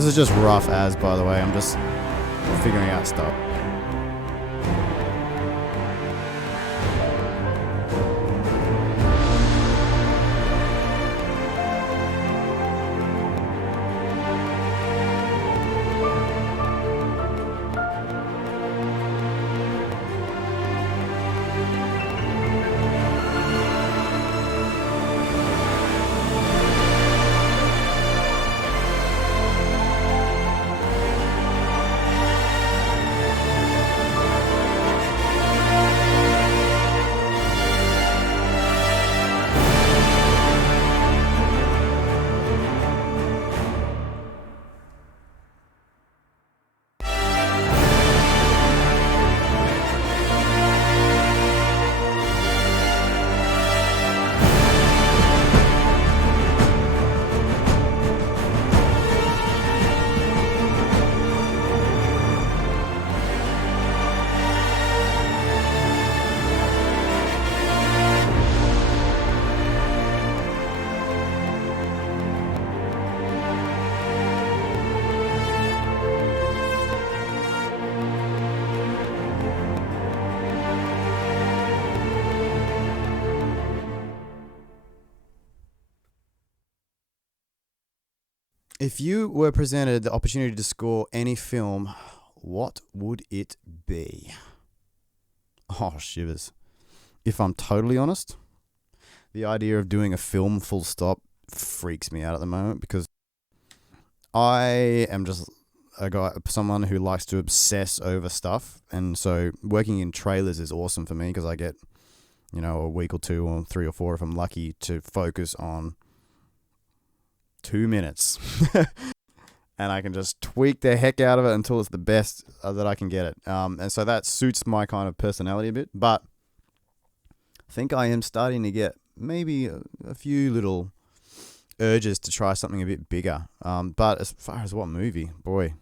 This is just rough as, by the way. I'm just figuring out stuff. If you were presented the opportunity to score any film, what would it be? Oh, shivers. If I'm totally honest, the idea of doing a film full stop freaks me out at the moment because I am just someone who likes to obsess over stuff. And so working in trailers is awesome for me because I get, a week or two or 3 or 4 if I'm lucky to focus on 2 minutes. And I can just tweak the heck out of it until it's the best that I can get it. And so that suits my kind of personality a bit. But I think I am starting to get maybe a few little urges to try something a bit bigger. But as far as what movie, boy,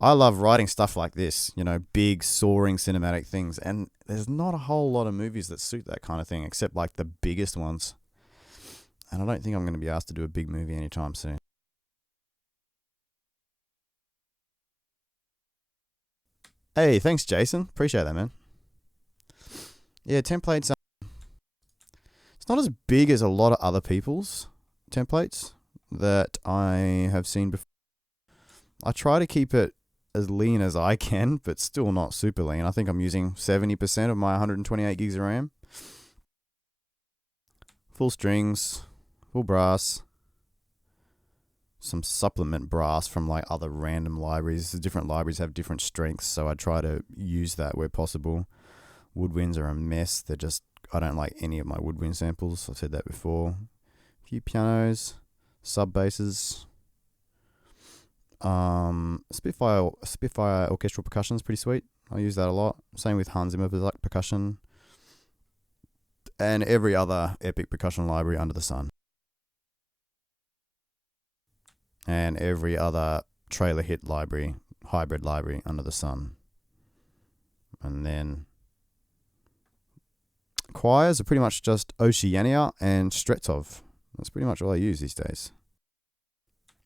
I love writing stuff like this, big soaring cinematic things. And there's not a whole lot of movies that suit that kind of thing, except like the biggest ones. And I don't think I'm going to be asked to do a big movie anytime soon. Hey, thanks, Jason. Appreciate that, man. Yeah, templates. It's not as big as a lot of other people's templates that I have seen before. I try to keep it as lean as I can, but still not super lean. I think I'm using 70% of my 128 gigs of RAM. Full strings, full brass, some supplement brass from like other random libraries. The different libraries have different strengths, so I try to use that where possible. Woodwinds are a mess. I don't like any of my woodwind samples. I've said that before. A few pianos, sub basses. Spitfire orchestral percussion is pretty sweet. I use that a lot. Same with Hans Zimmer percussion. And every other epic percussion library under the sun. And every other trailer hit library, hybrid library under the sun. And then choirs are pretty much just Oceania and Stretov. That's pretty much all I use these days.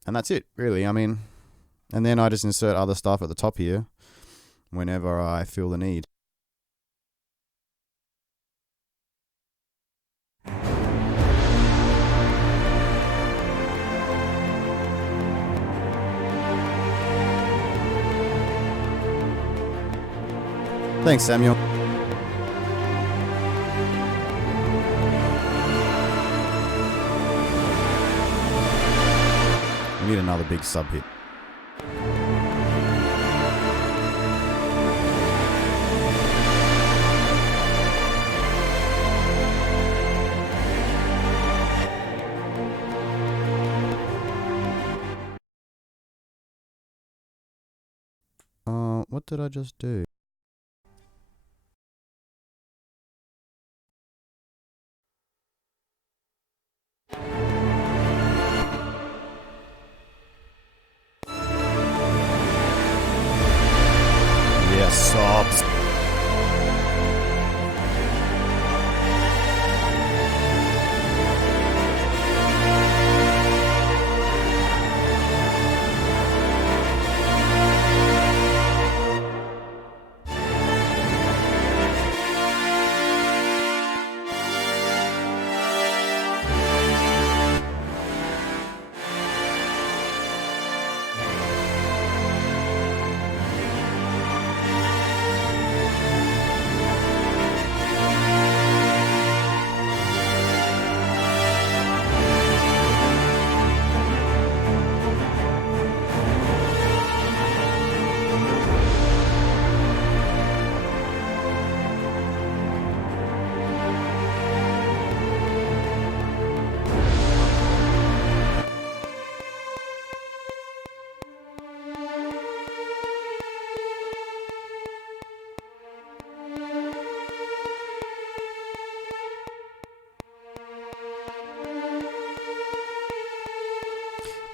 And that's it, really. And then I just insert other stuff at the top here whenever I feel the need. Thanks, Samuel. We need another big sub hit. What did I just do? Yes, sobs.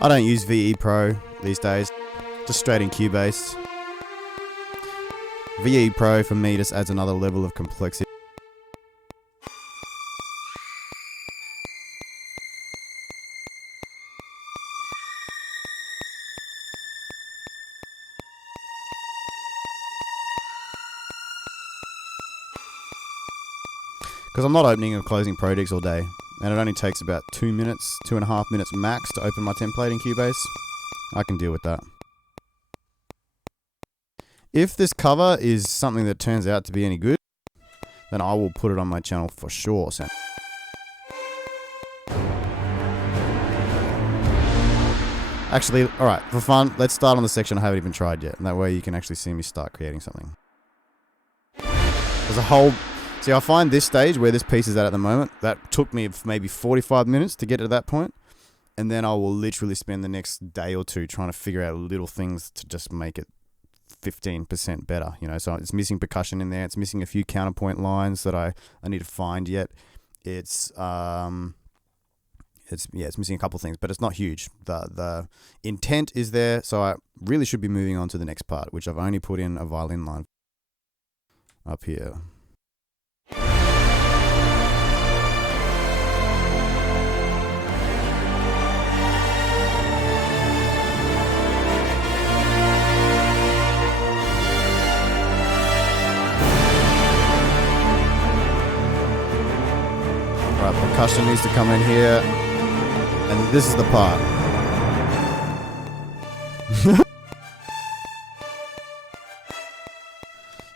I don't use VE Pro these days, just straight in Cubase. VE Pro for me just adds another level of complexity. Because I'm not opening and closing projects all day, and it only takes about 2 minutes, 2.5 minutes max to open my template in Cubase. I can deal with that. If this cover is something that turns out to be any good, then I will put it on my channel for sure. So actually, alright, for fun, let's start on the section I haven't even tried yet, and that way you can actually see me start creating something. There's a whole... See, I find this stage where this piece is at the moment, that took me maybe 45 minutes to get to that point, and then I will literally spend the next day or two trying to figure out little things to just make it 15% better, you know. So it's missing percussion in there, it's missing a few counterpoint lines that I need to find yet. It's missing a couple of things, but it's not huge. The intent is there, so I really should be moving on to the next part, which I've only put in a violin line up here. Right, percussion needs to come in here, and this is the part.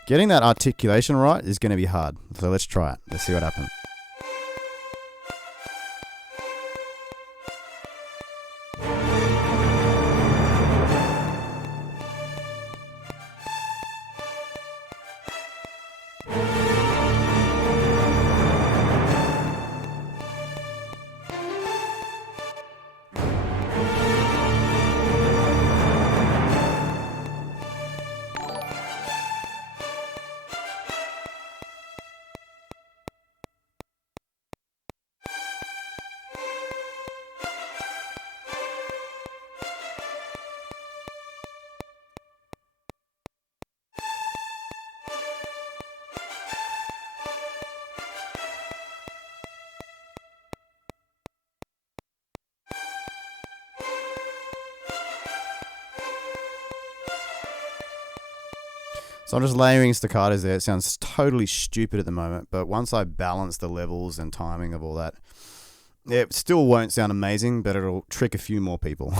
Getting that articulation right is going to be hard, so let's try it. Let's see what happens. So I'm just layering staccatos there. It sounds totally stupid at the moment, but once I balance the levels and timing of all that, it still won't sound amazing, but it'll trick a few more people.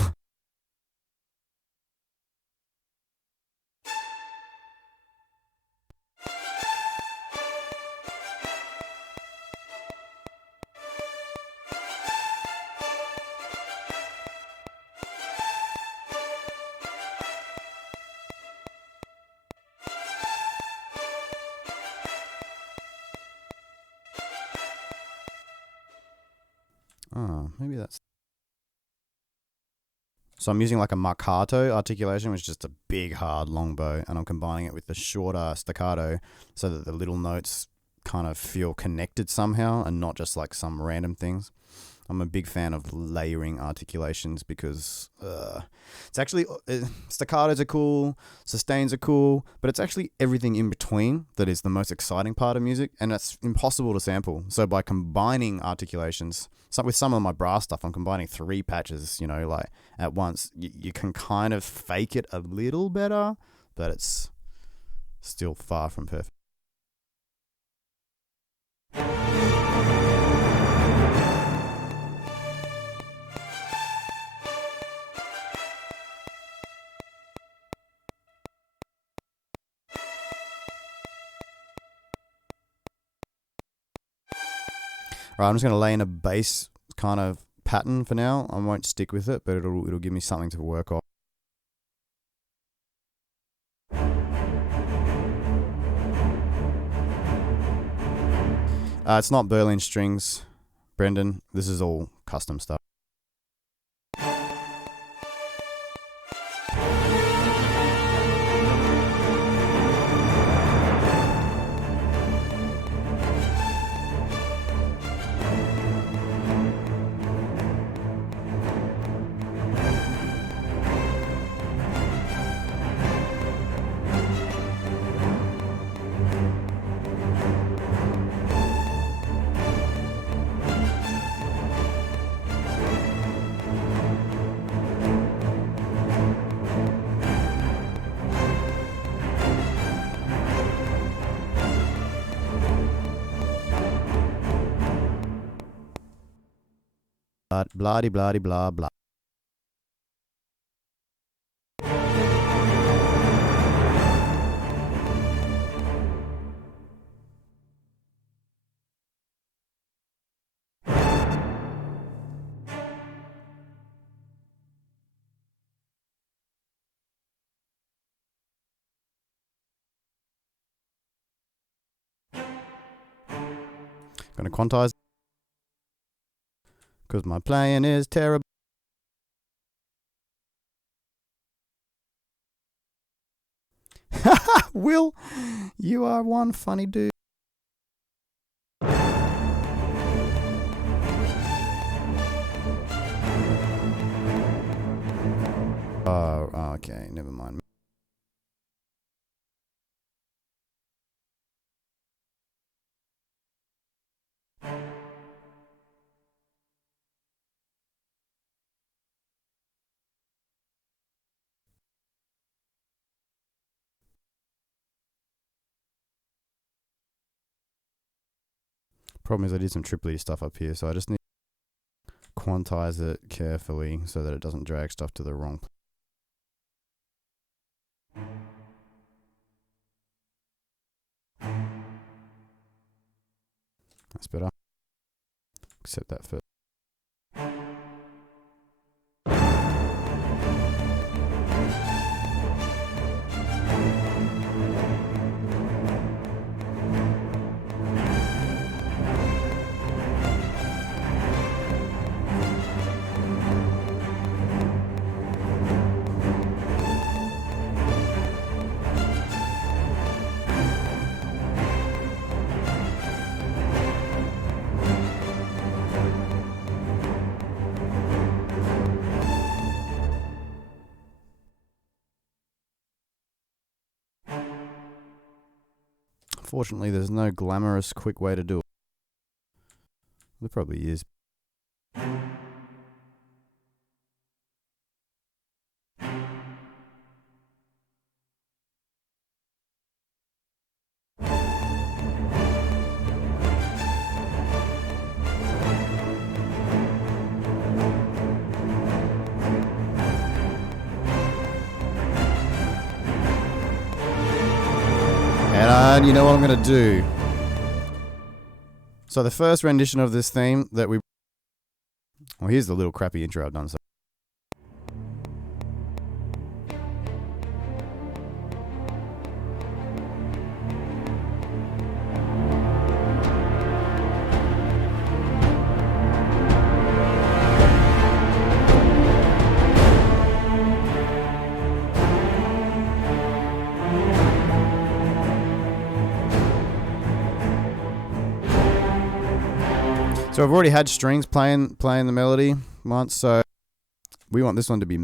Oh, maybe that's... So I'm using like a marcato articulation, which is just a big, hard, long bow, and I'm combining it with the shorter staccato so that the little notes kind of feel connected somehow and not just like some random things. I'm a big fan of layering articulations because it's actually... staccatos are cool, sustains are cool, but it's actually everything in between that is the most exciting part of music, and that's impossible to sample. So by combining articulations... So with some of my brass stuff, I'm combining 3 patches, you know, like at once. You can kind of fake it a little better, but it's still far from perfect. Right, I'm just going to lay in a bass kind of pattern for now. I won't stick with it, but it'll give me something to work off. It's not Berlin strings, Brendan. This is all custom stuff. Blah blah blah blah. Gonna quantize because my playing is terrible. Will, you are one funny dude. Oh, okay, never mind. Problem is I did some triple E stuff up here, so I just need to quantize it carefully so that it doesn't drag stuff to the wrong place. That's better. Accept that first. Fortunately, there's no glamorous, quick way to do it. There probably is. And you know what I'm going to do? So the first rendition of this theme that we... Well, here's the little crappy intro I've done. So I've already had strings playing the melody once, so we want this one to be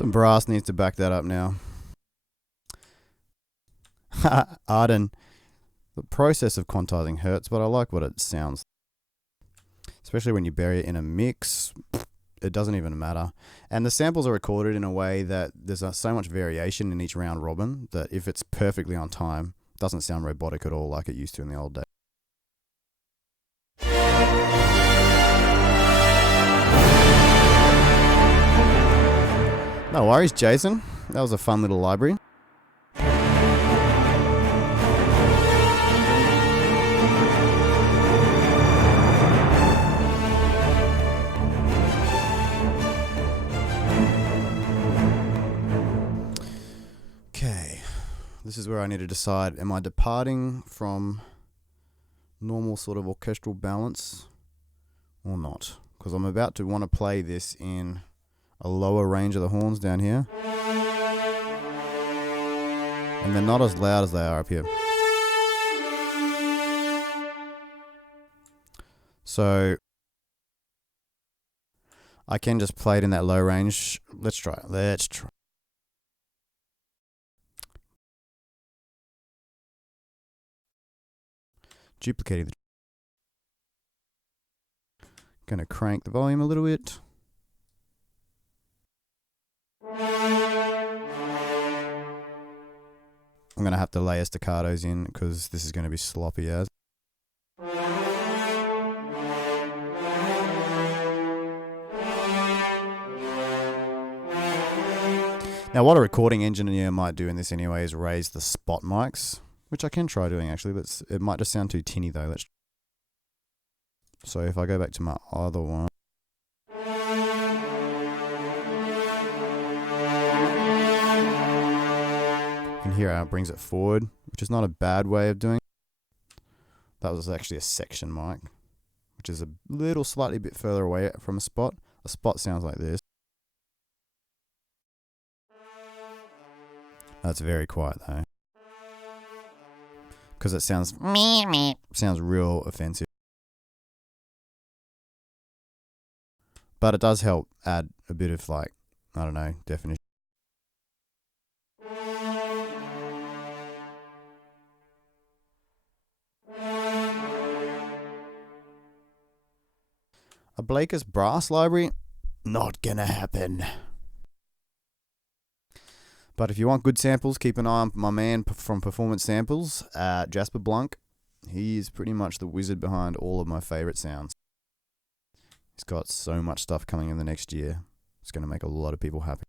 Some brass needs to back that up now. Arden, the process of quantizing hurts, but I like what it sounds like. Especially when you bury it in a mix, it doesn't even matter. And the samples are recorded in a way that there's so much variation in each round robin that if it's perfectly on time, it doesn't sound robotic at all like it used to in the old days. No worries, Jason. That was a fun little library. Okay. This is where I need to decide, am I departing from normal sort of orchestral balance or not, because I'm about to want to play this in a lower range of the horns down here, and they're not as loud as they are up here. So I can just play it in that low range. Let's try it. Let's try. Duplicating the. Gonna crank the volume a little bit. I'm gonna have to layer staccatos in because this is gonna be sloppy as. Now, what a recording engineer might do in this anyway is raise the spot mics, which I can try doing actually. It might just sound too tinny though. So if I go back to my other one, you can hear how it brings it forward, which is not a bad way of doing it. That was actually a section mic, which is a little slightly bit further away from a spot. A spot sounds like this. That's very quiet though, because it sounds real offensive. But it does help add a bit of like, I don't know, definition. A blakus brass library? Not gonna happen. But if you want good samples, keep an eye on my man from Performance Samples, Jasper Blunk. He is pretty much the wizard behind all of my favorite sounds. He's got so much stuff coming in the next year. It's going to make a lot of people happy.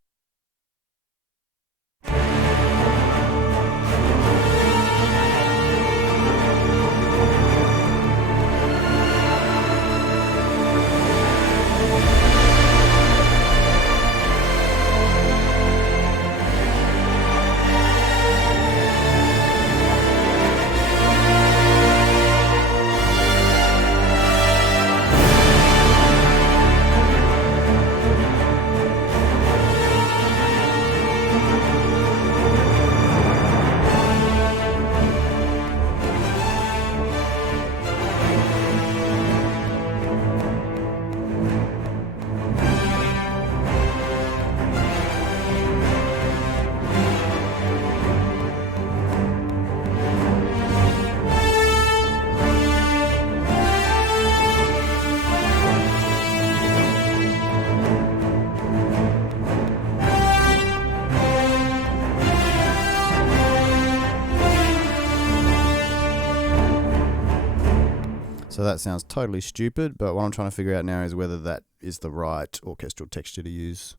So that sounds totally stupid, but what I'm trying to figure out now is whether that is the right orchestral texture to use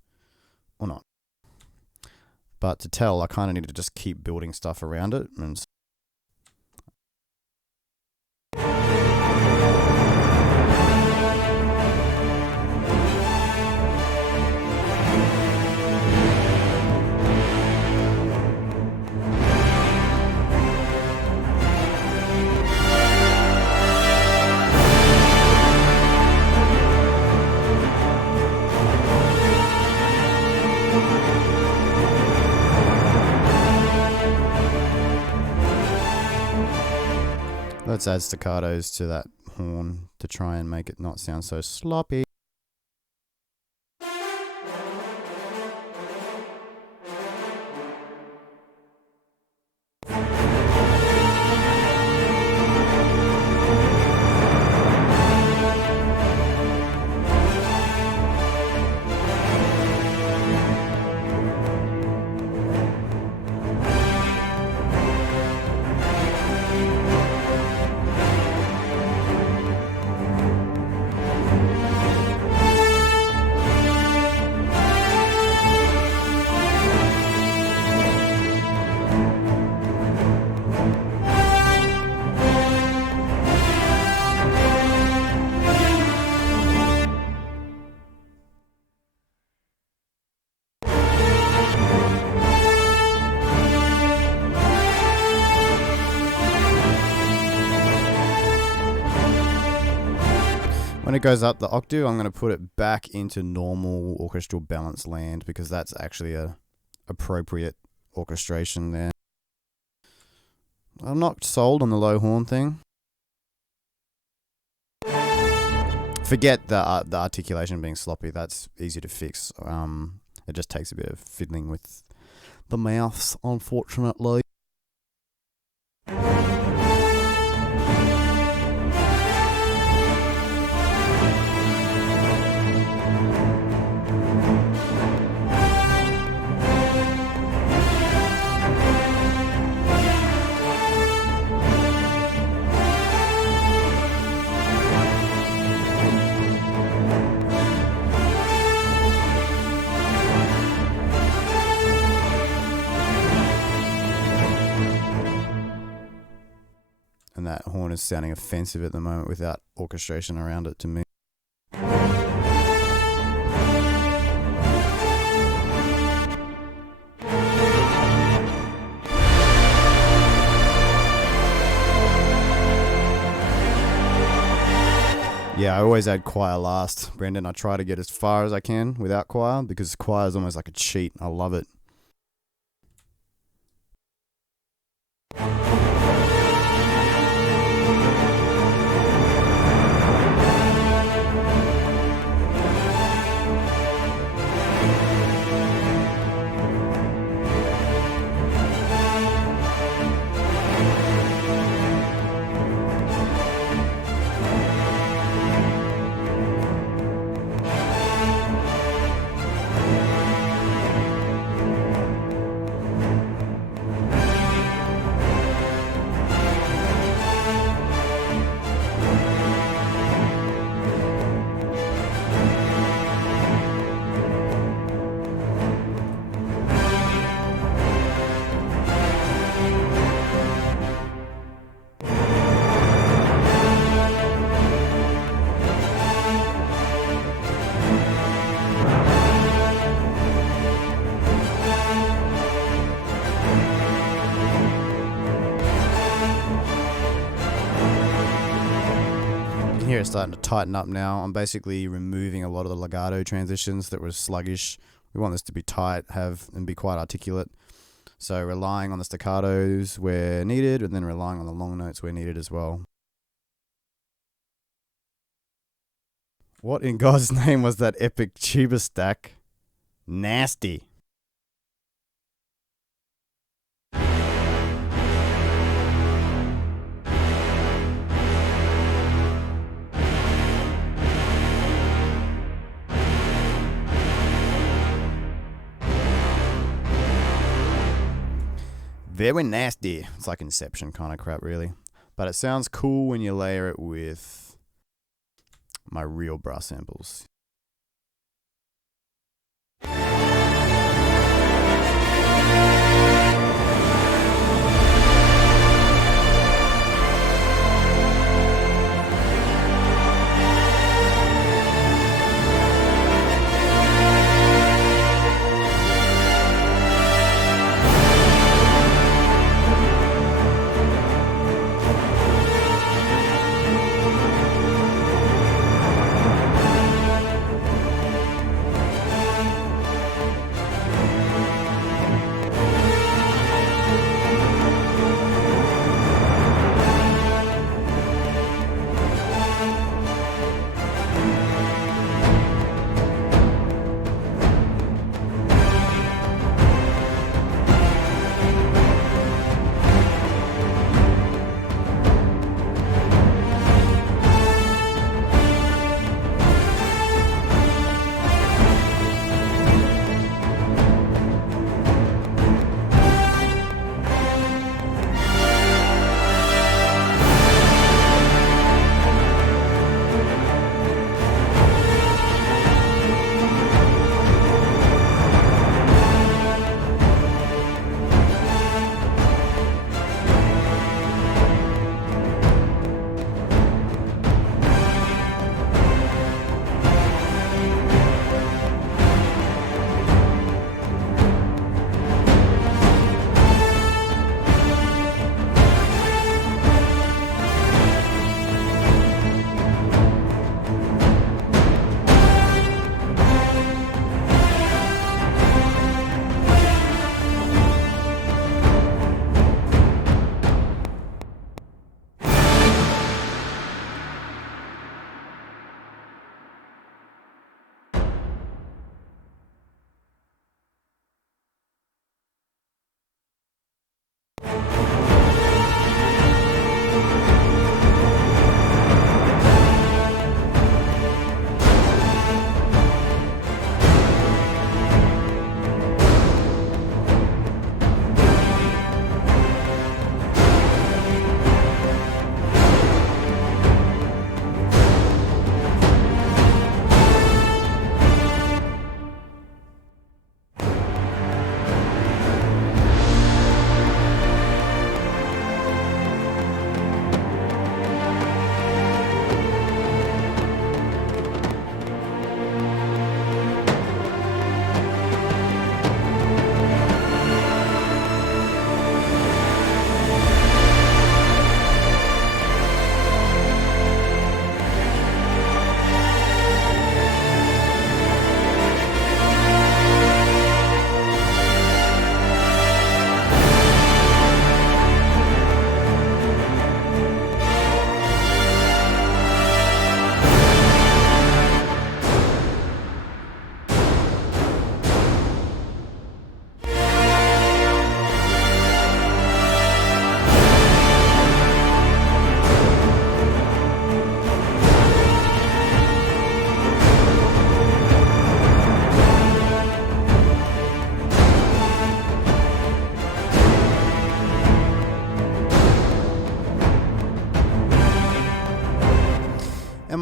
or not. But to tell, I kind of need to just keep building stuff around it. And let's add staccatos to that horn to try and make it not sound so sloppy. When it goes up the octave, I'm going to put it back into normal orchestral balance land because that's actually a appropriate orchestration there. I'm not sold on the low horn thing. Forget the articulation being sloppy. That's easy to fix. It just takes a bit of fiddling with the mouths, unfortunately. And that horn is sounding offensive at the moment without orchestration around it to me. Yeah, I always add choir last, Brendan. I try to get as far as I can without choir because choir is almost like a cheat. I love it. Here it's starting to tighten up now. I'm basically removing a lot of the legato transitions that were sluggish. We want this to be tight, and be quite articulate. So relying on the staccatos where needed, and then relying on the long notes where needed as well. What in God's name was that epic tuba stack? Nasty. Very nasty. It's like Inception kind of crap, really. But it sounds cool when you layer it with my real brass samples.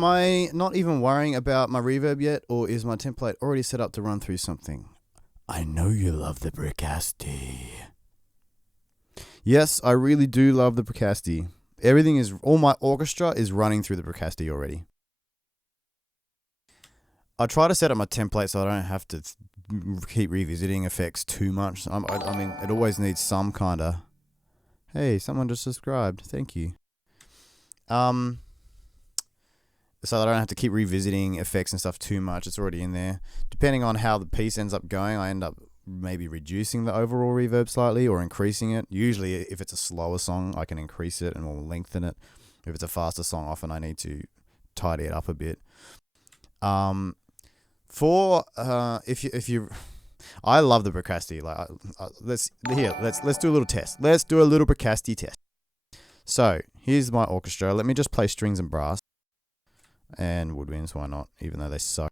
Am I not even worrying about my reverb yet, or is my template already set up to run through something? I know you love the Bricasti. Yes, I really do love the Bricasti. All my orchestra is running through the Bricasti already. I try to set up my template so I don't have to keep revisiting effects too much. I mean, it always needs some kind of... Hey, someone just subscribed. Thank you. So that I don't have to keep revisiting effects and stuff too much. It's already in there. Depending on how the piece ends up going, I end up maybe reducing the overall reverb slightly or increasing it. Usually, if it's a slower song, I can increase it and we'll lengthen it. If it's a faster song, often I need to tidy it up a bit. If you I love the Bricasti. Let's do a little test. Let's do a little Bricasti test. So here's my orchestra. Let me just play strings and brass and woodwinds. Why not? Even though they suck.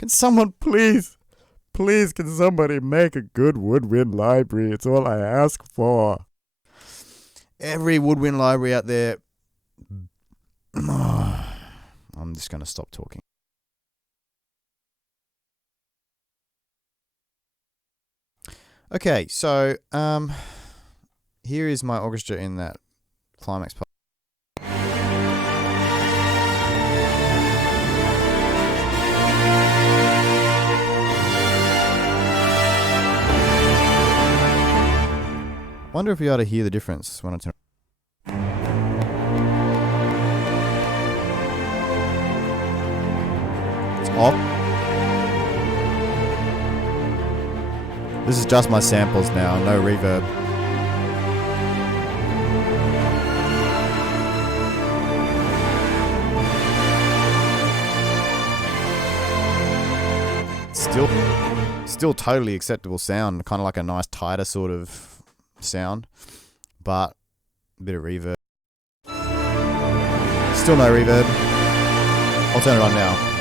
Can someone please, can somebody make a good woodwind library? It's all I ask for. Every woodwind library out there. I'm just gonna stop talking. Okay, so here is my orchestra in that climax part. Wonder if you ought to hear the difference when I turn. It's off. This is just my samples now, no reverb. Still totally acceptable sound, kind of like a nice tighter sort of sound, but a bit of reverb. Still no reverb. I'll turn it on now.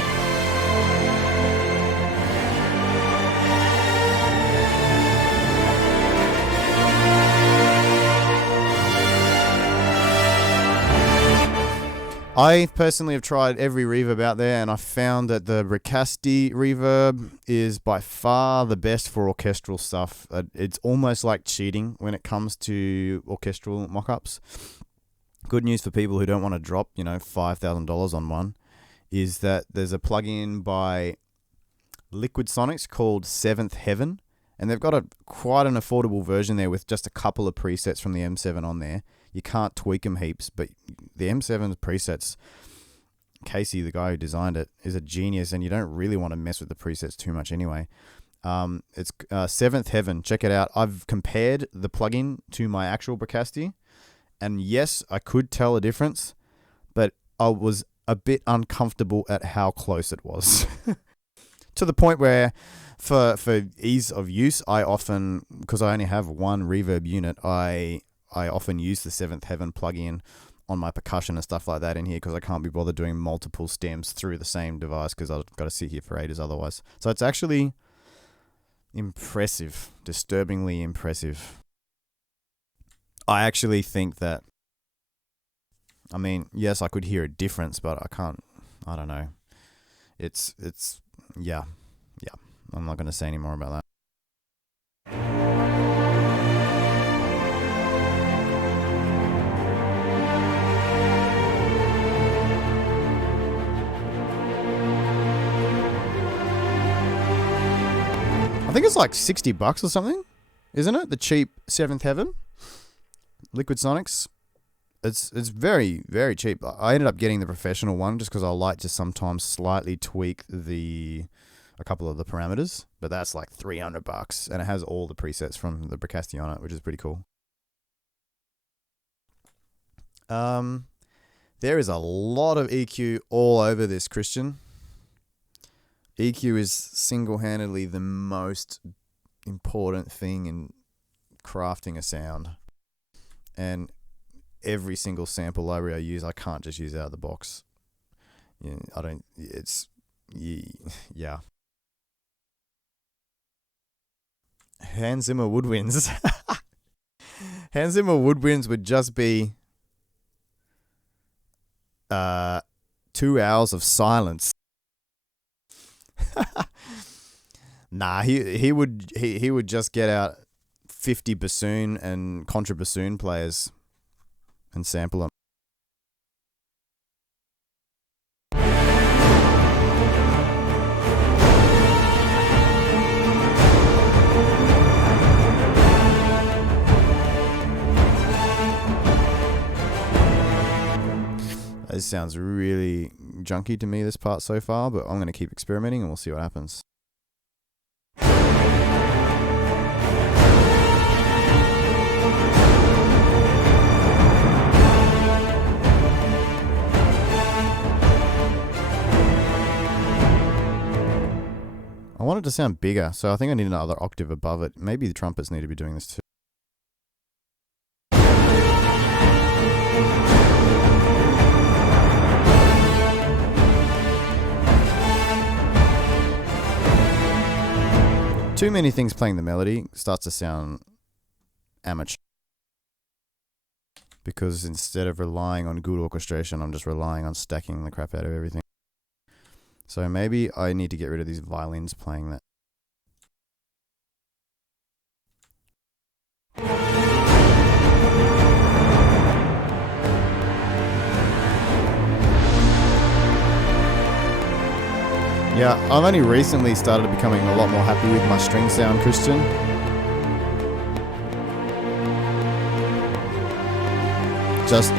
I personally have tried every reverb out there, and I found that the Bricasti reverb is by far the best for orchestral stuff. It's almost like cheating when it comes to orchestral mock-ups. Good news for people who don't want to drop, $5,000 on one, is that there's a plugin by Liquid Sonics called Seventh Heaven, and they've got quite an affordable version there with just a couple of presets from the M7 on there. You can't tweak them heaps, but the M7's presets, Casey, the guy who designed it, is a genius, and you don't really want to mess with the presets too much anyway. It's Seventh Heaven. Check it out. I've compared the plugin to my actual Bricasti, and yes, I could tell a difference, but I was a bit uncomfortable at how close it was. To the point where, for ease of use, I often, because I only have one reverb unit, I often use the Seventh Heaven plugin on my percussion and stuff like that in here because I can't be bothered doing multiple stems through the same device because I've got to sit here for ages otherwise. So it's actually impressive, disturbingly impressive. I actually think that, yes, I could hear a difference, but I don't know. Yeah. I'm not going to say any more about that. I think it's like $60 or something, isn't it? The cheap Seventh Heaven, Liquid Sonics. It's very, very cheap. I ended up getting the professional one just because I like to sometimes slightly tweak a couple of the parameters, but that's like $300, and it has all the presets from the Bricasti on it, which is pretty cool. There is a lot of EQ all over this, Christian. EQ is single-handedly the most important thing in crafting a sound. And every single sample library I use, I can't just use out of the box. Yeah. Hans Zimmer woodwinds. Hans Zimmer woodwinds would just be 2 hours of silence. Nah, he would just get out 50 bassoon and contrabassoon players and sample them. This sounds really junky to me, this part so far, but I'm going to keep experimenting and we'll see what happens. I want it to sound bigger, so I think I need another octave above it. Maybe the trumpets need to be doing this too. Too many things playing the melody starts to sound amateur. Because instead of relying on good orchestration, I'm just relying on stacking the crap out of everything. So maybe I need to get rid of these violins playing that. Yeah, I've only recently started becoming a lot more happy with my string sound, Christian. Just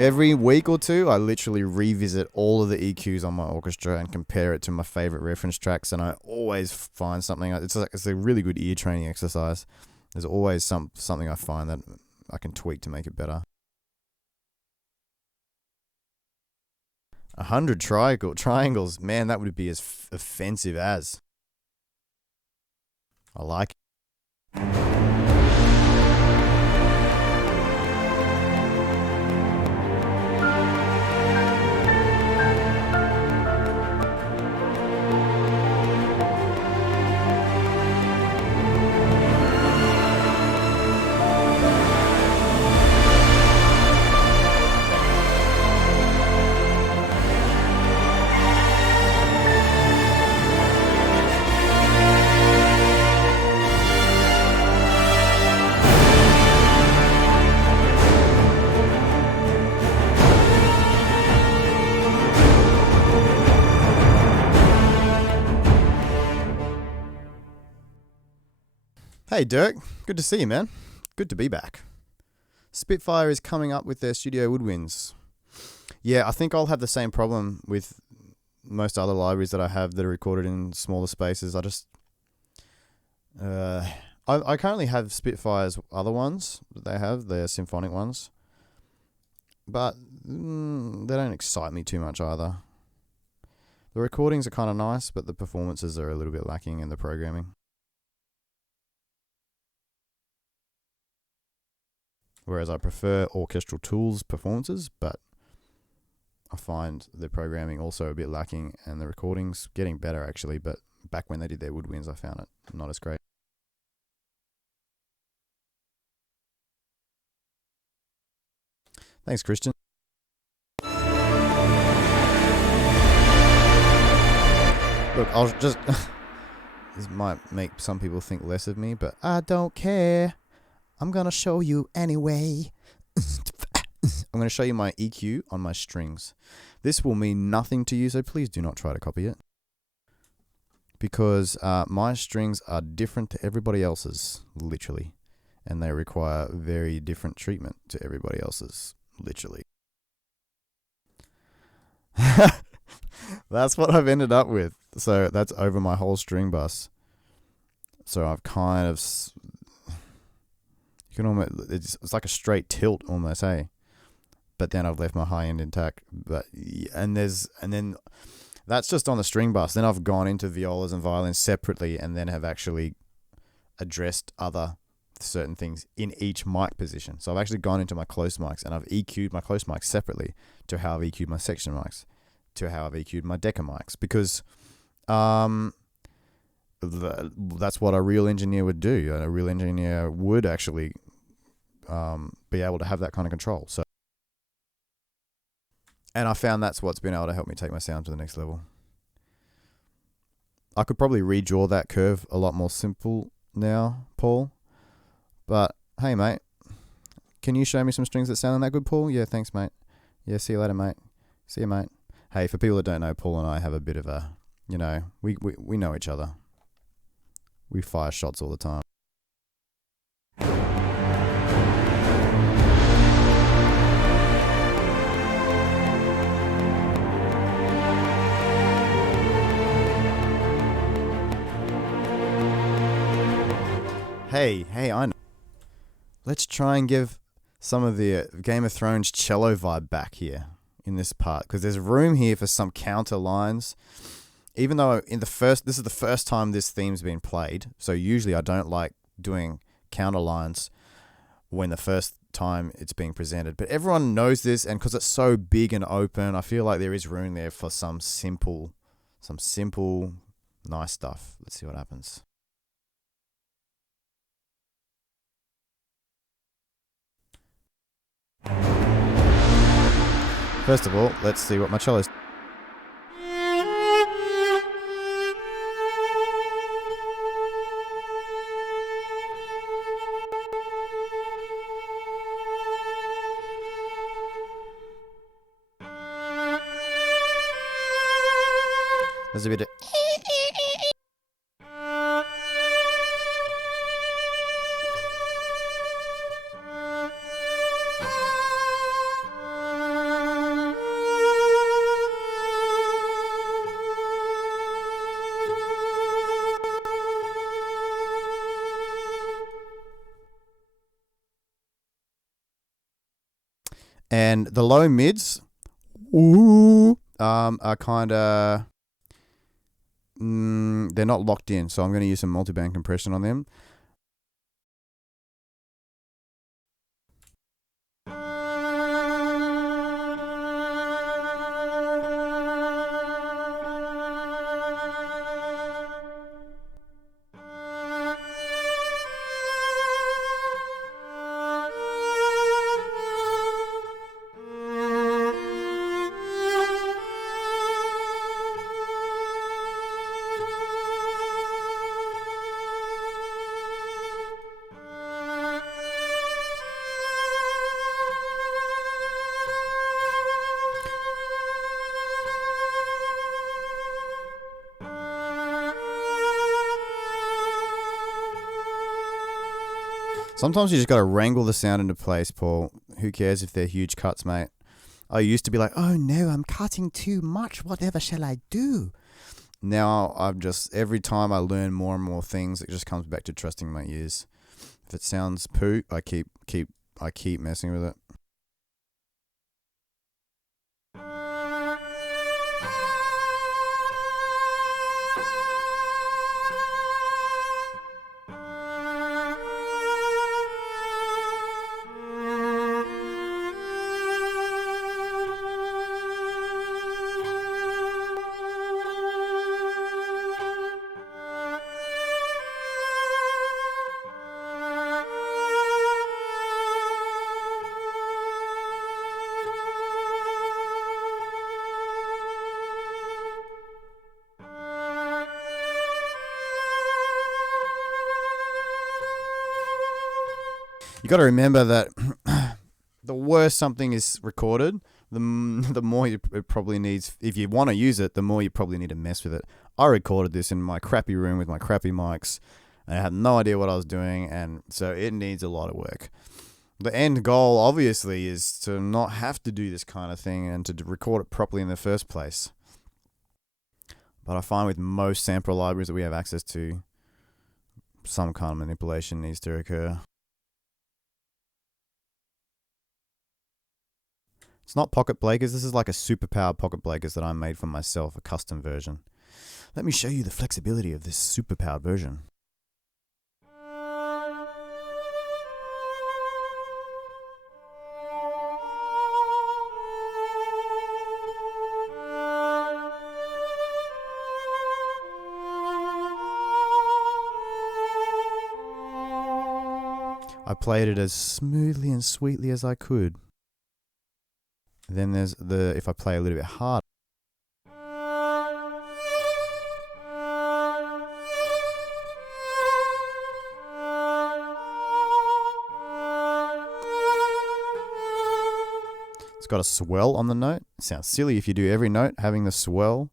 every week or two, I literally revisit all of the EQs on my orchestra and compare it to my favorite reference tracks, and I always find something. It's a really good ear training exercise. There's always something I find that I can tweak to make it better. 100 triangles, man, that would be as offensive as. I like it. Hey Dirk, good to see you, man. Good to be back. Spitfire is coming up with their studio woodwinds. Yeah, I think I'll have the same problem with most other libraries that I have that are recorded in smaller spaces. I currently have Spitfire's other ones that they have, their symphonic ones, but they don't excite me too much either. The recordings are kind of nice, but the performances are a little bit lacking in the programming. Whereas I prefer Orchestral Tools performances, but I find the programming also a bit lacking and the recordings getting better actually, but back when they did their woodwinds I found it not as great. Thanks, Christian. Look, I'll just... this might make some people think less of me, but I don't care. I'm going to show you anyway. I'm going to show you my EQ on my strings. This will mean nothing to you, so please do not try to copy it. Because my strings are different to everybody else's, literally. And they require very different treatment to everybody else's, literally. That's what I've ended up with. So that's over my whole string bus. So I've kind of... You can almost, it's like a straight tilt almost, hey. But then I've left my high end intact. And then that's just on the string bus. Then I've gone into violas and violins separately, and then have actually addressed other certain things in each mic position. So I've actually gone into my close mics, and I've EQ'd my close mics separately to how I've EQ'd my section mics, to how I've EQ'd my Decca mics, because that's what a real engineer would do. A real engineer would actually be able to have that kind of control. So And I found that's what's been able to help me take my sound to the next level. I could probably redraw that curve a lot more simple now, Paul. But hey, mate, can you show me some strings that sound that good, Paul? Yeah, thanks, mate. Yeah, see you later, mate. See you, mate. Hey, for people that don't know, Paul and I have a bit of a, we know each other. We fire shots all the time. Hey, I know. Let's try and give some of the Game of Thrones cello vibe back here in this part, because there's room here for some counter lines. Even though this is the first time this theme's been played, so usually I don't like doing counter lines when the first time it's being presented. But everyone knows this, and because it's so big and open, I feel like there is room there for some simple, nice stuff. Let's see what happens. First of all, let's see what my cello's. There's a bit of. And the low mids, are kind of, they're not locked in, so I'm going to use some multiband compression on them. Sometimes you just got to wrangle the sound into place, Paul. Who cares if they're huge cuts, mate? I used to be like, oh no, I'm cutting too much. Whatever shall I do? Now I'm just, every time I learn more and more things, it just comes back to trusting my ears. If it sounds poo, I keep messing with it. You got to remember that the worse something is recorded, the more it probably needs, if you want to use it, the more you probably need to mess with it. I recorded this in my crappy room with my crappy mics, and I had no idea what I was doing, and so it needs a lot of work. The end goal, obviously, is to not have to do this kind of thing and to record it properly in the first place. But I find with most sample libraries that we have access to, some kind of manipulation needs to occur. It's not pocket blakus, this is like a super powered pocket blakus that I made for myself, a custom version. Let me show you the flexibility of this super powered version. I played it as smoothly and sweetly as I could. Then there's if I play a little bit harder. It's got a swell on the note. It sounds silly if you do every note having the swell.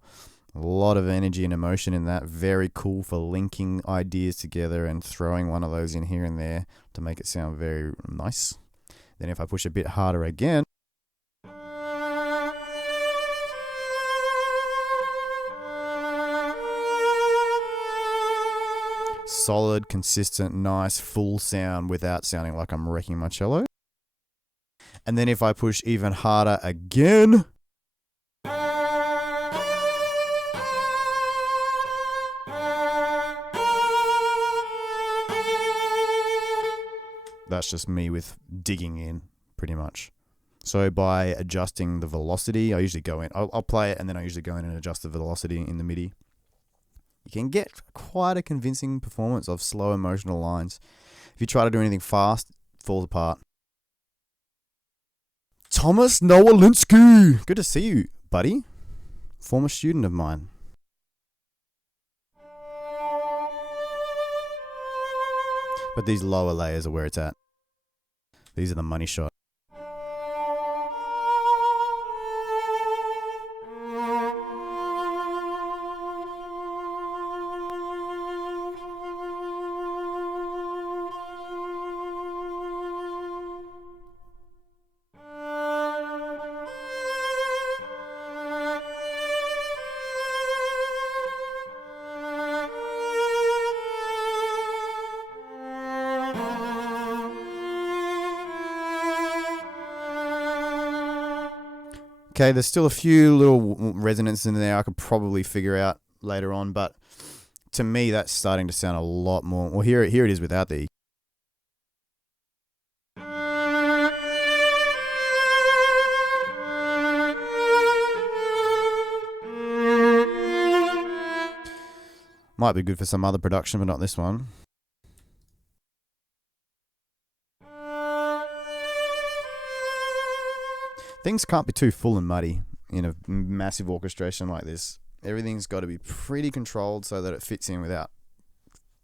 A lot of energy and emotion in that. Very cool for linking ideas together and throwing one of those in here and there to make it sound very nice. Then if I push a bit harder again, solid, consistent, nice, full sound without sounding like I'm wrecking my cello. And then if I push even harder again, that's just me with digging in, pretty much. So by adjusting the velocity, I usually go in. I'll play it and then I usually go in and adjust the velocity in the MIDI. You can get quite a convincing performance of slow emotional lines. If you try to do anything fast, it falls apart. Thomas Nowalinsky! Good to see you, buddy. Former student of mine. But these lower layers are where it's at. These are the money shot. Okay, there's still a few little resonances in there I could probably figure out later on, but to me that's starting to sound a lot more. Well, here it is without the. Might be good for some other production, but not this one. Things can't be too full and muddy in a massive orchestration like this. Everything's got to be pretty controlled so that it fits in without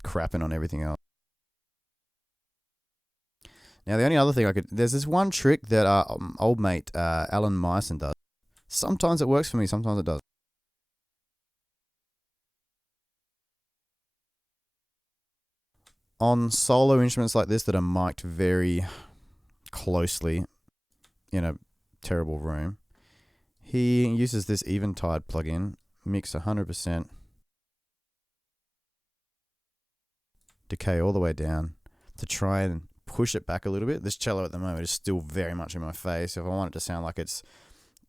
crapping on everything else. Now, the only other thing there's this one trick that old mate Alan Meissen does. Sometimes it works for me, sometimes it doesn't. On solo instruments like this that are mic'd very closely in a terrible room, he uses this Eventide plugin, mix 100%, decay all the way down to try and push it back a little bit. This cello at the moment is still very much in my face. If I want it to sound like it's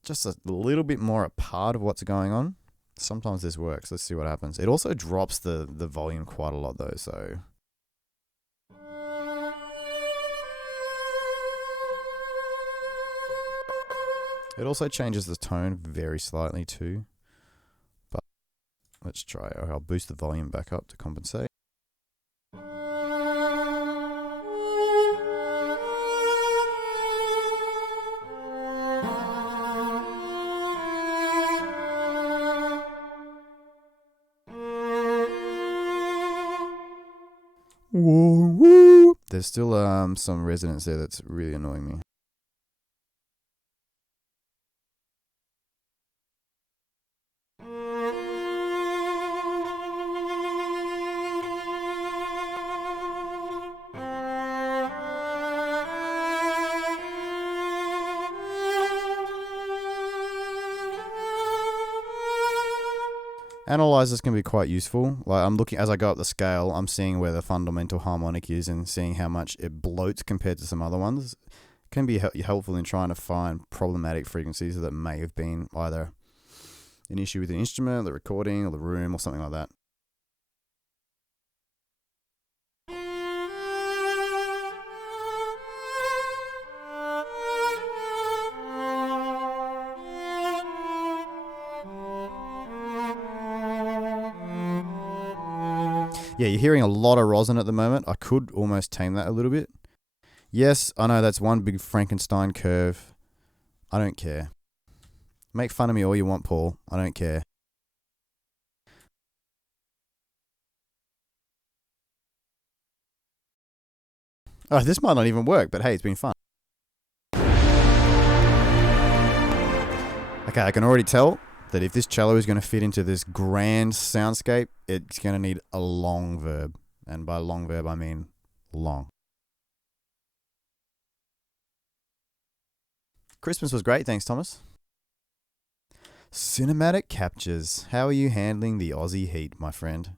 just a little bit more a part of what's going on, sometimes this works. Let's see what happens. It also drops the volume quite a lot though, so... It also changes the tone very slightly too. But let's try. I'll boost the volume back up to compensate. Whoa, whoa. There's still some resonance there that's really annoying me. Analyzers can be quite useful. Like I'm looking as I go up the scale, I'm seeing where the fundamental harmonic is and seeing how much it bloats compared to some other ones. It can be helpful in trying to find problematic frequencies that may have been either an issue with the instrument, the recording, or the room, or something like that. Yeah, you're hearing a lot of rosin at the moment. I could almost tame that a little bit. Yes, I know that's one big Frankenstein curve, I don't care. Make fun of me all you want, Paul. I don't care. Oh, this might not even work, but hey, it's been fun. Okay, I can already tell that if this cello is going to fit into this grand soundscape, it's going to need a long verb. And by long verb, I mean long. Christmas was great, thanks, Thomas. Cinematic captures. How are you handling the Aussie heat, my friend?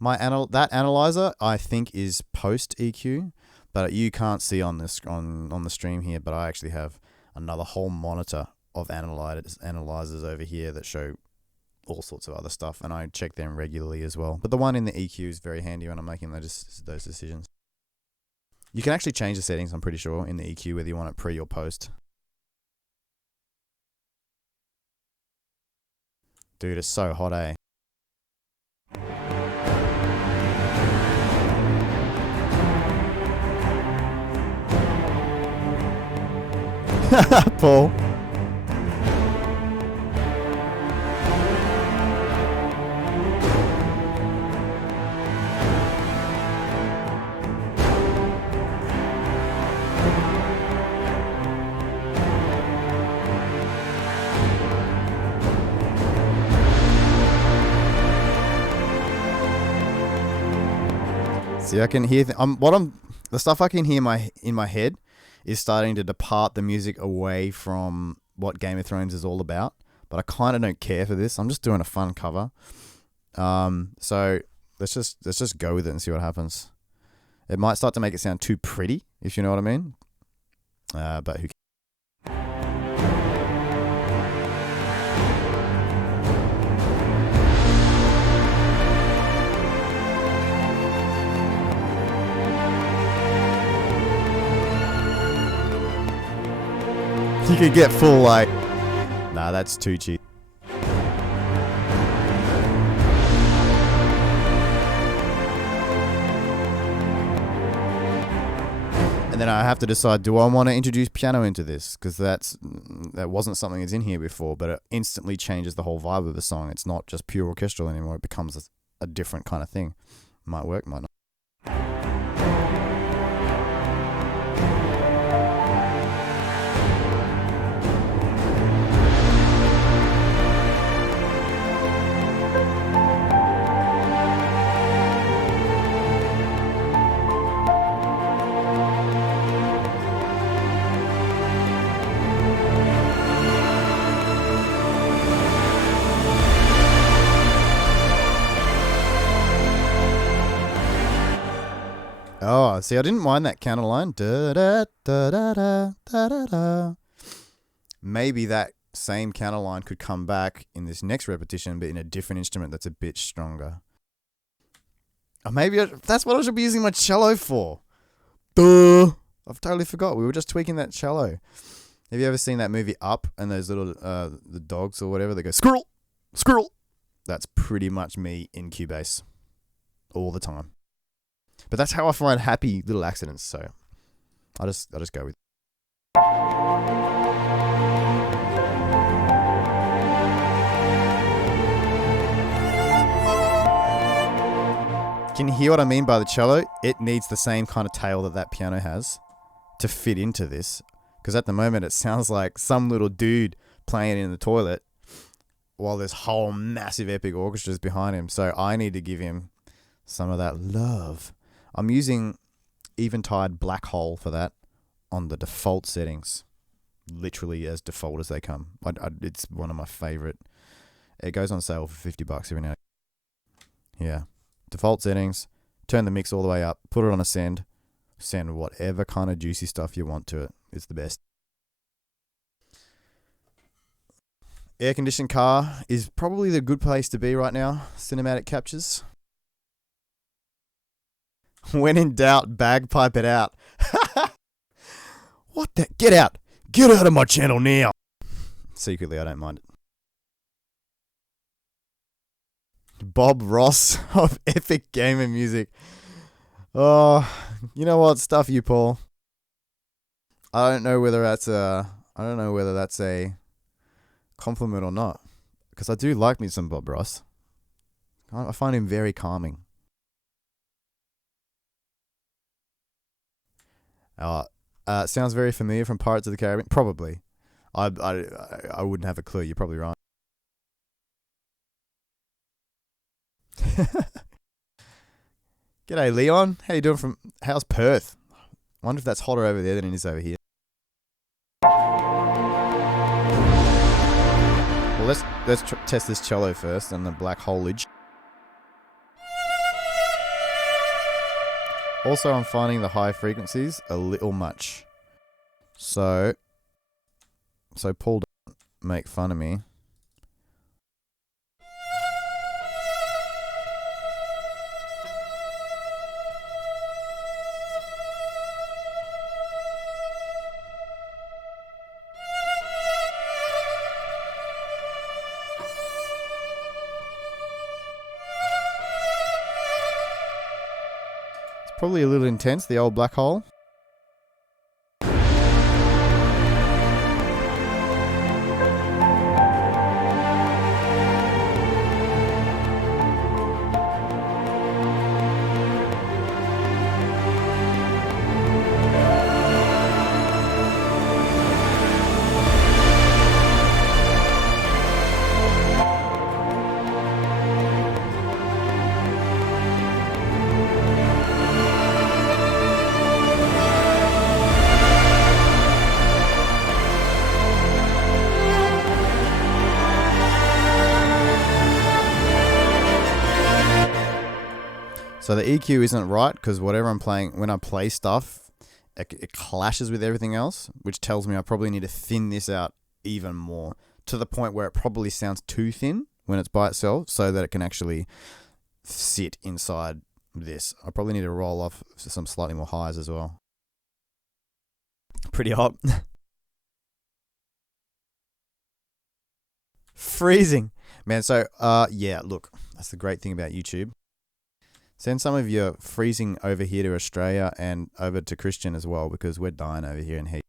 That analyzer, I think, is post EQ, but you can't see on this on the stream here. But I actually have another whole monitor of analyzers over here that show all sorts of other stuff, and I check them regularly as well. But the one in the EQ is very handy when I'm making those decisions. You can actually change the settings, I'm pretty sure, in the EQ, whether you want it pre or post. Dude, it's so hot, eh? Paul. See, I can hear the stuff I can hear in my head is starting to depart the music away from what Game of Thrones is all about. But I kind of don't care for this. I'm just doing a fun cover. So let's just go with it and see what happens. It might start to make it sound too pretty, if you know what I mean. But who cares? You could get full like, nah, that's too cheap. And then I have to decide, do I want to introduce piano into this? Because that wasn't something that's in here before, but it instantly changes the whole vibe of the song. It's not just pure orchestral anymore. It becomes a different kind of thing. Might work, might not. Oh, see, I didn't mind that counter line. Da, da, da, da, da, da, da, da. Maybe that same counter line could come back in this next repetition, but in a different instrument that's a bit stronger. Or maybe that's what I should be using my cello for. Duh. I've totally forgot. We were just tweaking that cello. Have you ever seen that movie Up and those little the dogs or whatever? They go, squirrel, squirrel. That's pretty much me in Cubase all the time. But that's how I find happy little accidents, so I just go with it. Can you hear what I mean by the cello? It needs the same kind of tail that piano has to fit into this. Because at the moment it sounds like some little dude playing in the toilet while there's whole massive epic orchestras behind him. So I need to give him some of that love. I'm using Eventide Black Hole for that on the default settings. Literally as default as they come. It's one of my favorite. It goes on sale for $50 every now and then. Yeah. Default settings. Turn the mix all the way up. Put it on a send. Send whatever kind of juicy stuff you want to it. It's the best. Air-conditioned car is probably the good place to be right now. Cinematic captures. When in doubt, bagpipe it out. What the? Get out. Get out of my channel now. Secretly, I don't mind it. Bob Ross of Epic Gamer Music. Oh, you know what? Stuff you, Paul. I don't know whether that's a compliment or not, because I do like me some Bob Ross. I find him very calming. Sounds very familiar from Pirates of the Caribbean. Probably. I wouldn't have a clue. You're probably right. G'day, Leon. How you doing how's Perth? I wonder if that's hotter over there than it is over here. Well, let's test this cello first and the black holage. Also, I'm finding the high frequencies a little much. So Paul, don't make fun of me. Probably a little intense, the old black hole. So the EQ isn't right because whatever I'm playing, when I play stuff, it clashes with everything else, which tells me I probably need to thin this out even more to the point where it probably sounds too thin when it's by itself so that it can actually sit inside this. I probably need to roll off some slightly more highs as well. Pretty hot. Freezing. Man, so, yeah, look, that's the great thing about YouTube. Send some of your freezing over here to Australia and over to Christian as well, because we're dying over here in heat.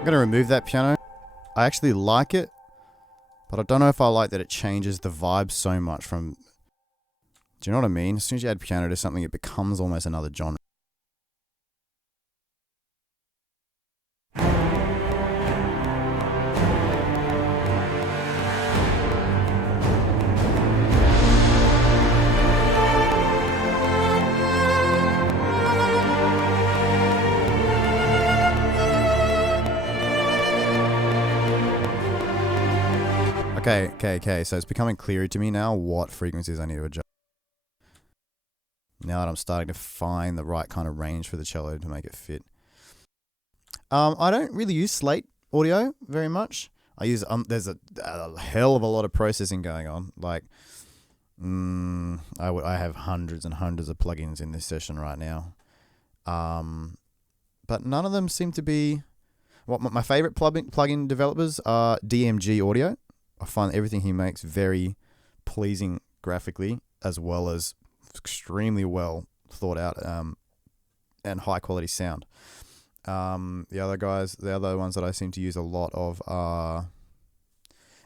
I'm going to remove that piano. I actually like it, but I don't know if I like that it changes the vibe so much from... Do you know what I mean? As soon as you add piano to something, it becomes almost another genre. Okay. So it's becoming clearer to me now what frequencies I need to adjust. Now that I'm starting to find the right kind of range for the cello to make it fit. I don't really use slate audio very much. I use there's a hell of a lot of processing going on. Like, I have hundreds and hundreds of plugins in this session right now. But none of them seem to be... What my favorite plugin developers are DMG Audio. I find everything he makes very pleasing graphically, as well as extremely well thought out and high quality sound. The other ones that I seem to use a lot of are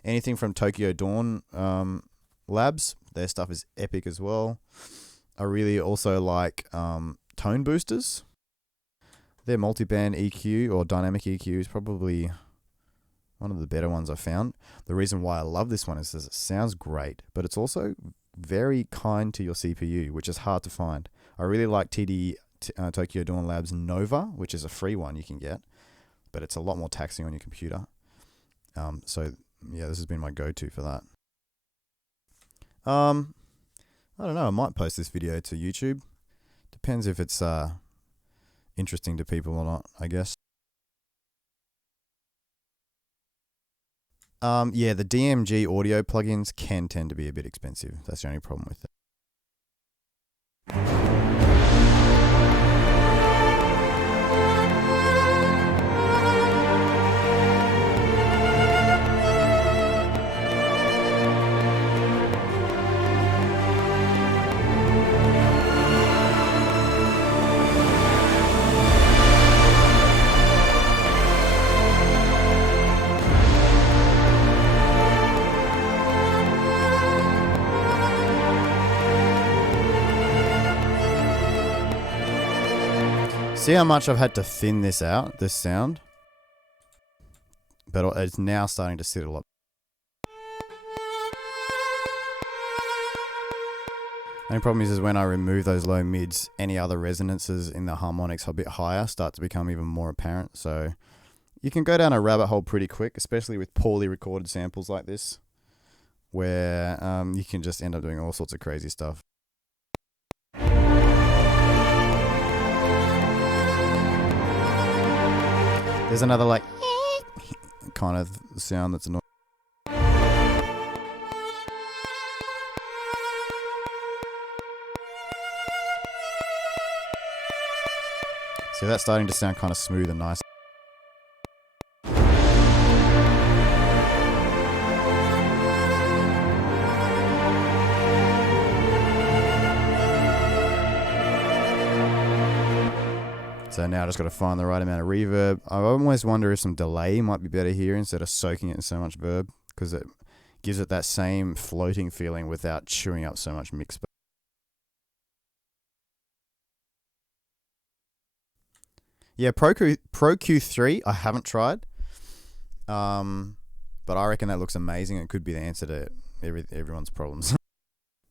anything from Tokyo Dawn Labs. Their stuff is epic as well. I really also like Tone Boosters. Their multi-band EQ or dynamic EQ is probably One of the better ones I found. The reason why I love this one is that it sounds great, but it's also very kind to your CPU, which is hard to find. I really like Tokyo Dawn Labs Nova, which is a free one you can get, but it's a lot more taxing on your computer. So yeah, this has been my go-to for that. I don't know. I might post this video to YouTube. Depends if it's interesting to people or not, I guess. Yeah, the DMG audio plugins can tend to be a bit expensive. That's the only problem with it. See how much I've had to thin this out, this sound? But it's now starting to sit a lot. The only problem is when I remove those low mids, any other resonances in the harmonics a bit higher start to become even more apparent. So you can go down a rabbit hole pretty quick, especially with poorly recorded samples like this, where you can just end up doing all sorts of crazy stuff. There's another like kind of sound that's annoying. See, that's starting to sound kind of smooth and nice. So now I just got to find the right amount of reverb. I almost wonder if some delay might be better here instead of soaking it in so much verb, because it gives it that same floating feeling without chewing up so much mix. Yeah, Pro Q3 I haven't tried, but I reckon that looks amazing. It could be the answer to everyone's problems,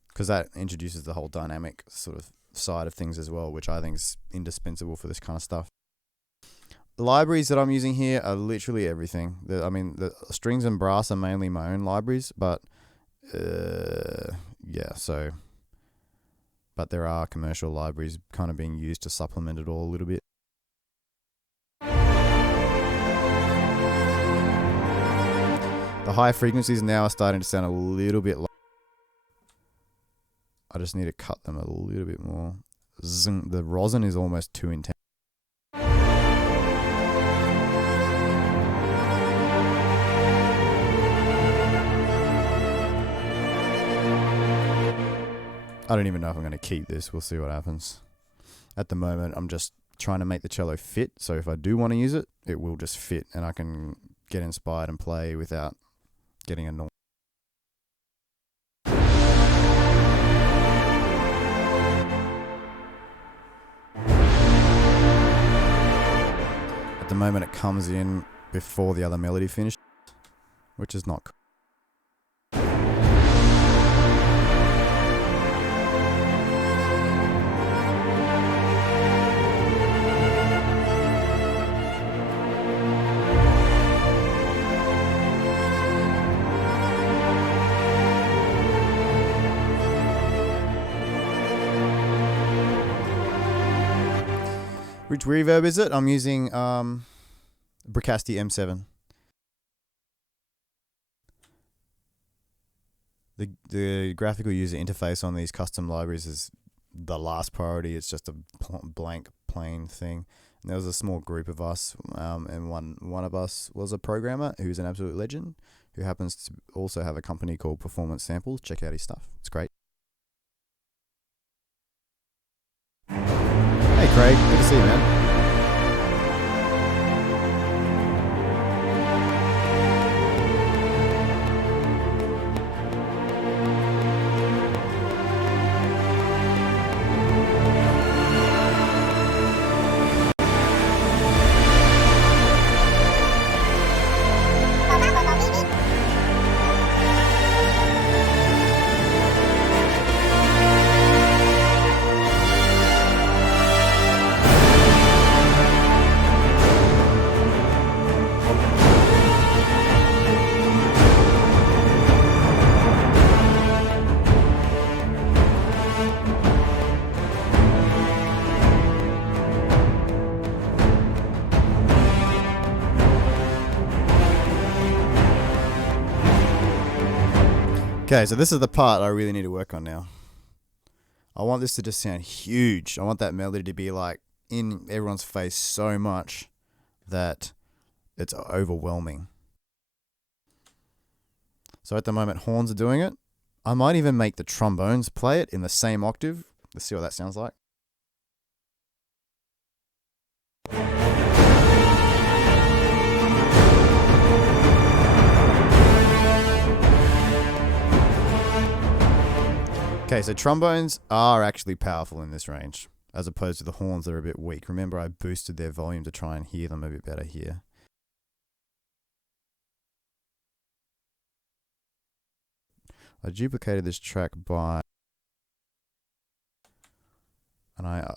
because that introduces the whole dynamic sort of side of things as well, which I think is indispensable for this kind of stuff. The libraries that I'm using here are literally everything. The strings and brass are mainly my own libraries, but yeah, so but there are commercial libraries kind of being used to supplement it all a little bit. The high frequencies now are starting to sound a little bit like, I just need to cut them a little bit more. The rosin is almost too intense. I don't even know if I'm going to keep this. We'll see what happens. At the moment, I'm just trying to make the cello fit. So if I do want to use it, it will just fit. And I can get inspired and play without getting annoyed. At the moment it comes in before the other melody finished, which is not cool. Which reverb is it? I'm using Bricasti M7. The graphical user interface on these custom libraries is the last priority. It's just a blank, plain thing. And there was a small group of us, and one of us was a programmer who's an absolute legend, who happens to also have a company called Performance Samples. Check out his stuff. It's great. Hey Craig, good to see you, man. Okay, so this is the part I really need to work on now. I want this to just sound huge. I want that melody to be like in everyone's face so much that it's overwhelming. So at the moment, horns are doing it. I might even make the trombones play it in the same octave. Let's see what that sounds like. Okay, so trombones are actually powerful in this range, as opposed to the horns that are a bit weak. Remember, I boosted their volume to try and hear them a bit better here. I duplicated this track and I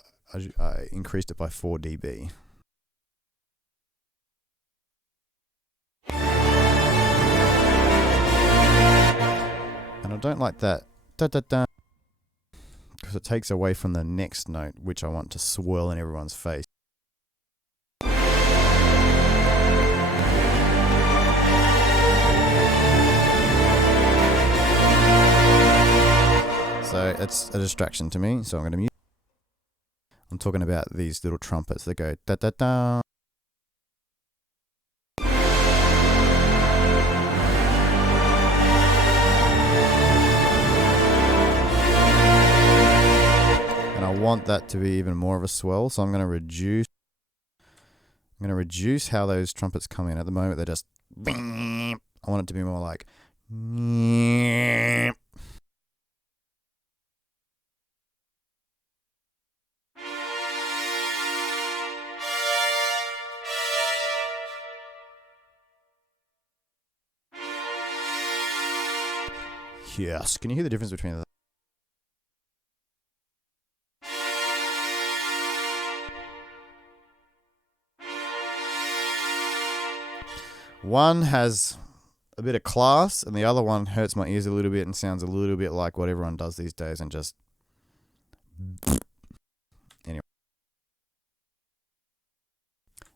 increased it by 4 dB. And I don't like that da-da-da, because it takes away from the next note, which I want to swirl in everyone's face. So it's a distraction to me, so I'm going to mute. I'm talking about these little trumpets that go da-da-da. I want that to be even more of a swell, so I'm going to reduce how those trumpets come in. At the moment they're just I want it to be more like yes. Can you hear the difference between that? One has a bit of class, and the other one hurts my ears a little bit and sounds a little bit like what everyone does these days and just... Anyway.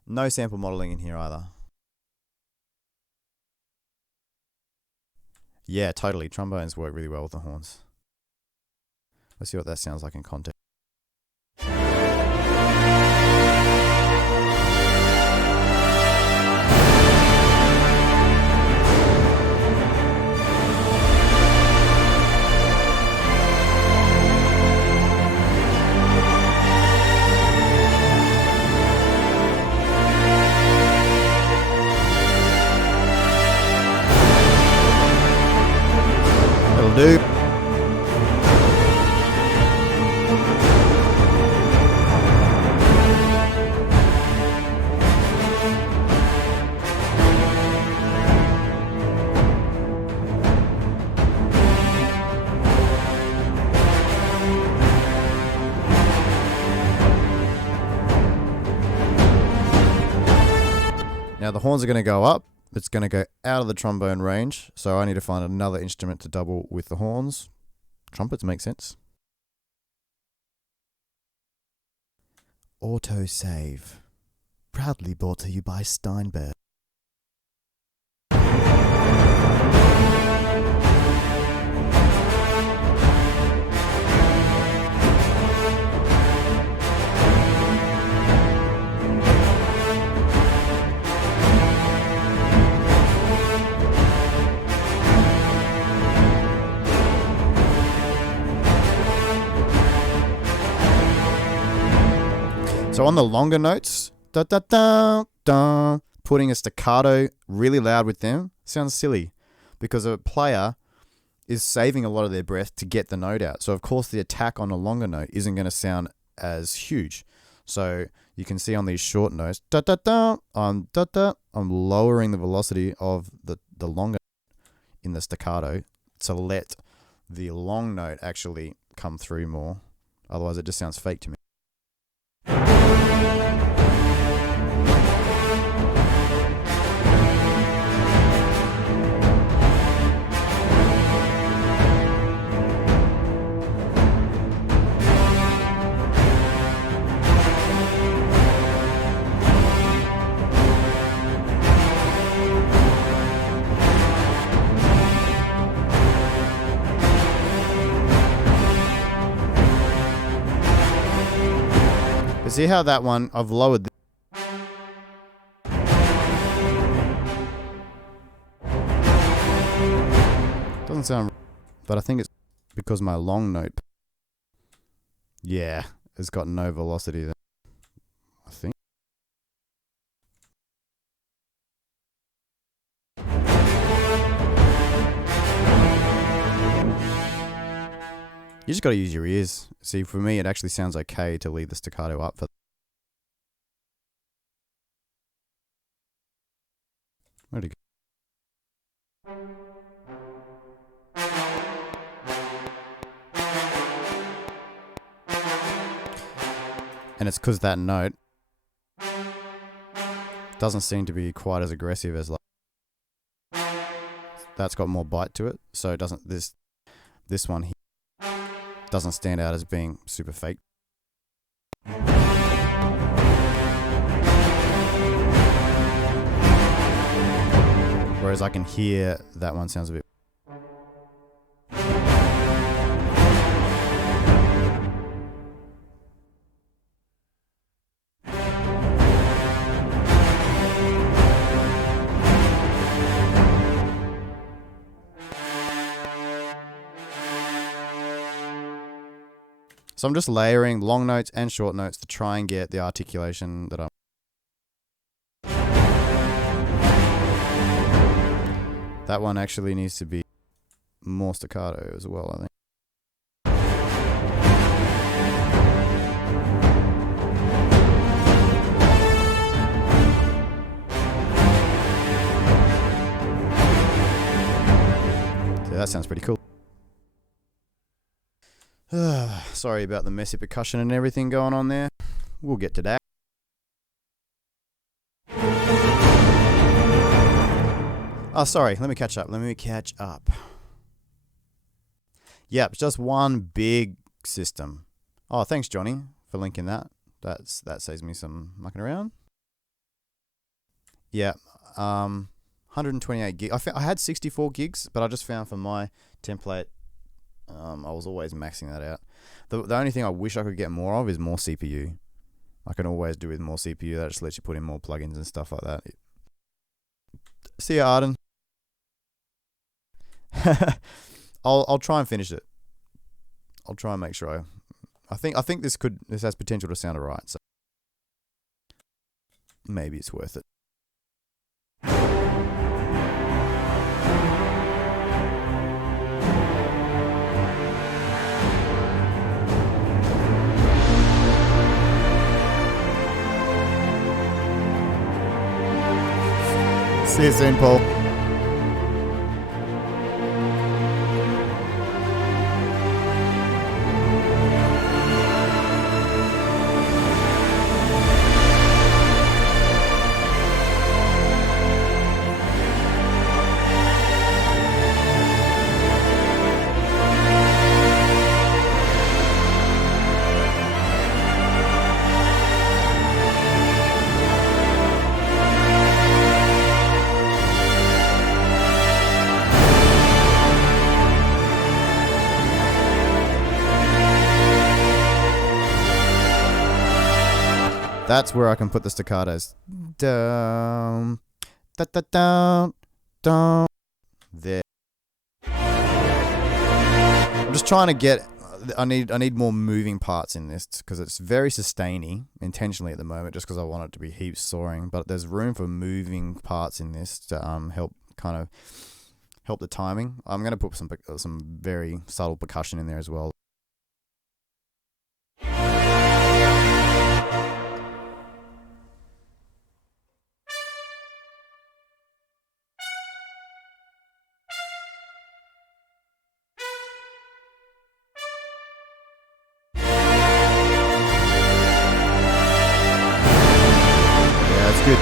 No sample modeling in here either. Yeah, totally. Trombones work really well with the horns. Let's see what that sounds like in context. That'll do. Now the horns are going to go up. It's going to go out of the trombone range, so I need to find another instrument to double with the horns. Trumpets make sense. Autosave. Proudly brought to you by Steinberg. So on the longer notes, da da da da, putting a staccato really loud with them sounds silly, because a player is saving a lot of their breath to get the note out. So of course the attack on a longer note isn't going to sound as huge. So you can see on these short notes, da da da, I'm lowering the velocity of the longer in the staccato to let the long note actually come through more. Otherwise it just sounds fake to me. See how that one, I've lowered this. Doesn't sound, but I think it's because my long note, yeah, it's got no velocity there, I think. You just got to use your ears. See, for me, it actually sounds okay to leave the staccato up. Where'd it go? And it's because that note doesn't seem to be quite as aggressive as like that's got more bite to it. So it doesn't this one here doesn't stand out as being super fake. Whereas I can hear that one sounds a bit. So I'm just layering long notes and short notes to try and get the articulation that I'm. That one actually needs to be more staccato as well, I think. So that sounds pretty cool. Sorry about the messy percussion and everything going on there. We'll get to that. Oh, sorry. Let me catch up. Yep, just one big system. Oh, thanks, Johnny, for linking that. That saves me some mucking around. Yeah, 128 gigs. I had 64 gigs, but I just found for my template, I was always maxing that out. The only thing I wish I could get more of is more CPU. I can always do with more CPU. That just lets you put in more plugins and stuff like that. See ya, Arden. I'll try and finish it. I'll try and make sure I think this has potential to sound alright, so maybe it's worth it. See you soon, Paul. That's where I can put the staccatos. Down, da, da, down, down. There. I'm just trying to get. I need more moving parts in this because it's very sustaining intentionally at the moment, just because I want it to be heaps soaring. But there's room for moving parts in this to help the timing. I'm going to put some very subtle percussion in there as well. Good.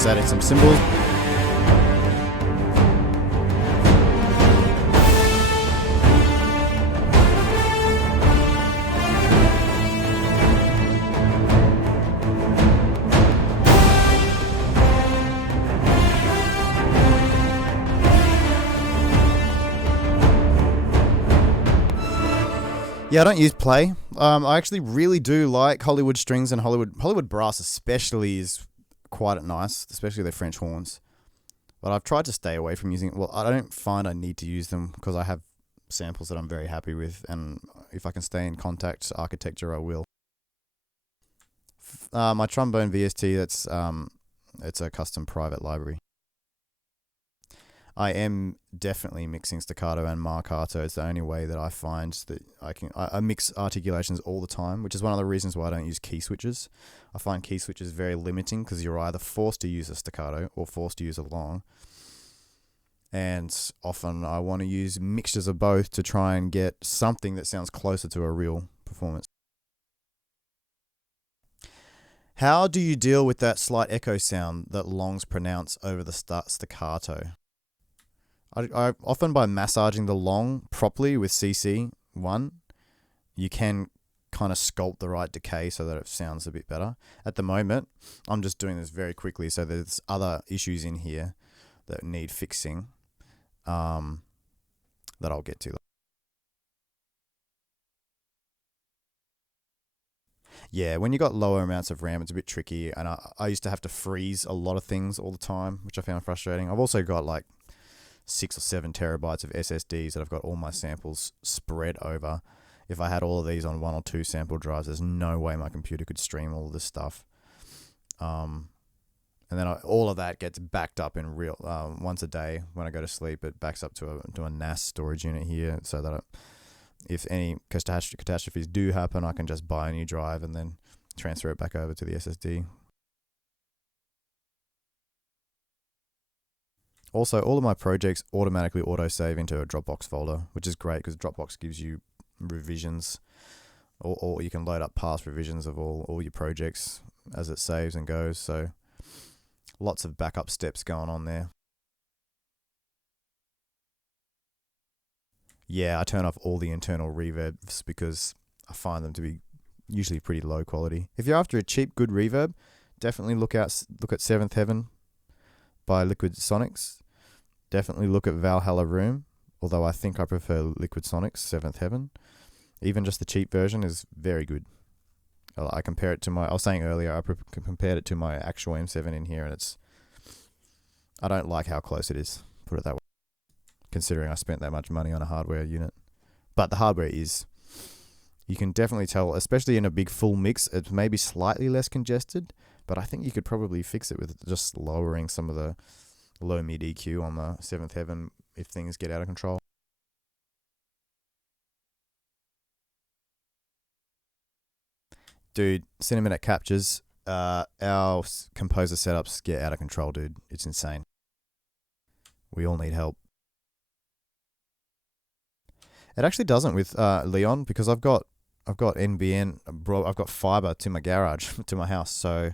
Just adding some cymbals. Yeah, I don't use play. I actually really do like Hollywood strings, and Hollywood brass especially is quite nice, especially their French horns. But I've tried to stay away from using. Well, I don't find I need to use them because I have samples that I'm very happy with, and if I can stay in contact architecture, I will. My trombone VST, it's a custom private library. I am definitely mixing staccato and marcato. It's the only way that I find that I mix articulations all the time, which is one of the reasons why I don't use key switches. I find key switches very limiting because you're either forced to use a staccato or forced to use a long. And often I want to use mixtures of both to try and get something that sounds closer to a real performance. How do you deal with that slight echo sound that longs pronounce over the staccato? I often, by massaging the long properly with CC1, you can kind of sculpt the right decay so that it sounds a bit better. At the moment, I'm just doing this very quickly, so there's other issues in here that need fixing that I'll get to. Yeah, when you got lower amounts of RAM, it's a bit tricky, and I used to have to freeze a lot of things all the time, which I found frustrating. I've also got like 6 or 7 terabytes of SSDs that I've got all my samples spread over. If I had all of these on 1 or 2 sample drives, there's no way my computer could stream all of this stuff. And then all of that gets backed up in real once a day when I go to sleep. It backs up to a NAS storage unit here, so that if any catastrophes do happen, I can just buy a new drive and then transfer it back over to the SSD. Also, all of my projects automatically autosave into a Dropbox folder, which is great because Dropbox gives you revisions, or you can load up past revisions of all your projects as it saves and goes. So lots of backup steps going on there. Yeah, I turn off all the internal reverbs because I find them to be usually pretty low quality. If you're after a cheap, good reverb, definitely look at Seventh Heaven by Liquid Sonics. Definitely look at Valhalla Room, although I think I prefer Liquid Sonics, Seventh Heaven. Even just the cheap version is very good. I compare it to I was saying earlier, I compared it to my actual M7 in here, and I don't like how close it is, put it that way, considering I spent that much money on a hardware unit. But the hardware you can definitely tell, especially in a big full mix, it's maybe slightly less congested, but I think you could probably fix it with just lowering some of the low mid EQ on the Seventh Heaven if things get out of control. Dude, cinematic captures, our composer setups get out of control, dude. It's insane. We all need help. It actually doesn't with Leon, because I've got NBN, I've got fiber to my garage, to my house, so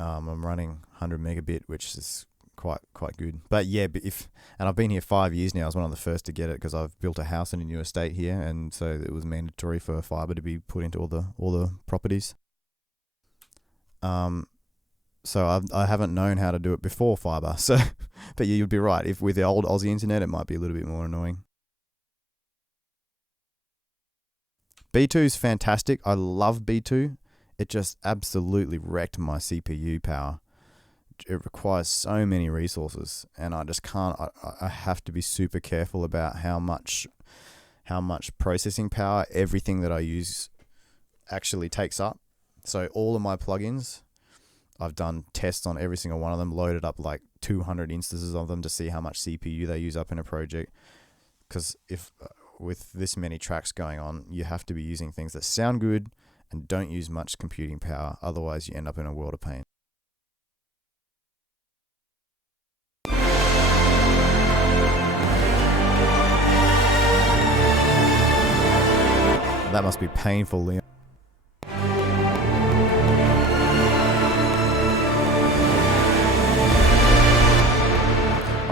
I'm running 100 megabit, which is quite good. But yeah, and I've been here 5 years now. I was one of the first to get it because I've built a house in a new estate here, and so it was mandatory for fiber to be put into all the properties. So I haven't known how to do it before fiber. So, but yeah, you'd be right. If with the old Aussie internet, it might be a little bit more annoying. B2 is fantastic. I love B2. It just absolutely wrecked my CPU power. It requires so many resources, and I just can't. I have to be super careful about how much processing power everything that I use actually takes up. So all of my plugins, I've done tests on every single one of them, loaded up like 200 instances of them to see how much CPU they use up in a project. Because with this many tracks going on, you have to be using things that sound good and don't use much computing power. Otherwise, you end up in a world of pain. That must be painful, Leon.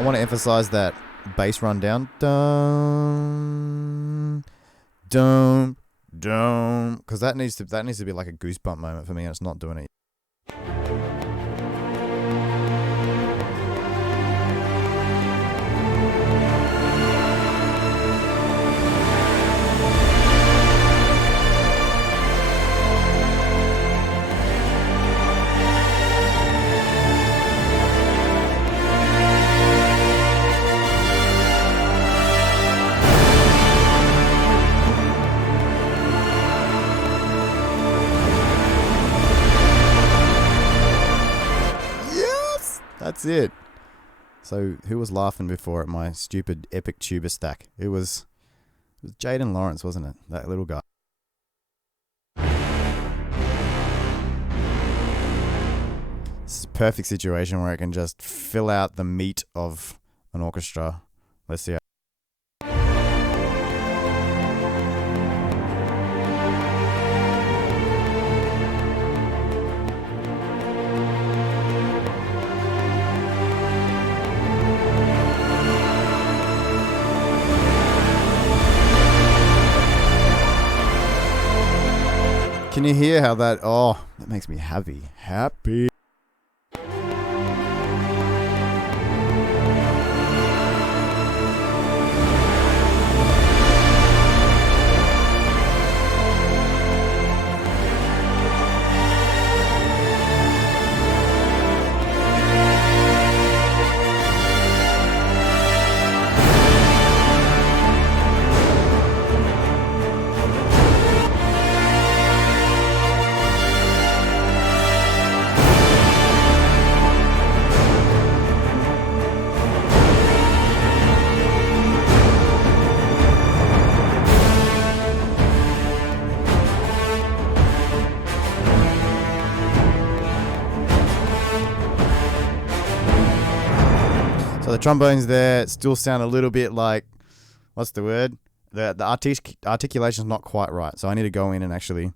I want to emphasize that bass run down. Dun, dun, dun. Because that needs to be like a goosebump moment for me, and it's not doing it. That's it. So who was laughing before at my stupid epic tuba stack? It was Jaden Lawrence, wasn't it? That little guy. This is a perfect situation where I can just fill out the meat of an orchestra. Let's see how. Can you hear how that makes me happy. Happy. The trombones there still sound a little bit like, what's the word? The articulation's not quite right. So I need to go in and actually,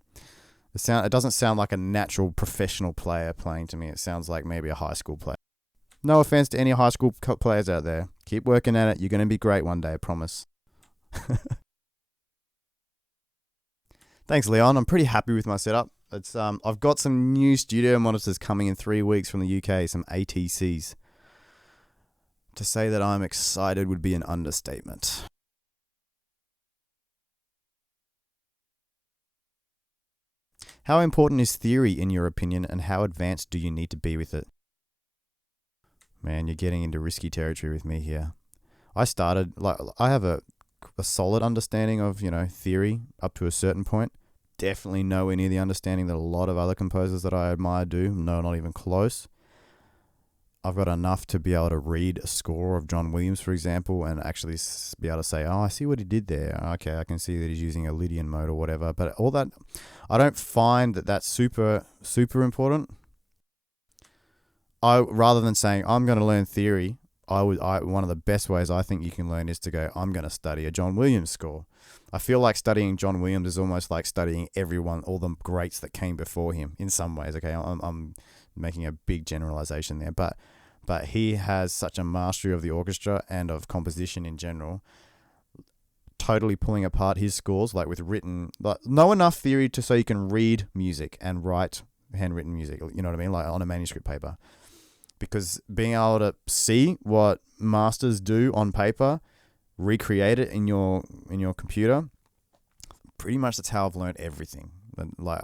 it doesn't sound like a natural professional player playing to me. It sounds like maybe a high school player. No offense to any high school players out there. Keep working at it. You're going to be great one day, I promise. Thanks, Leon. I'm pretty happy with my setup. It's I've got some new studio monitors coming in 3 weeks from the UK, some ATCs. To say that I'm excited would be an understatement. How important is theory in your opinion, and how advanced do you need to be with it? Man, you're getting into risky territory with me here. I have a solid understanding of, theory up to a certain point. Definitely nowhere near the understanding that a lot of other composers that I admire do. No, not even close. I've got enough to be able to read a score of John Williams, for example, and actually be able to say, I see what he did there. Okay, I can see that he's using a Lydian mode or whatever. But all that, I don't find that that's super, super important. Rather than saying, I'm going to learn theory, one of the best ways I think you can learn is to go, I'm going to study a John Williams score. I feel like studying John Williams is almost like studying all the greats that came before him in some ways. Okay, I'm making a big generalization there, but he has such a mastery of the orchestra and of composition in general, totally pulling apart his scores, like with know enough theory so you can read music and write handwritten music, you know what I mean, like on a manuscript paper. Because being able to see what masters do on paper, recreate it in your computer, pretty much that's how I've learned everything. Like,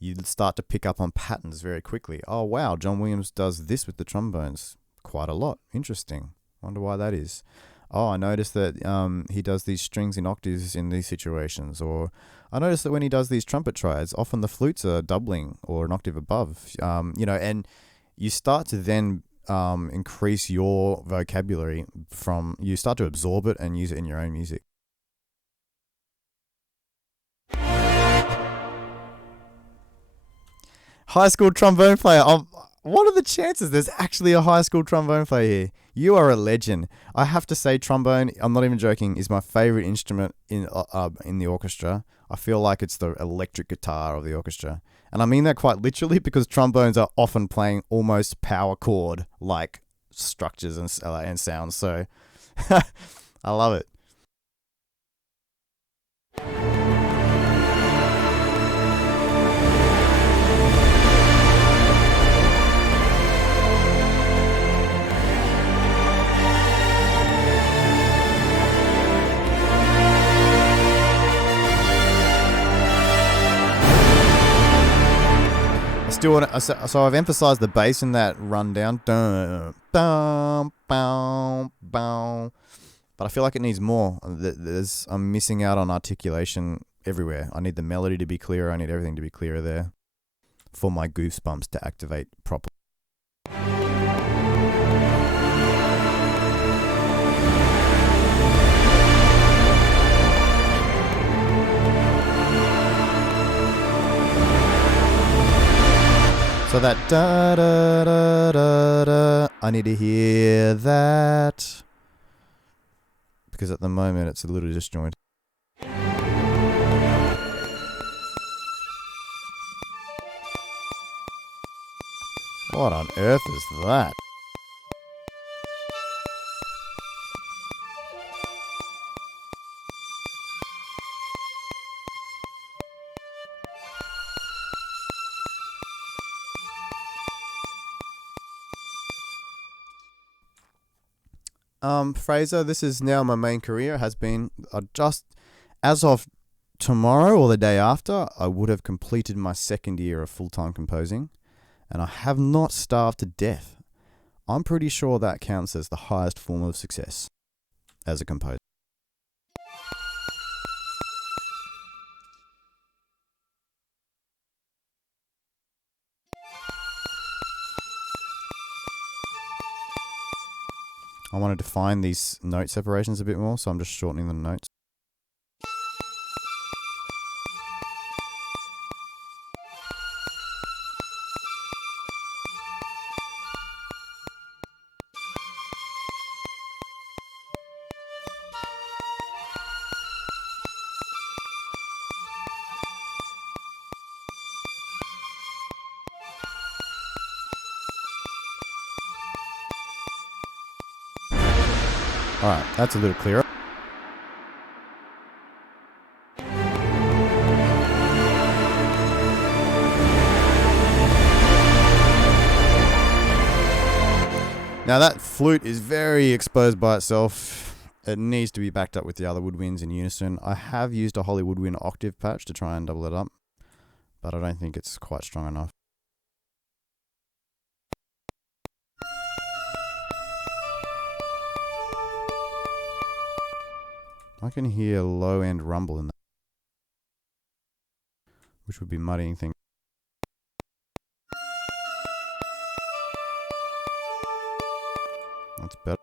you start to pick up on patterns very quickly. Oh, wow, John Williams does this with the trombones quite a lot. Interesting. Wonder why that is. Oh, I noticed that he does these strings in octaves in these situations. Or I noticed that when he does these trumpet triads, often the flutes are doubling or an octave above. And you start to then increase your vocabulary you start to absorb it and use it in your own music. High school trombone player. What are the chances there's actually a high school trombone player here? You are a legend. I have to say, trombone, I'm not even joking, is my favorite instrument in the orchestra. I feel like it's the electric guitar of the orchestra. And I mean that quite literally because trombones are often playing almost power chord like structures and sounds. So I love it. So I've emphasized the bass in that rundown. Dun, bum, bum, bum. But I feel like it needs more. I'm missing out on articulation everywhere. I need the melody to be clearer. I need everything to be clearer there for my goosebumps to activate properly. So that da da da da da, I need to hear that because at the moment it's a little disjointed. What on earth is that? Fraser, this is now my main career. It has been just as of tomorrow or the day after, I would have completed my second year of full-time composing, and I have not starved to death. I'm pretty sure that counts as the highest form of success as a composer. I want to define these note separations a bit more, so I'm just shortening the notes. Alright, that's a little clearer. Now that flute is very exposed by itself. It needs to be backed up with the other woodwinds in unison. I have used a Holly Woodwind octave patch to try and double it up, but I don't think it's quite strong enough. I can hear low end rumble in that, which would be muddying things. That's better.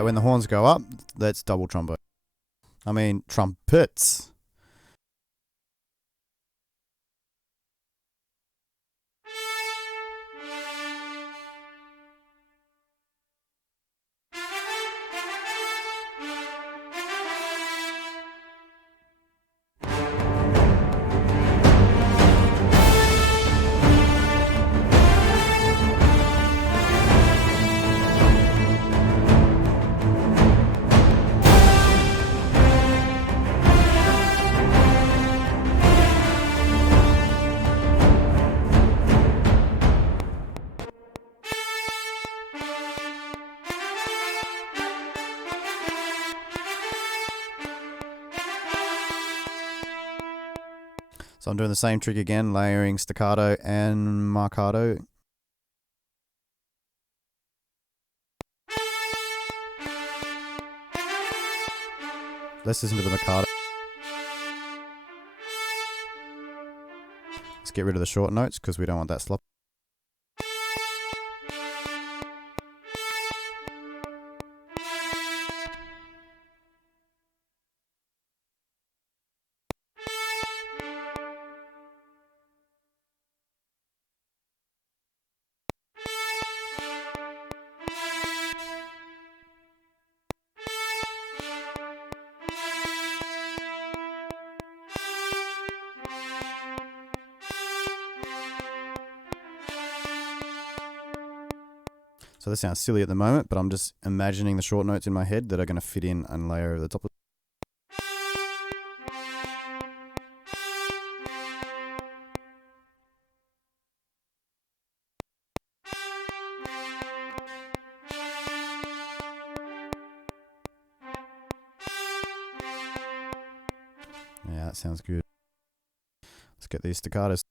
Alright, when the horns go up, let's double trombone. I mean, trumpets. So I'm doing the same trick again, layering staccato and marcato. Let's listen to the marcato. Let's get rid of the short notes because we don't want that slop. So this sounds silly at the moment, but I'm just imagining the short notes in my head that are going to fit in and layer over the top of. Yeah, that sounds good. Let's get these staccatos.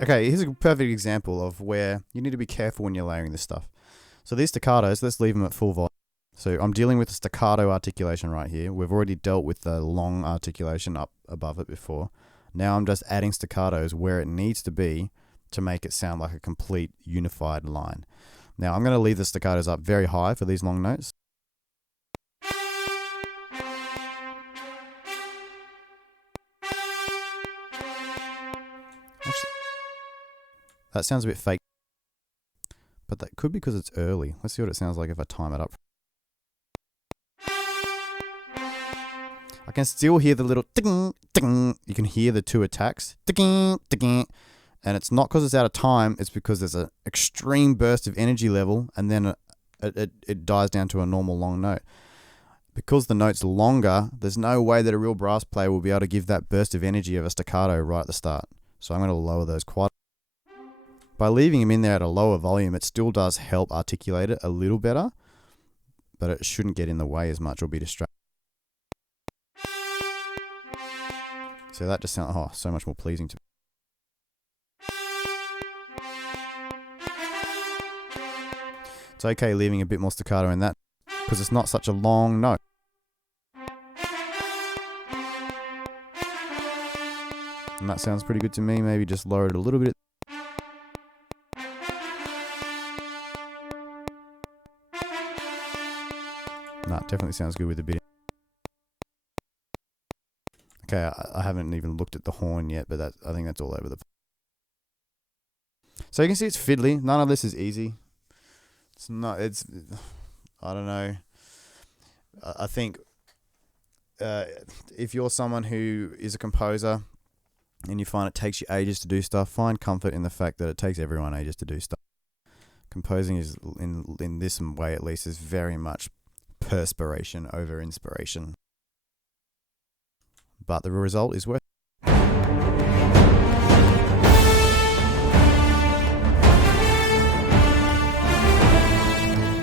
Okay, here's a perfect example of where you need to be careful when you're layering this stuff. So these staccatos, let's leave them at full volume. So I'm dealing with the staccato articulation right here. We've already dealt with the long articulation up above it before. Now I'm just adding staccatos where it needs to be to make it sound like a complete unified line. Now I'm going to leave the staccatos up very high for these long notes. Actually, that sounds a bit fake, but that could be because it's early. Let's see what it sounds like if I time it up. I can still hear the little ding, ding. You can hear the two attacks. Ding, ding. And it's not because it's out of time, it's because there's an extreme burst of energy level and then it dies down to a normal long note. Because the note's longer, there's no way that a real brass player will be able to give that burst of energy of a staccato right at the start. So I'm going to lower those quite. By leaving them in there at a lower volume, it still does help articulate it a little better, but it shouldn't get in the way as much or be distracting. So that just sounds so much more pleasing to me. It's okay leaving a bit more staccato in that because it's not such a long note. And that sounds pretty good to me. Maybe just lower it a little bit. No, it definitely sounds good with a bit. Okay, I haven't even looked at the horn yet, but I think that's all over the. So you can see it's fiddly. None of this is easy. It's not. It's. I don't know. I think if you're someone who is a composer and you find it takes you ages to do stuff, find comfort in the fact that it takes everyone ages to do stuff. Composing is, in this way at least, is very much perspiration over inspiration. But the result is worth it.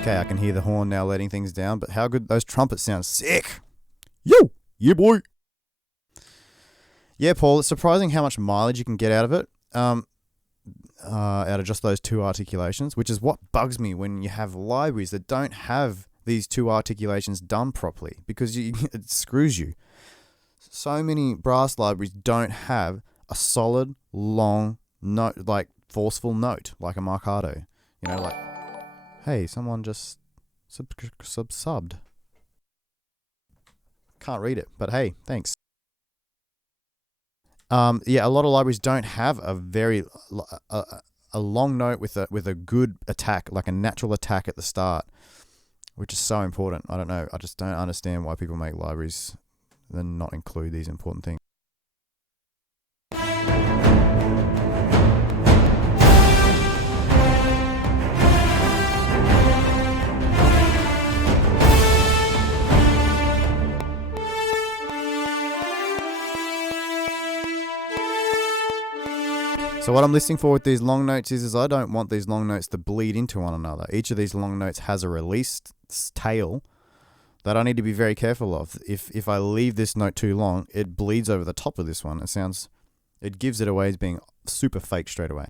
Okay, I can hear the horn now letting things down, but how good those trumpets sound. Sick! Yo! Yeah, boy! Yeah, Paul, it's surprising how much mileage you can get out of it. Out of just those two articulations, which is what bugs me when you have libraries that don't have these two articulations done properly, because it screws you. So many brass libraries don't have a solid, long note, like forceful note, like a marcato. You know, like, hey, someone just subbed. Can't read it, but hey, thanks. Yeah, a lot of libraries don't have a very a long note with a good attack, like a natural attack at the start, which is so important. I don't know. I just don't understand why people make libraries and not include these important things. So what I'm listening for with these long notes is I don't want these long notes to bleed into one another. Each of these long notes has a released tail that I need to be very careful of. If I leave this note too long, it bleeds over the top of this one. It gives it away as being super fake straight away.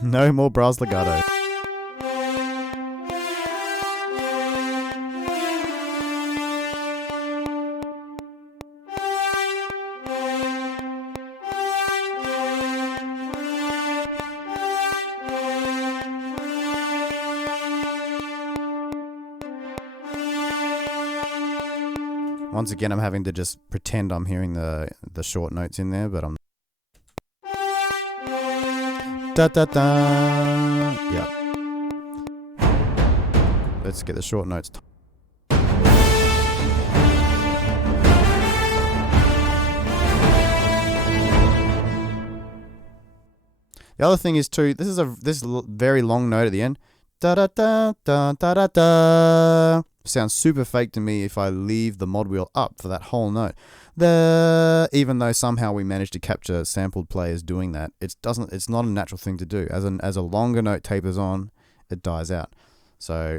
No more brass legato. Once again, I'm having to just pretend I'm hearing the short notes in there, but I'm... Da da da. Yeah. Let's get the short notes. The other thing is too, this is very long note at the end. Da da da da da da da. Sounds super fake to me if I leave the mod wheel up for that whole note. Even though somehow we managed to capture sampled players doing that, it's not a natural thing to do. As a longer note tapers on, it dies out. So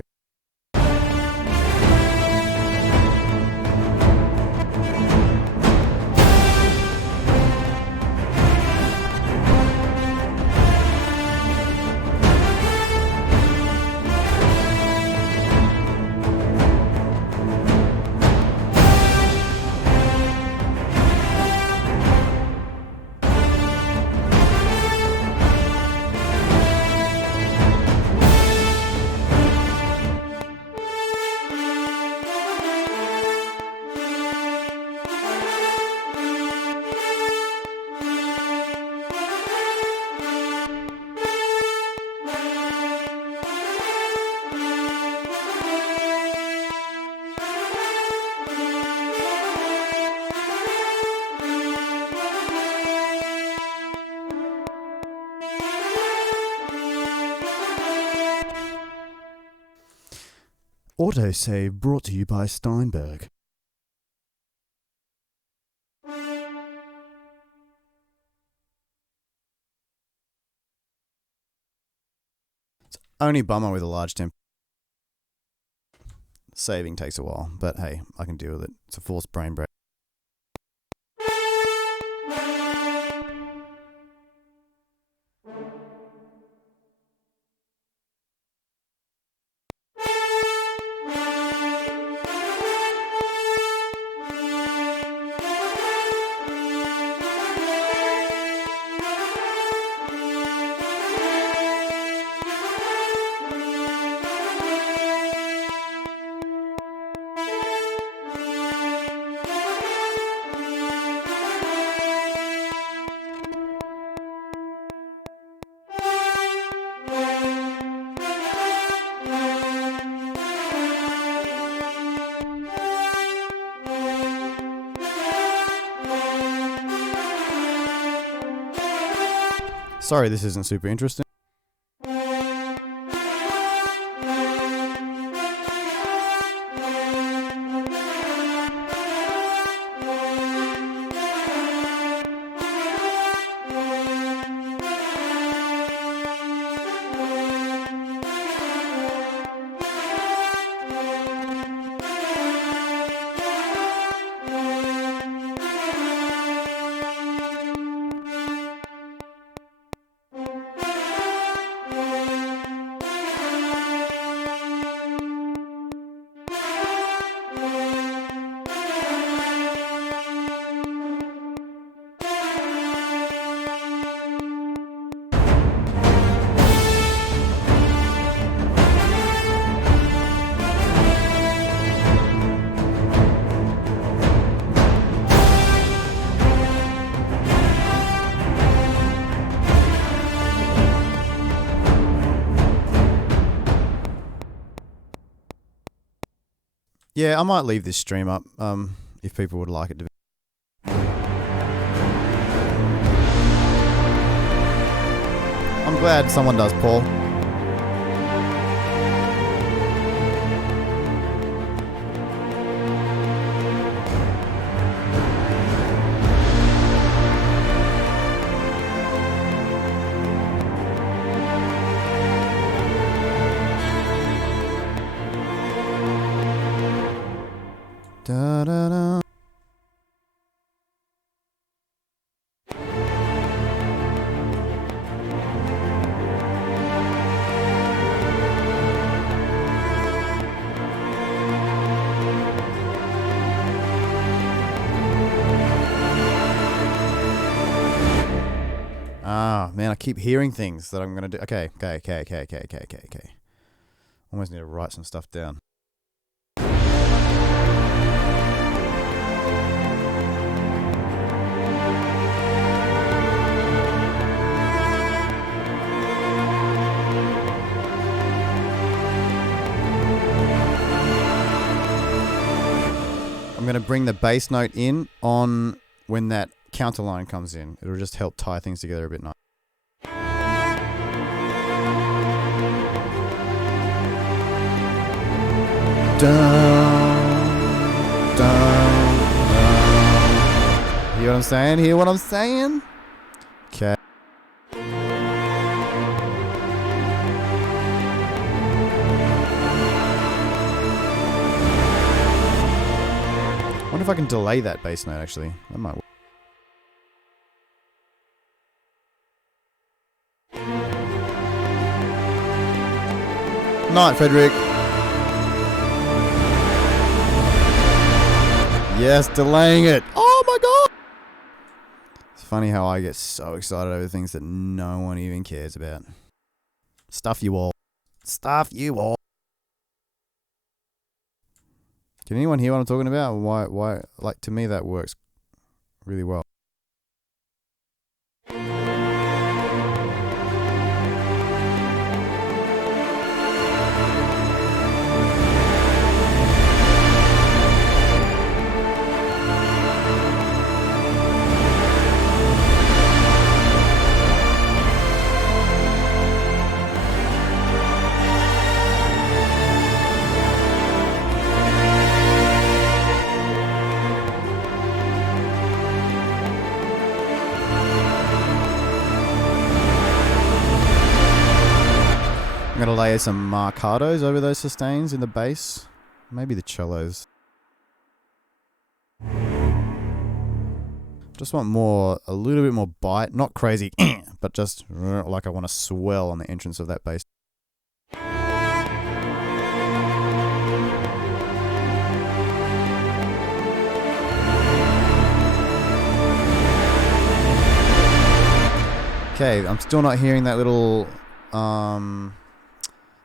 autosave brought to you by Steinberg. It's only bummer with a large temp. Saving takes a while, but hey, I can deal with it. It's a forced brain break. Sorry, this isn't super interesting. Yeah, I might leave this stream up if people would like it to be. I'm glad someone does, Paul. Da, da, da. Ah, man, I keep hearing things that I'm going to do. Okay. Almost need to write some stuff down. I'm going to bring the bass note in on when that counter line comes in. It'll just help tie things together a bit nice. Dun, dun, dun. Hear what I'm saying? Hear what I'm saying? Okay. I wonder if I can delay that bass note actually. That might work. Night, Frederick. Yes, delaying it. Oh my god! It's funny how I get so excited over things that no one even cares about. Stuff you all. Stuff you all. Can anyone hear what I'm talking about? Why? Like, to me, that works really well. I'm going to layer some marcatos over those sustains in the bass. Maybe the cellos. Just want a little bit more bite. Not crazy, but just like I want to swell on the entrance of that bass. Okay, I'm still not hearing that little...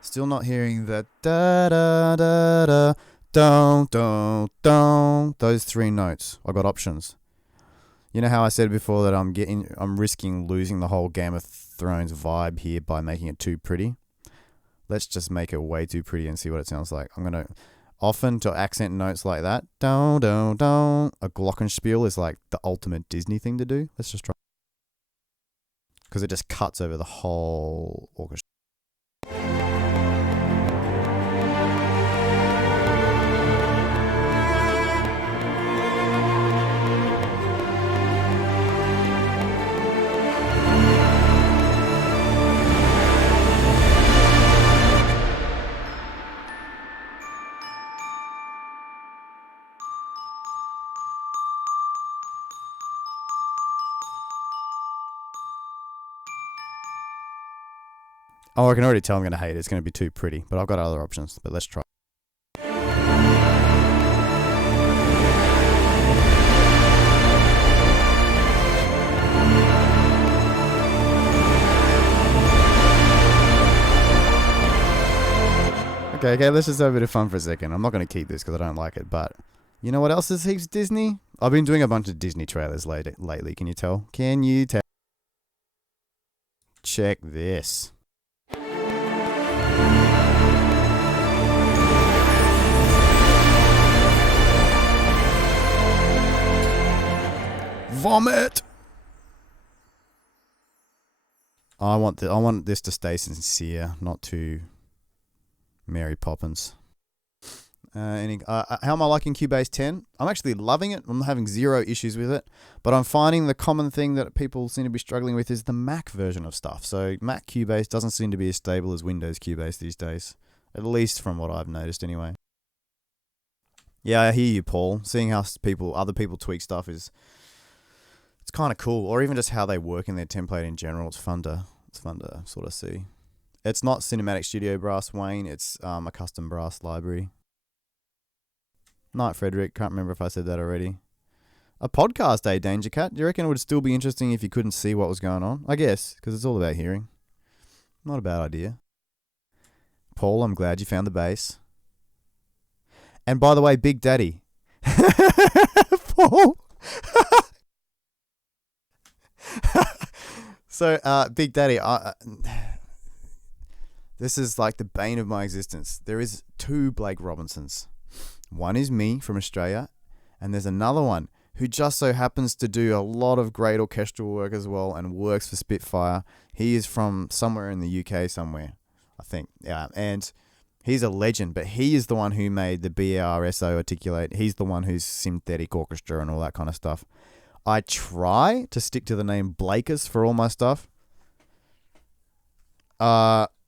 Still not hearing that da da da da don't don't don't those three notes. I got options. You know how I said before that I'm risking losing the whole Game of Thrones vibe here by making it too pretty. Let's just make it way too pretty and see what it sounds like. I'm gonna often to accent notes like that. Don't don't don't. A Glockenspiel is like the ultimate Disney thing to do. Let's just try. Because it just cuts over the whole orchestra. Oh, I can already tell I'm going to hate it. It's going to be too pretty. But I've got other options. But let's try. Okay, let's just have a bit of fun for a second. I'm not going to keep this because I don't like it. But you know what else is heaps Disney? I've been doing a bunch of Disney trailers lately. Can you tell? Can you tell? Check this. Vomit! I want this to stay sincere, not too Mary Poppins. How am I liking Cubase 10? I'm actually loving it. I'm having zero issues with it. But I'm finding the common thing that people seem to be struggling with is the Mac version of stuff. So Mac Cubase doesn't seem to be as stable as Windows Cubase these days. At least from what I've noticed anyway. Yeah, I hear you, Paul. Seeing how other people tweak stuff it's kind of cool. Or even just how they work in their template in general. It's fun to sort of see. It's not Cinematic Studio Brass, Wayne. It's a custom brass library. Night, Frederick. Can't remember if I said that already. A podcast, Danger Cat? Do you reckon it would still be interesting if you couldn't see what was going on? I guess, because it's all about hearing. Not a bad idea. Paul, I'm glad you found the bass. And by the way, Big Daddy. Paul. So, Big Daddy, this is like the bane of my existence. There is 2 Blake Robinsons. One is me from Australia, and there's another one who just so happens to do a lot of great orchestral work as well and works for Spitfire. He is from somewhere in the UK somewhere, I think. Yeah, and he's a legend, but he is the one who made the BRSO articulate. He's the one who's synthetic orchestra and all that kind of stuff. I try to stick to the name blakus for all my stuff.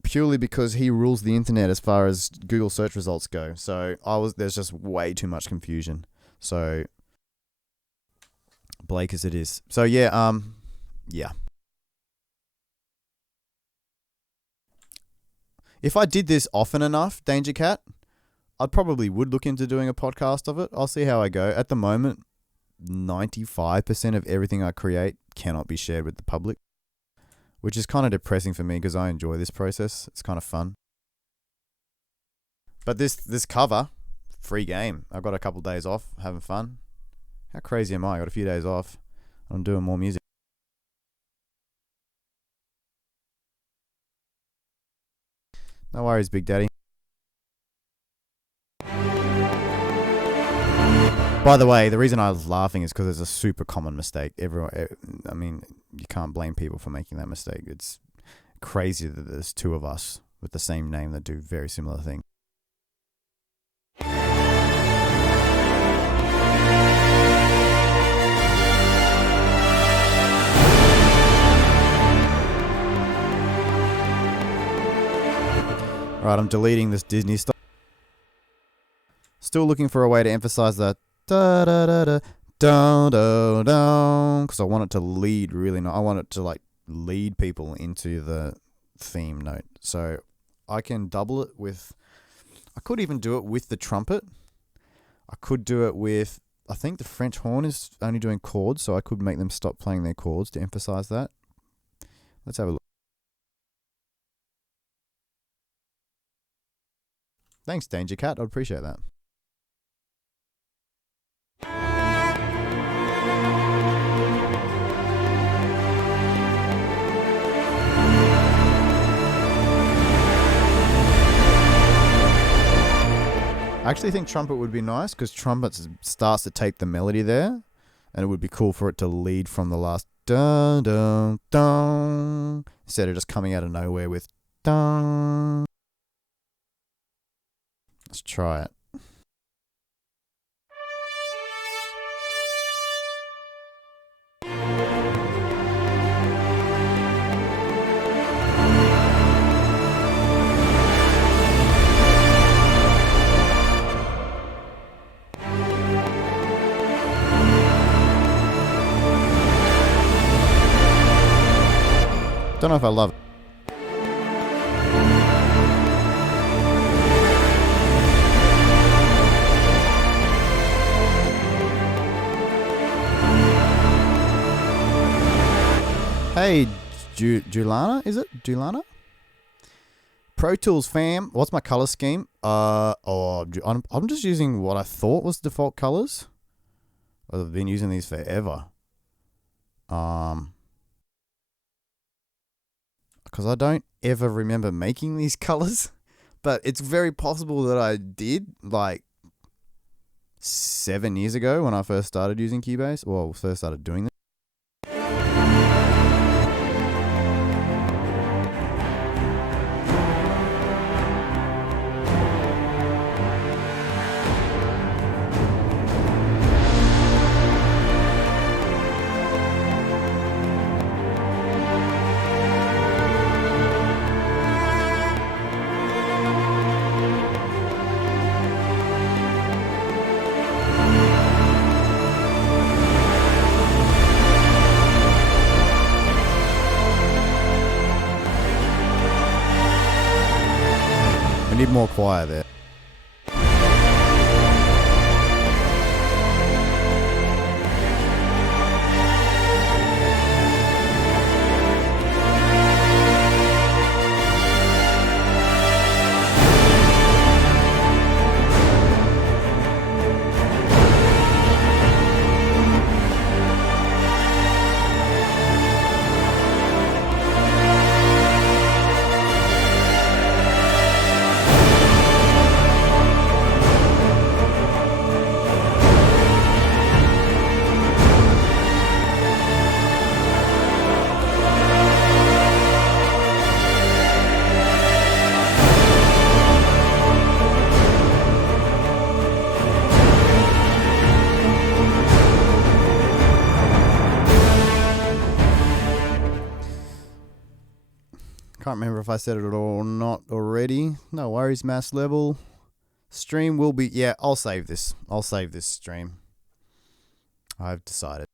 Purely because he rules the internet as far as Google search results go. So there's just way too much confusion. So blakus it is. So yeah. If I did this often enough, Danger Cat, I probably would look into doing a podcast of it. I'll see how I go. At the moment, 95% of everything I create cannot be shared with the public, which is kind of depressing for me because I enjoy this process. It's kind of fun. But this cover, free game. I've got a couple days off, having fun. How crazy am I? I got a few days off. I'm doing more music. No worries, Big Daddy. By the way, the reason I was laughing is because it's a super common mistake. I mean, you can't blame people for making that mistake. It's crazy that there's 2 of us with the same name that do very similar things. Alright, I'm deleting this Disney stuff. Still looking for a way to emphasize that da da da da da da da, because I want it to lead really nice. I want it to like lead people into the theme note. So I can double it with, I could even do it with the trumpet. I could do it with, I think the French horn is only doing chords, so I could make them stop playing their chords to emphasize that. Let's have a look. Thanks, Danger Cat. I'd appreciate that. I actually think trumpet would be nice because trumpet starts to take the melody there, and it would be cool for it to lead from the last dun dun dun instead of just coming out of nowhere with dun. Let's try it. Don't know if I love it. Hey, Julana, is it? Julana? Pro Tools fam, what's my color scheme? I'm just using what I thought was default colors. I've been using these forever. Because I don't ever remember making these colors, but it's very possible that I did like 7 years ago when I first started using Cubase, or first started doing this. more choir there. Can't remember if I said it or not already. No worries, mass level. Stream will be... Yeah, I'll save this. I'll save this stream. I've decided.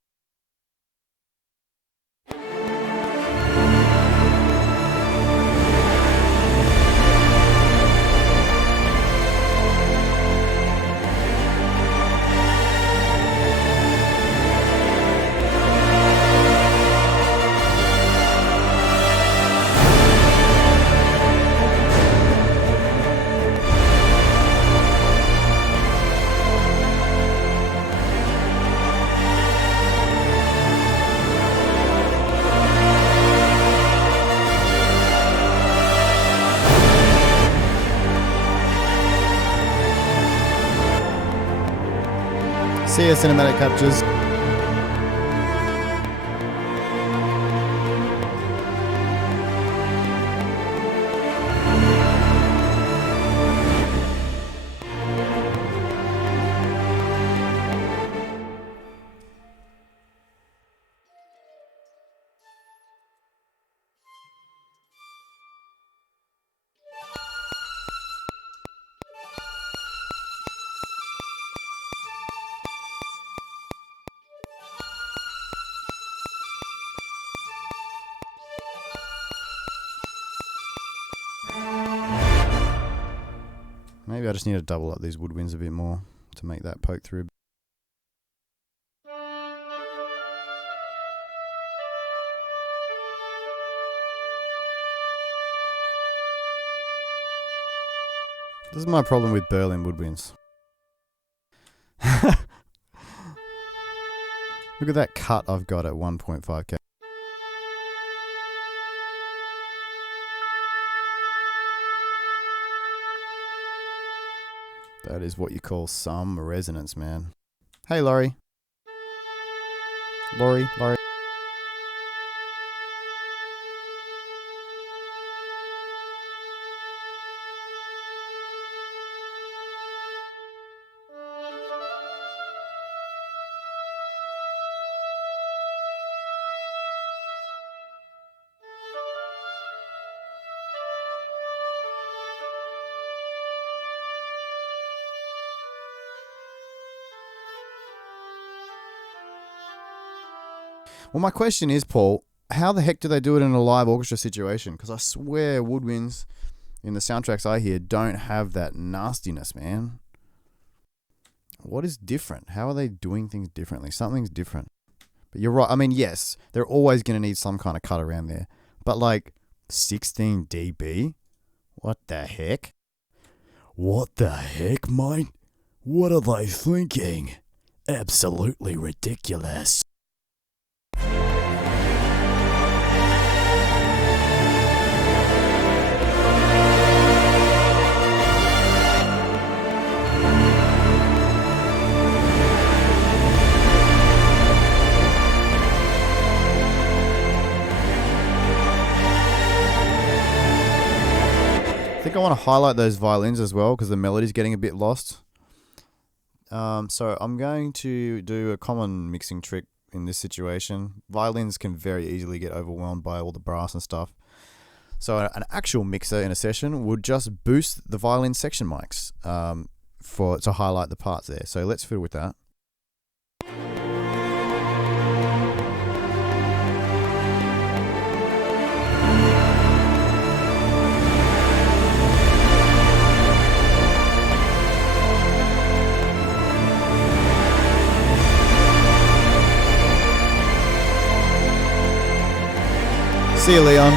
See ya, cinematic captures. Maybe I just need to double up these woodwinds a bit more to make that poke through. This is my problem with Berlin woodwinds. Look at that cut I've got at 1.5K. That is what you call some resonance, man. Hey, Laurie. Laurie. Well, my question is, Paul, how the heck do they do it in a live orchestra situation? Because I swear woodwinds in the soundtracks I hear don't have that nastiness, man. What is different? How are they doing things differently? Something's different. But you're right. I mean, yes, they're always going to need some kind of cut around there. But like 16 dB? What the heck? What the heck, mate? What are they thinking? Absolutely ridiculous. I think I want to highlight those violins as well because the melody's getting a bit lost. So I'm going to do a common mixing trick in this situation. Violins can very easily get overwhelmed by all the brass and stuff. So an actual mixer in a session would just boost the violin section mics to highlight the parts there. So let's fiddle with that. See you, Leon.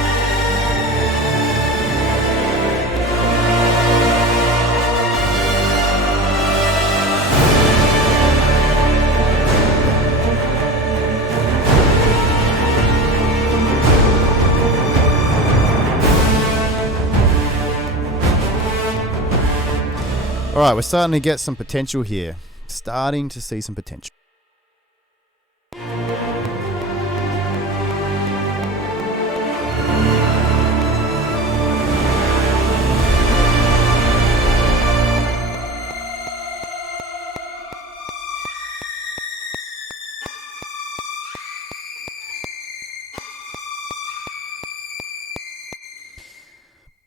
Alright, we're starting to get some potential here. Starting to see some potential.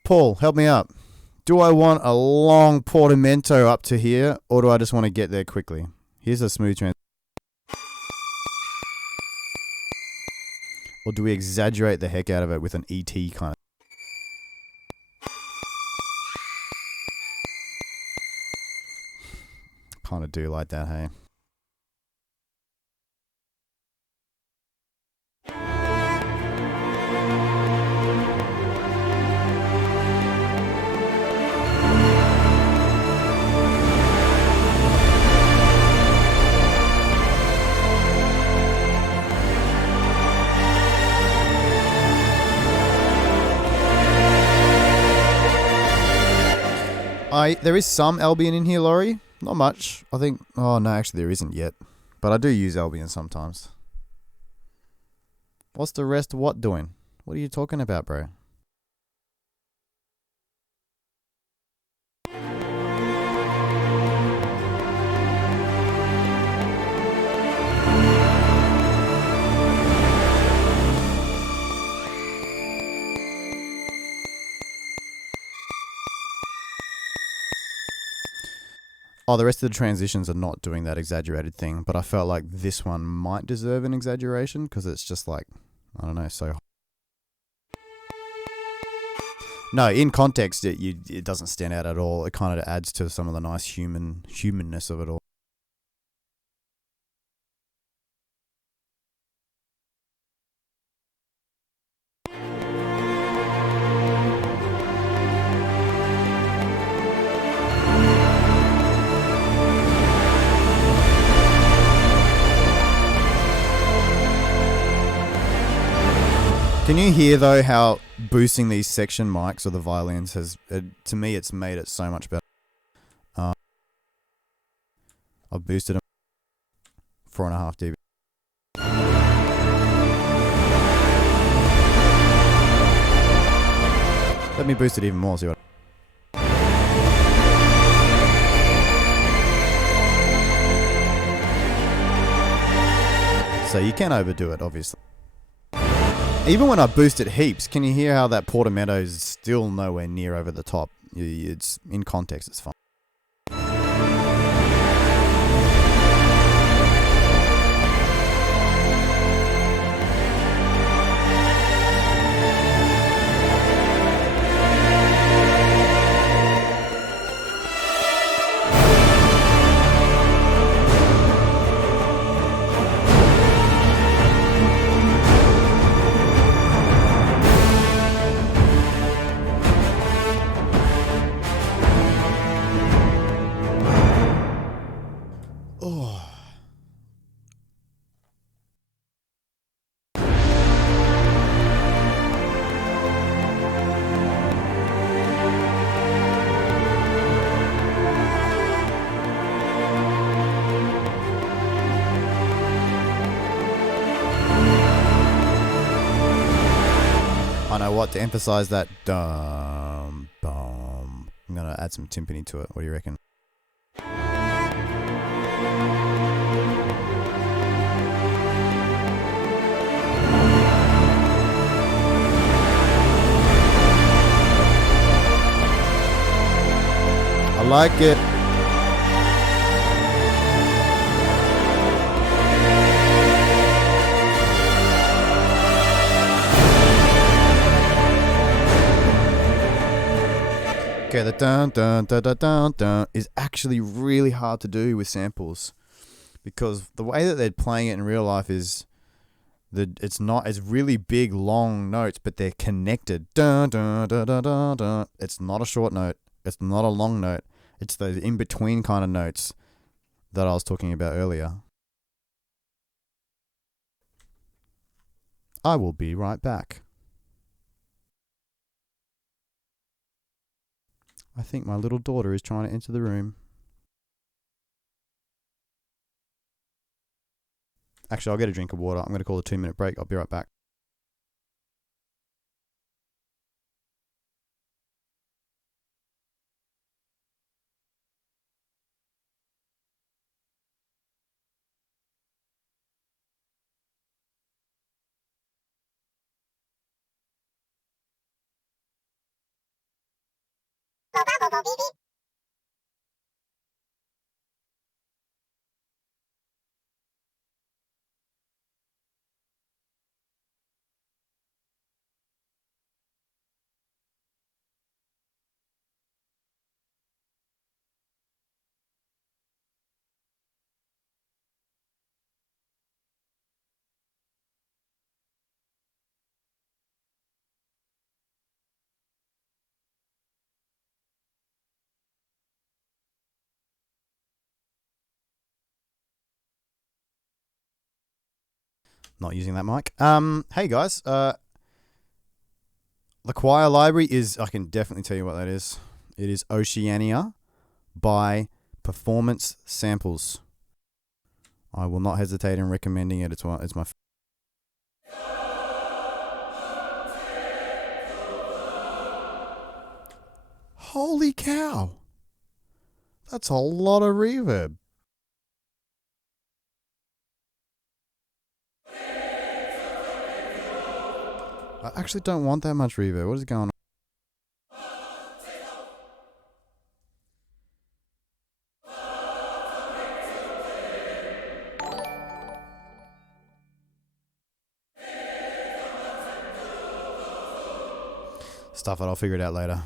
Paul, help me out. Do I want a long portamento up to here, or do I just want to get there quickly? Here's a smooth transition. Or do we exaggerate the heck out of it with an ET kind of... Kind of do like that, hey? There is some Albion in here, Laurie. Not much. I think... Oh, no, actually there isn't yet. But I do use Albion sometimes. What's the rest what doing? What are you talking about, bro? Oh, the rest of the transitions are not doing that exaggerated thing, but I felt like this one might deserve an exaggeration because it's just like, I don't know, so... No, in context, it doesn't stand out at all. It kind of adds to some of the nice humanness of it all. Can you hear, though, how boosting these section mics or the violins has, to me, it's made it so much better. I've boosted them 4.5 dB. Let me boost it even more, see what... So you can overdo it, obviously. Even when I boost it heaps, can you hear how that portamento is still nowhere near over the top? It's in context, it's fine. To emphasize that dum bum, I'm gonna add some timpani to it. What do you reckon? I like it. Okay, the dun dun dun dun dun dun is actually really hard to do with samples because the way that they're playing it in real life is It's really big, long notes, but they're connected. Dun, dun, dun, dun, dun, dun. It's not a short note. It's not a long note. It's those in-between kind of notes that I was talking about earlier. I will be right back. I think my little daughter is trying to enter the room. Actually, I'll get a drink of water. I'm going to call a 2-minute break. I'll be right back. Not using that mic. Hey guys. The choir library is, I can definitely tell you what that is. It is Oceania by Performance Samples. I will not hesitate in recommending it. It's my Holy cow. That's a lot of reverb. I actually don't want that much reverb. What is going on? Stuff it. I'll figure it out later.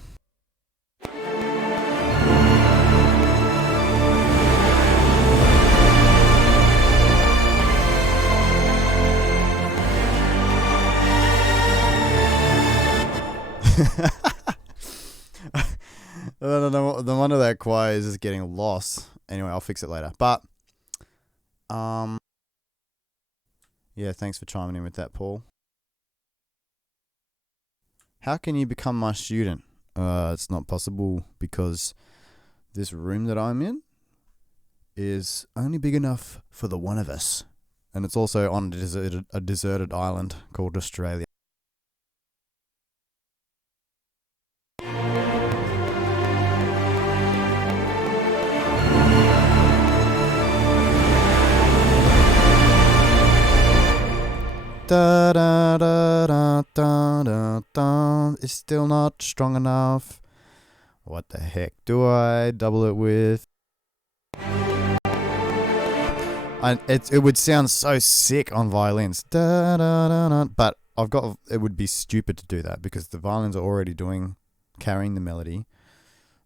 The one of that choir is just getting lost. Anyway, I'll fix it later. But, yeah, thanks for chiming in with that, Paul. How can you become my student? It's not possible because this room that I'm in is only big enough for the one of us. And it's also on a deserted island called Australia. Da da da da da da da. It's still not strong enough. What the heck do I double it with? It would sound so sick on violins. Da da da da. But it would be stupid to do that because the violins are already carrying the melody.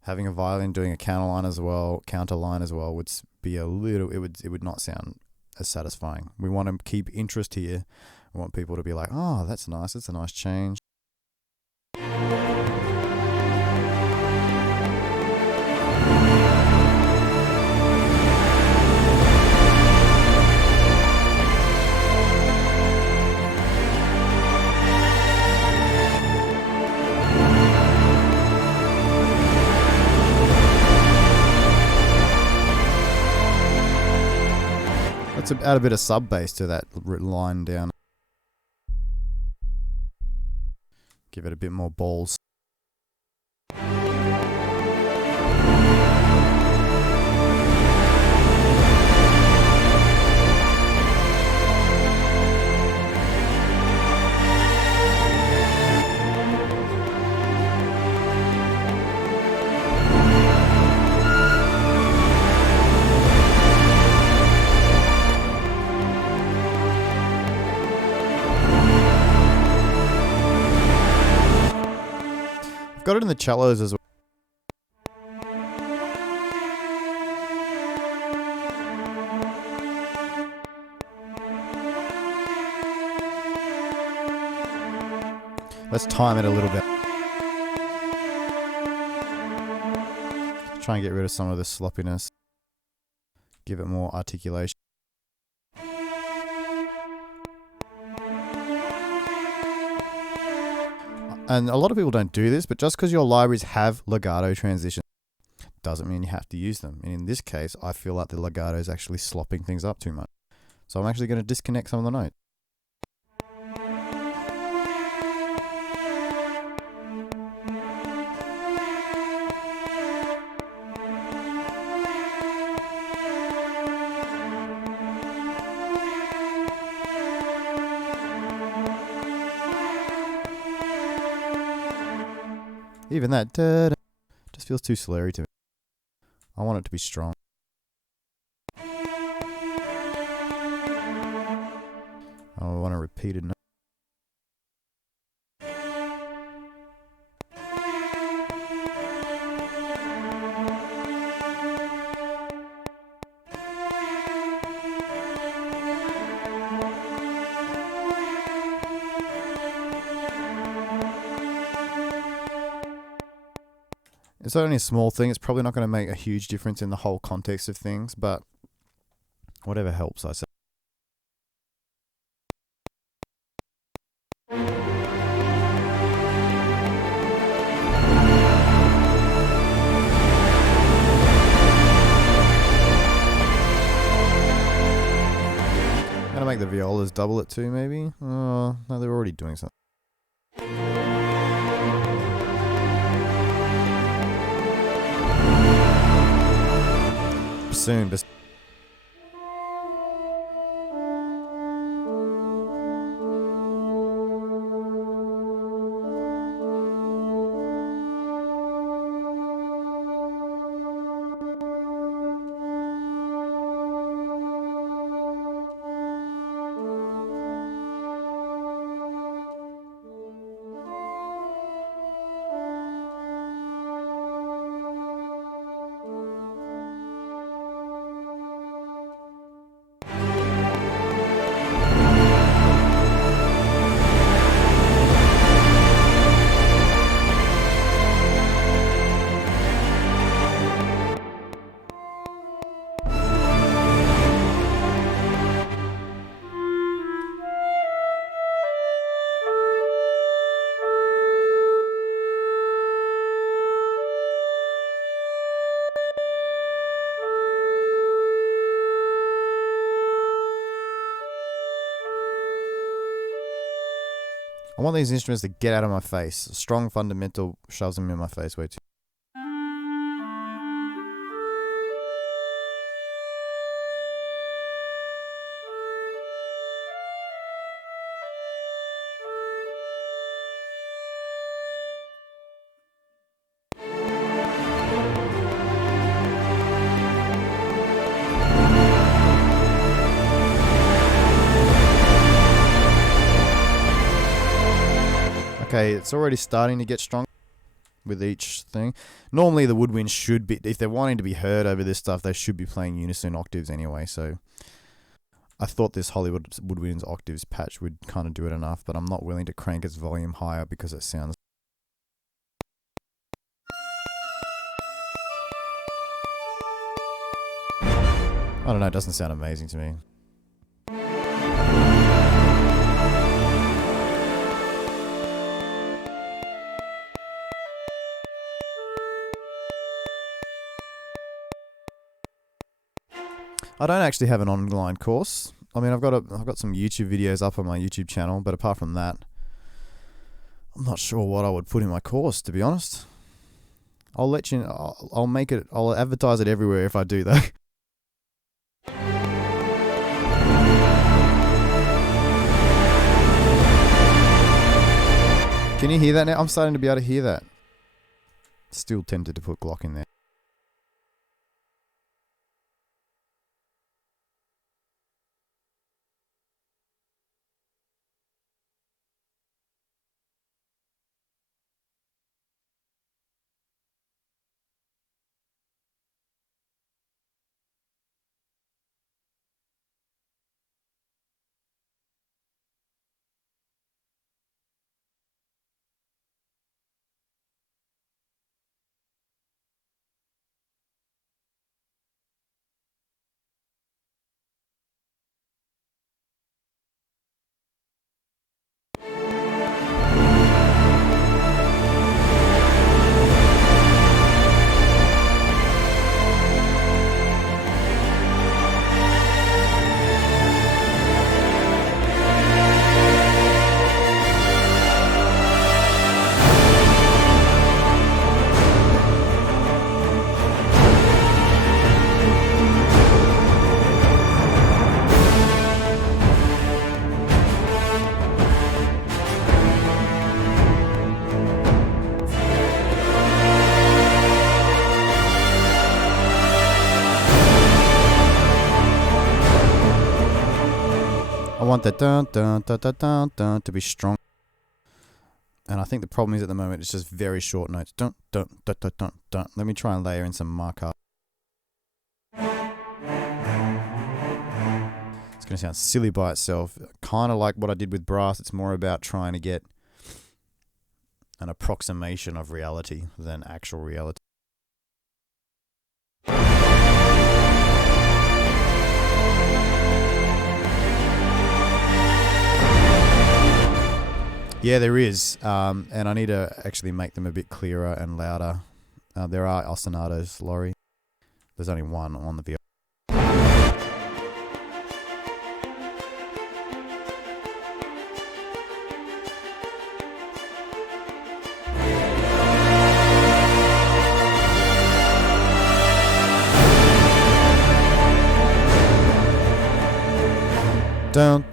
Having a violin doing a counter line as well would be it would not sound as satisfying. We want to keep interest here. We want people to be like, oh, that's nice. It's a nice change. Let's add a bit of sub bass to that line down. Give it a bit more balls. Got it in the cellos as well. Let's time it a little bit. Try and get rid of some of the sloppiness. Give it more articulation. And a lot of people don't do this, but just because your libraries have legato transitions doesn't mean you have to use them. And in this case, I feel like the legato is actually slopping things up too much. So I'm actually going to disconnect some of the notes. Even that just feels too slurry to me. I want it to be strong. I want a repeated note. It's only a small thing. It's probably not going to make a huge difference in the whole context of things, but whatever helps, I say. I'm going to make the violas double it too, maybe? Oh, no, they're already doing something. Bassoon, bassoon. I want these instruments to get out of my face. A strong fundamental shoves them in my face way too. Okay, it's already starting to get strong with each thing. Normally the woodwinds should be, if they're wanting to be heard over this stuff, they should be playing unison octaves anyway, so I thought this Hollywood Woodwinds octaves patch would kind of do it enough, but I'm not willing to crank its volume higher because it sounds... I don't know, it doesn't sound amazing to me. I don't actually have an online course. I mean, I've got some YouTube videos up on my YouTube channel, but apart from that, I'm not sure what I would put in my course, to be honest. I'll let you. I'll make it. I'll advertise it everywhere if I do, though. Can you hear that now? I'm starting to be able to hear that. Still tempted to put Glock in there. want that dun dun dun dun dun dun to be strong. And I think the problem is at the moment it's just very short notes. Dun dun dun dun dun dun. Let me try and layer in some markup. It's going to sound silly by itself. Kind of like what I did with brass. It's more about trying to get an approximation of reality than actual reality. Yeah, there is, and I need to actually make them a bit clearer and louder. There are ostinatos, Laurie. There's only one on the viola. Don't.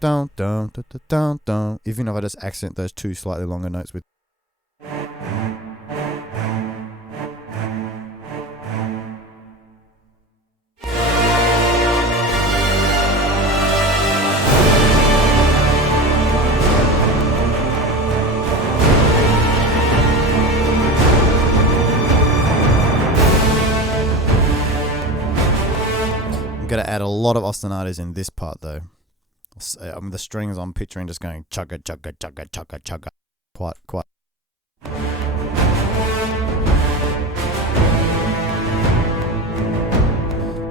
Dun, dun, dun, dun, dun, dun. Even if I just accent those two slightly longer notes with. I'm going to add a lot of ostinatos in this part though. I mean, the strings I'm picturing just going chugga chugga chugga chugga chugga. Quite.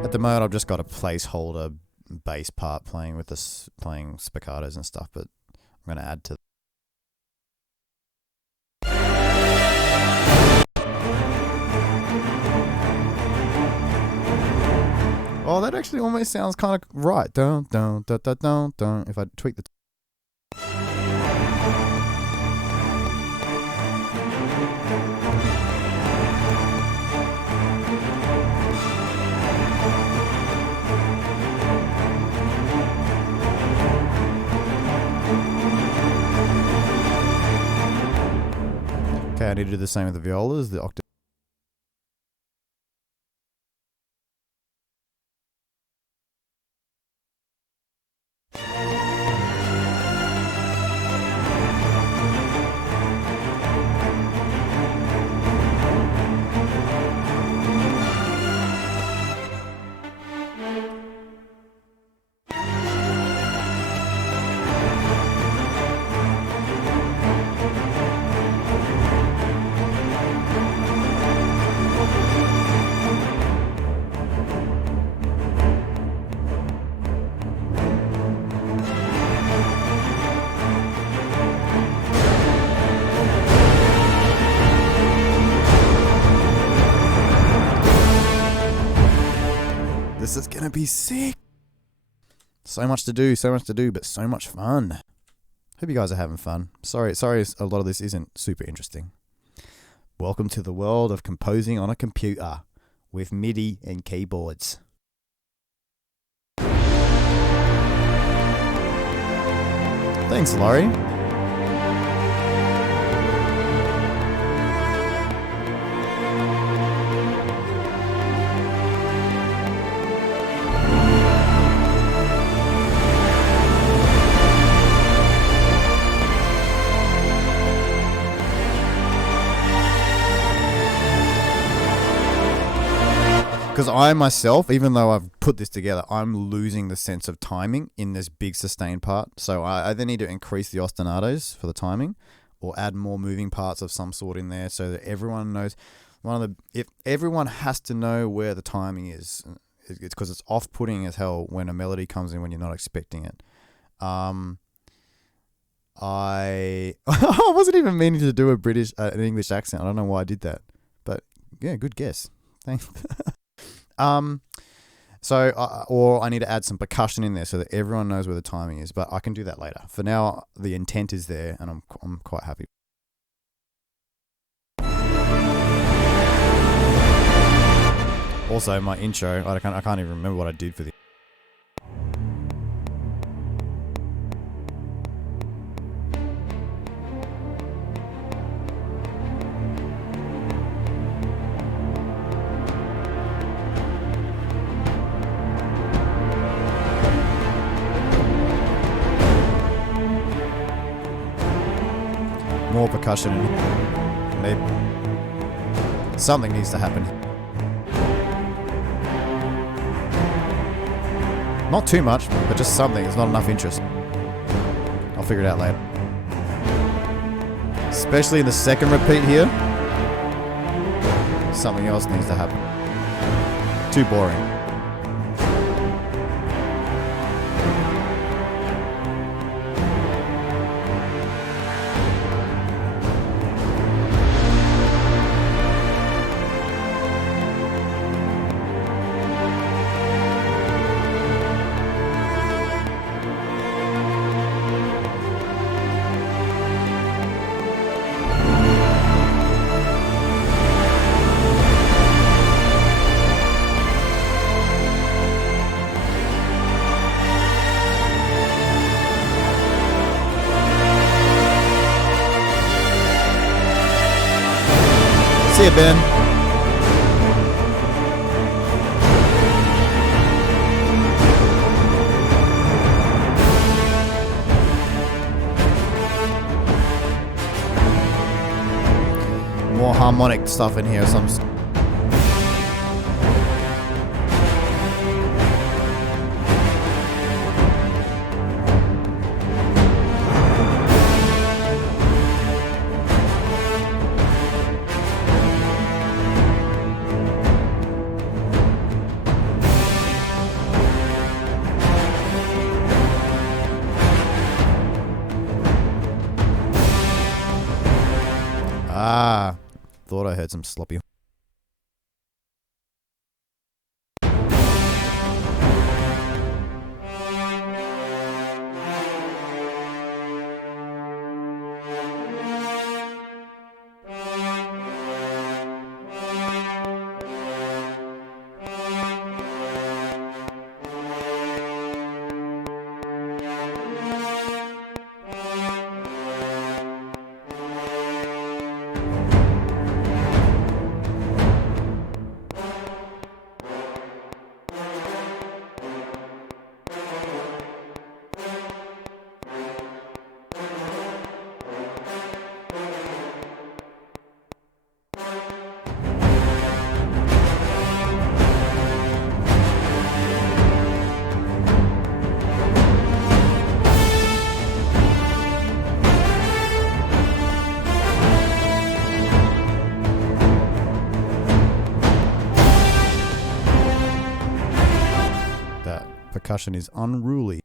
At the moment, I've just got a placeholder bass part playing with this, playing spiccatos and stuff, but I'm going to add to. Oh, that actually almost sounds kind of right. Dun, dun, dun, dun, dun, dun. If I tweak the. Okay, I need to do the same with the violas, the octave. This is gonna be sick. So much to do, but so much fun. Hope you guys are having fun. Sorry, a lot of this isn't super interesting. Welcome to the world of composing on a computer with MIDI and keyboards. Thanks, Laurie. Because I myself, even though I've put this together, I'm losing the sense of timing in this big sustained part. So I either need to increase the ostinatos for the timing or add more moving parts of some sort in there so that everyone knows. If everyone has to know where the timing is, it's because it's off-putting as hell when a melody comes in when you're not expecting it. I wasn't even meaning to do an English accent. I don't know why I did that, but yeah, good guess. Thanks. Or I need to add some percussion in there so that everyone knows where the timing is, but I can do that later. For now, the intent is there, and I'm quite happy. Also, my intro, I can't even remember what I did for the. more percussion in here. Maybe something needs to happen. Not too much, but just something. There's not enough interest. I'll figure it out later. Especially in the second repeat here. Something else needs to happen. Too boring. See you, Ben. More harmonic stuff in here. Thought I heard some sloppy. Percussion is unruly.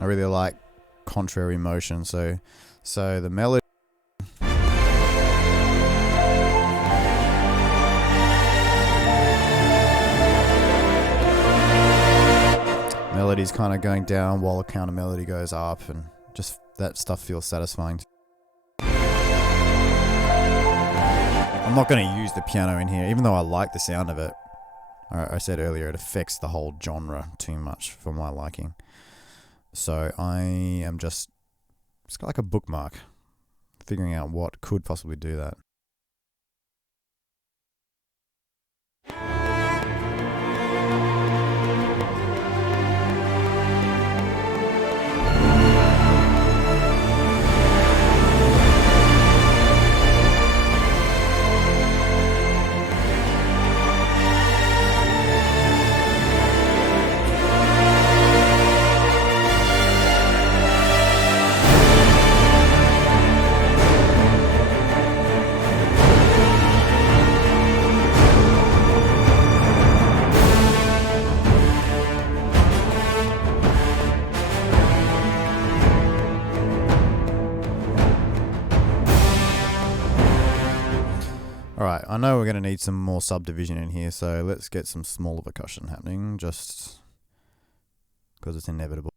I really like contrary motion, so the melody melody's kind of going down while the counter melody goes up, and just that stuff feels satisfying. I'm not going to use the piano in here, even though I like the sound of it. I said earlier it affects the whole genre too much for my liking. So I am just, it's like a bookmark, figuring out what could possibly do that. I know we're going to need some more subdivision in here, so let's get some smaller percussion happening, just because it's inevitable.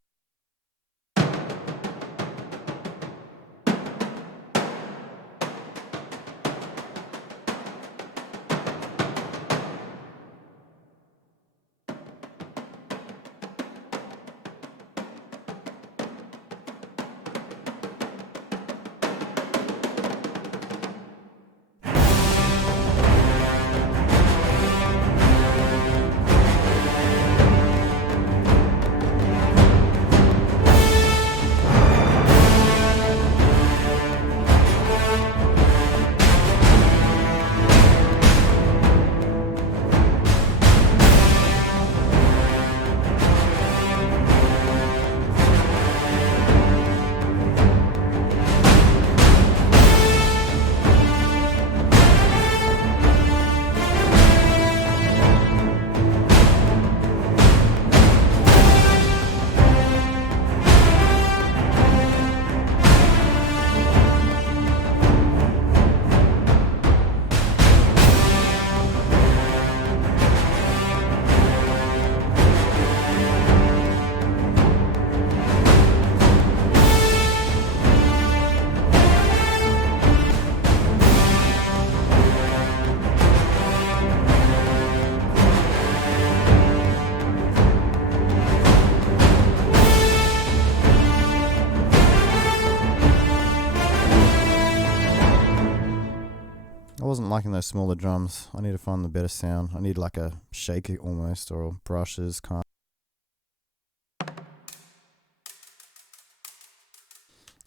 I wasn't liking those smaller drums. I need to find the better sound. I need like a shaker almost, or brushes kind.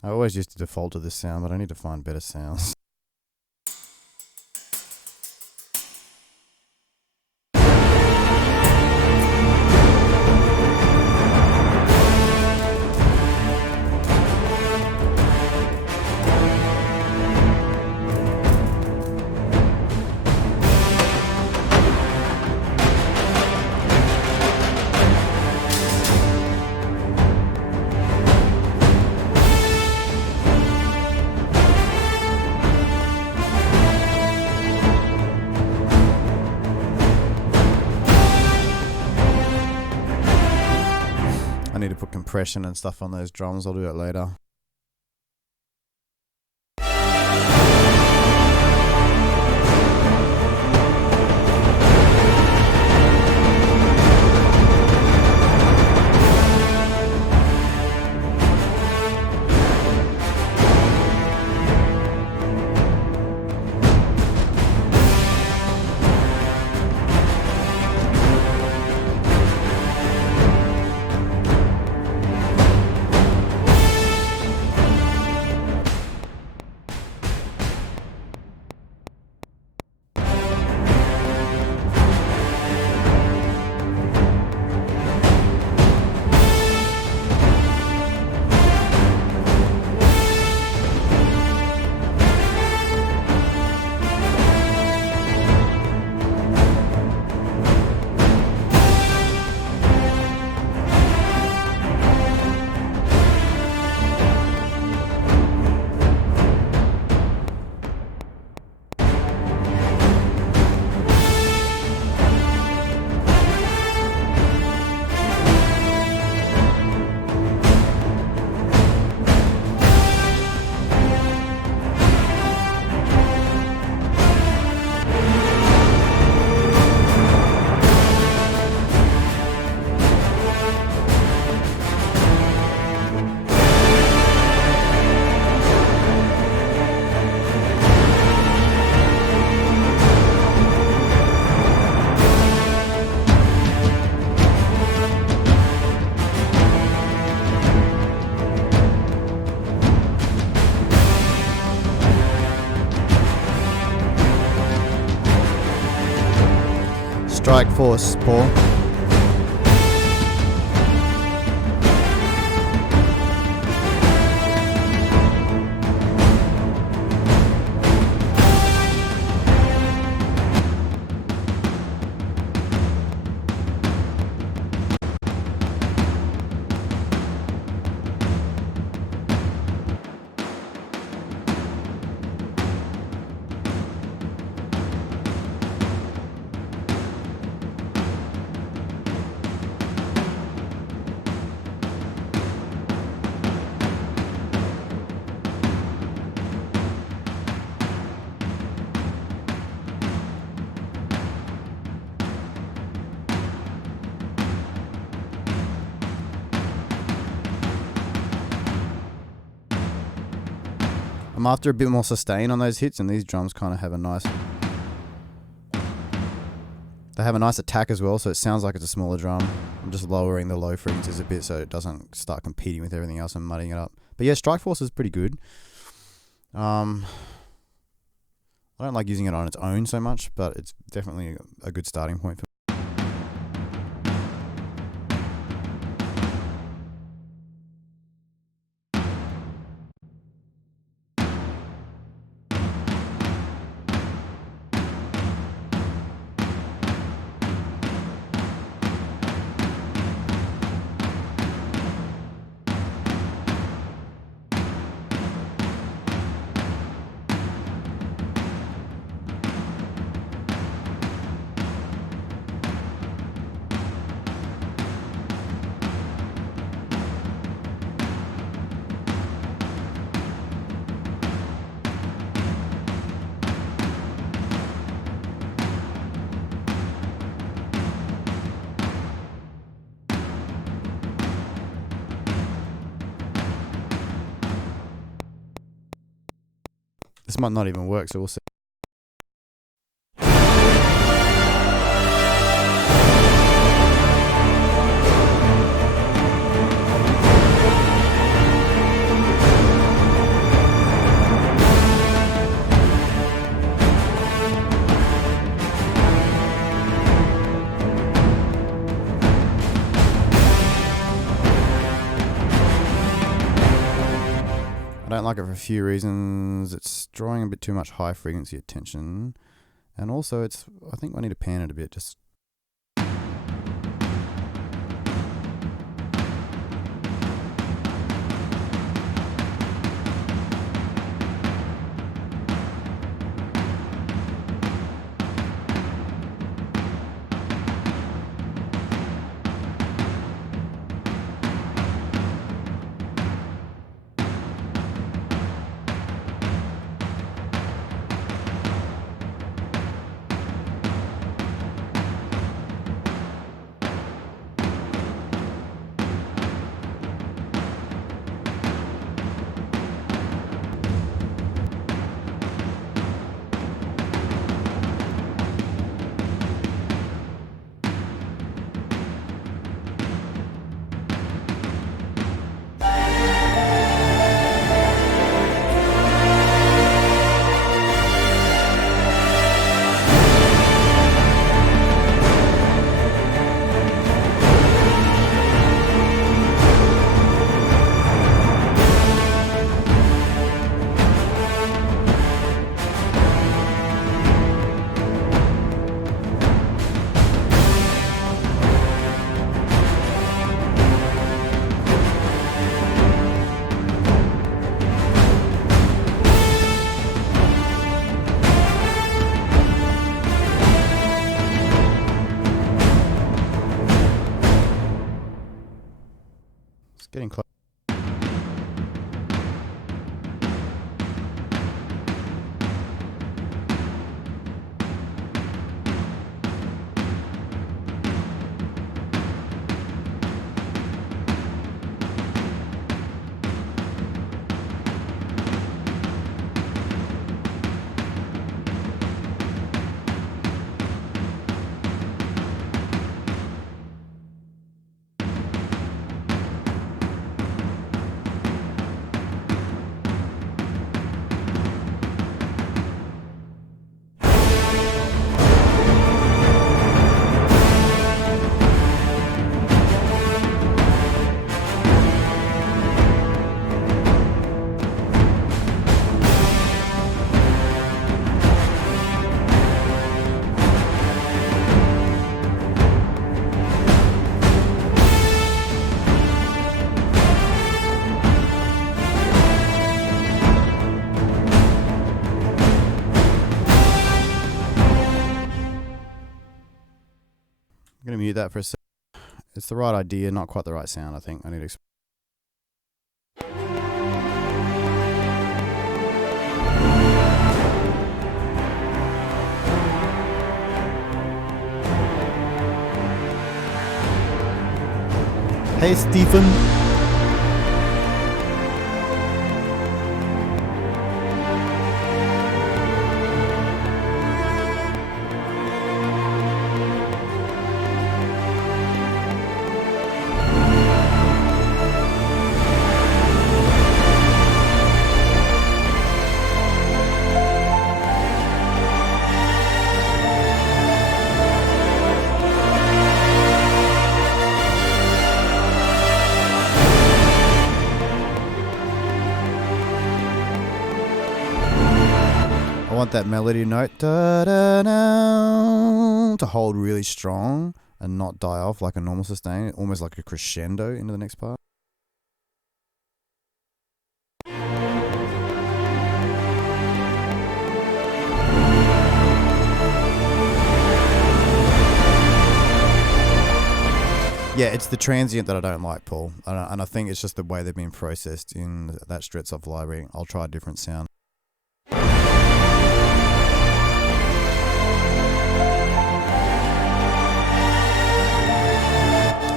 I always used to default to this sound, but I need to find better sounds. I need to put compression and stuff on those drums. I'll do it later. Strike force, Paul. I'm after a bit more sustain on those hits, and these drums kind of have a nice... They have a nice attack as well, so it sounds like it's a smaller drum. I'm just lowering the low frequencies a bit so it doesn't start competing with everything else and muddying it up. But yeah, Strike Force is pretty good. I don't like using it on its own so much, but it's definitely a good starting point for me. This might not even work, so we'll see. I don't like it for a few reasons. It's drawing a bit too much high frequency attention, and also I think I need to pan it a bit. Just getting close. I'm going to mute that for a sec. It's the right idea, not quite the right sound, I think. I need to... Hey, Stephen. want that melody note da-da-da, to hold really strong and not die off like a normal sustain, almost like a crescendo into the next part. Yeah, it's the transient that I don't like, Paul. And I think it's just the way they've been processed in that Stretsov library. I'll try a different sound.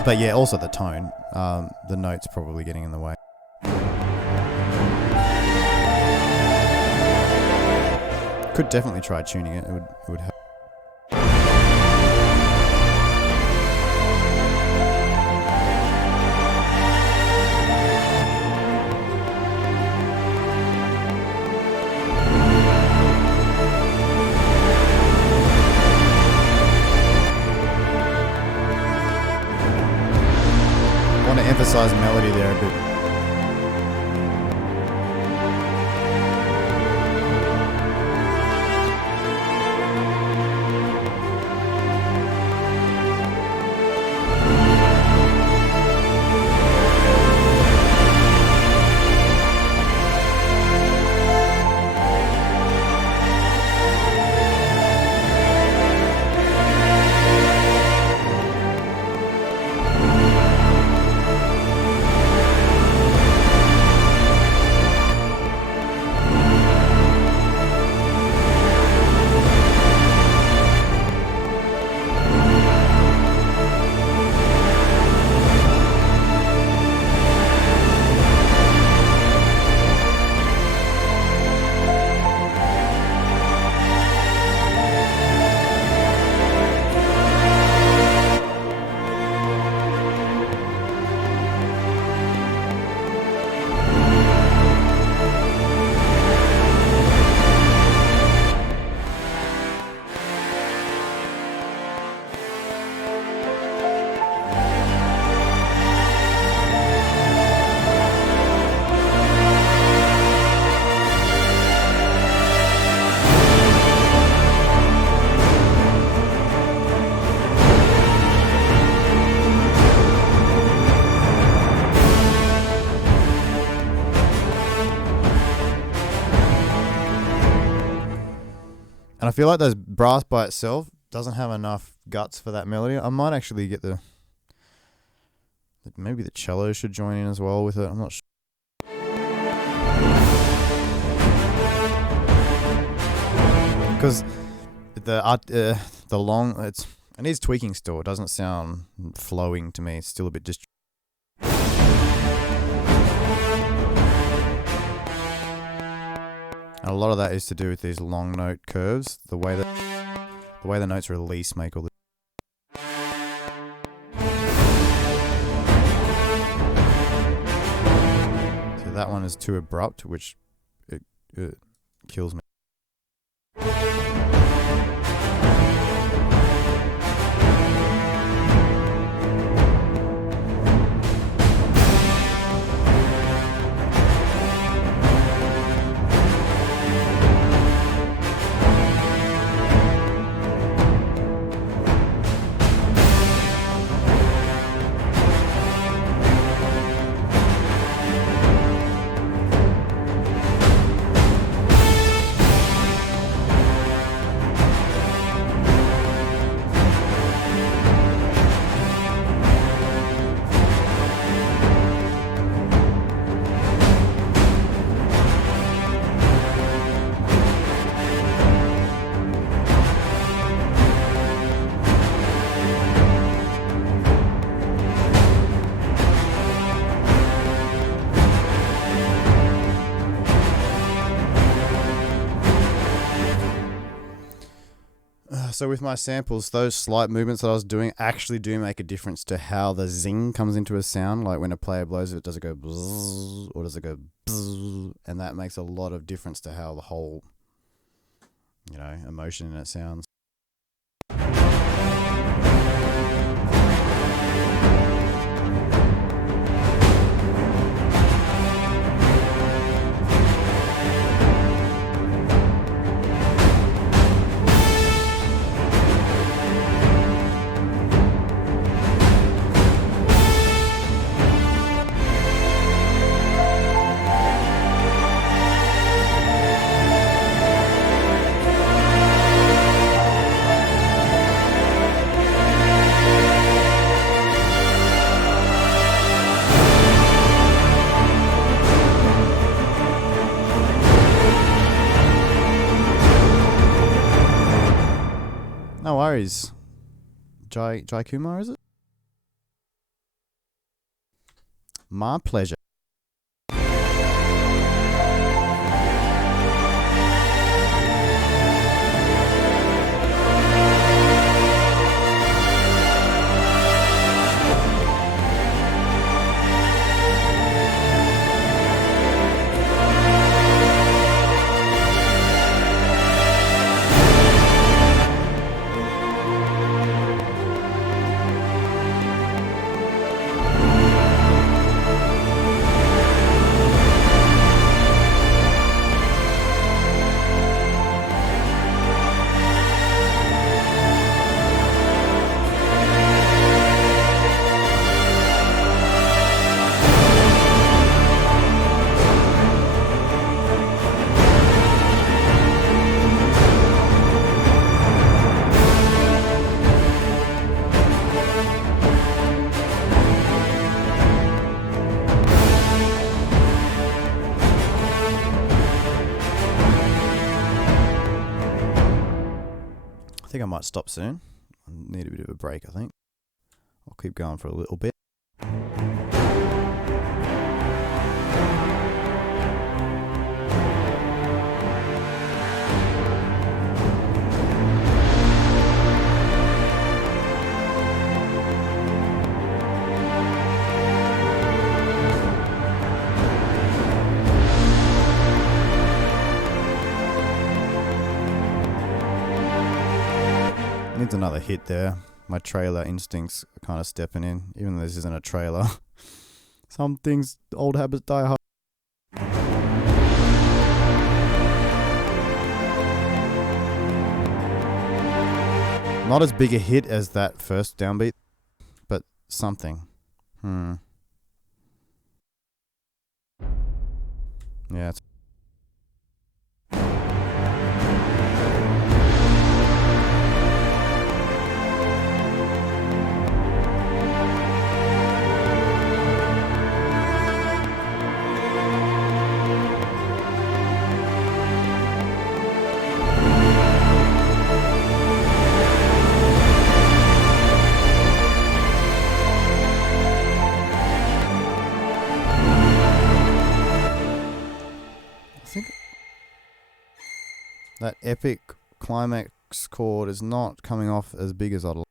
But yeah, also the tone. The note's probably getting in the way. Could definitely try tuning it. It would help. I want to emphasize melody there a bit. And I feel like those brass by itself doesn't have enough guts for that melody. I might actually get maybe the cello should join in as well with it. I'm not sure. Because the long, it needs tweaking still. It doesn't sound flowing to me. It's still a bit and a lot of that is to do with these long note curves. The way the notes release make all the. So that one is too abrupt, which it kills me. So with my samples, those slight movements that I was doing actually do make a difference to how the zing comes into a sound. Like when a player blows it, does it go bzzz or does it go bzzz? And that makes a lot of difference to how the whole, emotion in it sounds. worries. Jai Kumar, is it? My pleasure. I think I might stop soon. I need a bit of a break, I think. I'll keep going for a little bit. Needs another hit there. My trailer instincts are kind of stepping in, even though this isn't a trailer. Some things, old habits die hard. Not as big a hit as that first downbeat, but something. Yeah, it's that epic climax chord is not coming off as big as I'd like.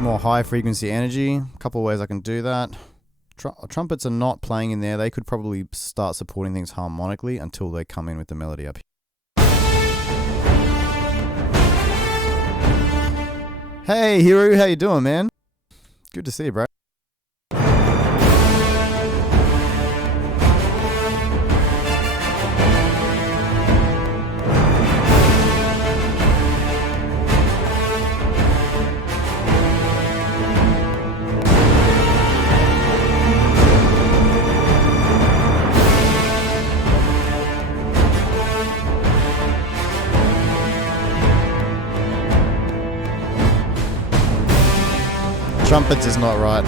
More high frequency energy. A couple of ways I can do that. Trumpets are not playing in there. They could probably start supporting things harmonically until they come in with the melody up here. Hey Hiru, how you doing, man? Good to see you, bro. Trumpets is not right.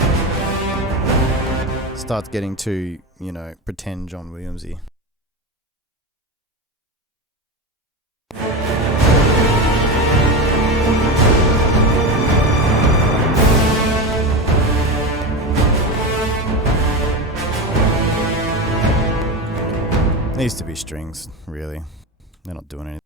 Starts getting too, pretend John Williamsy. Needs to be strings, really. They're not doing anything.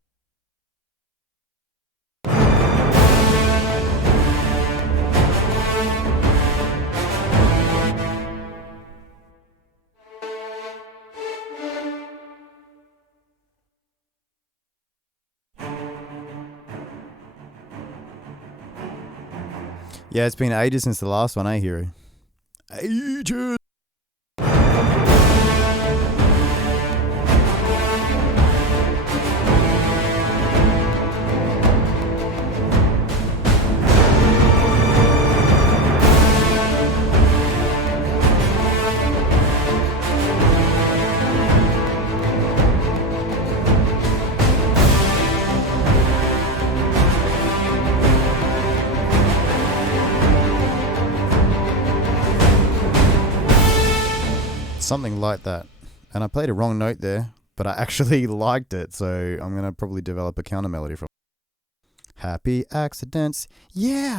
Yeah, it's been ages since the last one, eh, Hero? Ages! Something like that. And I played a wrong note there, but I actually liked it, so I'm going to probably develop a counter melody from Happy Accidents. Yeah!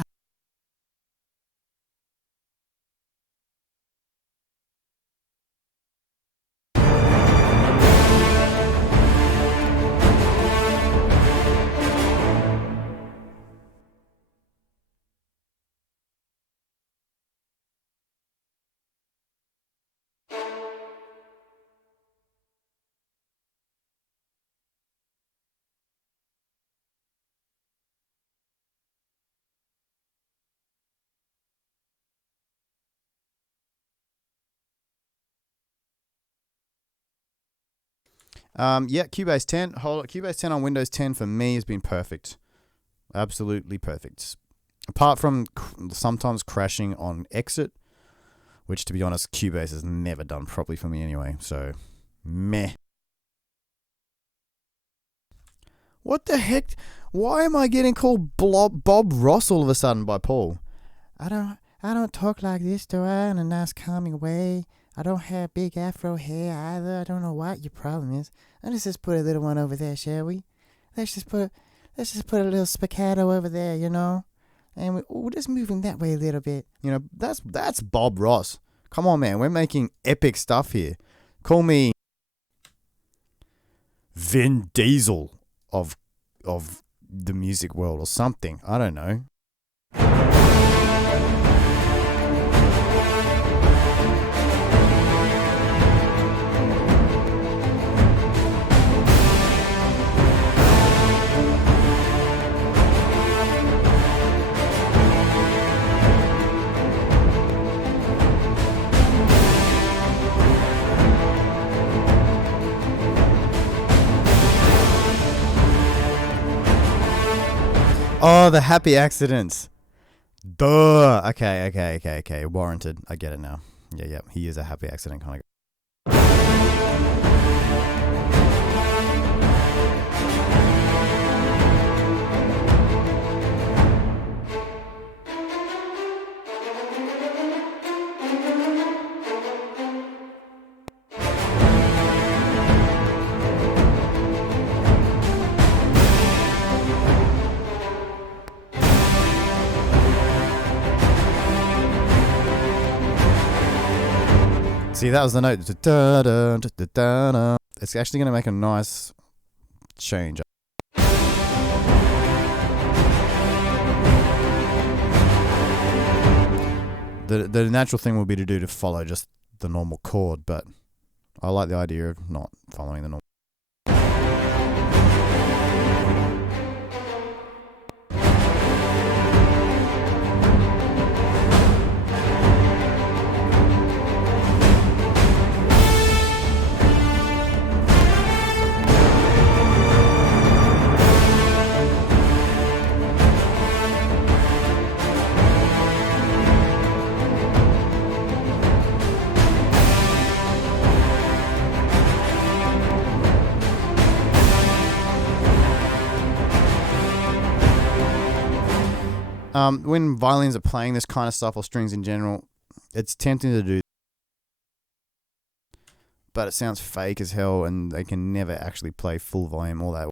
Yeah, Cubase 10. Cubase 10 on Windows 10 for me has been perfect. Absolutely perfect. Apart from sometimes crashing on exit, which to be honest, Cubase has never done properly for me anyway, so meh. What the heck? Why am I getting called Bob Ross all of a sudden by Paul? I don't talk like this, do I? In a nice calming way. I don't have big afro hair either. I don't know what your problem is. Let's just put a little one over there, shall we? Let's just put a little spiccato over there, you know? And we're just moving that way a little bit. You know, that's Bob Ross. Come on, man. We're making epic stuff here. Call me Vin Diesel of the music world or something. I don't know. Oh, the happy accidents. Duh. Okay. Warranted. I get it now. Yeah. He is a happy accident kind of guy. See, that was the note. It's actually going to make a nice change. The natural thing will be to follow just the normal chord, but I like the idea of not following the normal. When violins are playing this kind of stuff, or strings in general, it's tempting to do, but it sounds fake as hell, and they can never actually play full volume all that.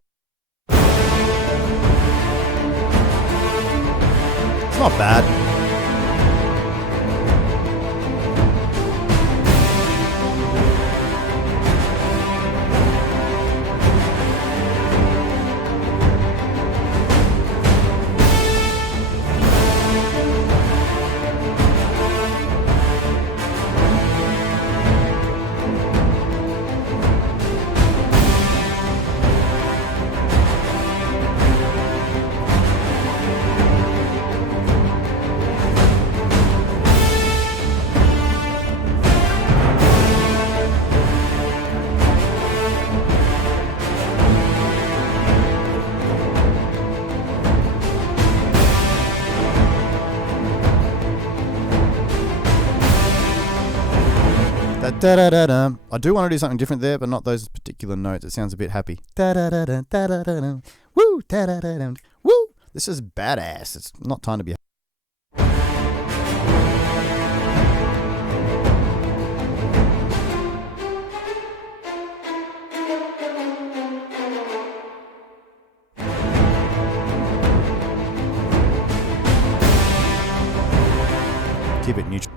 It's not bad. Da-da-da-da-dum. I do want to do something different there, but not those particular notes. It sounds a bit happy. Da-da-da-da, da-da-da-dum. Woo, da-da-da-dum. Woo. This is badass. It's not time to be. Keep it neutral.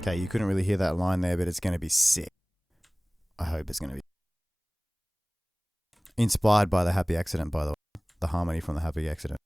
Okay, you couldn't really hear that line there, but it's going to be sick. I hope it's going to be. Inspired by The Happy Accident, by the way. The harmony from The Happy Accident.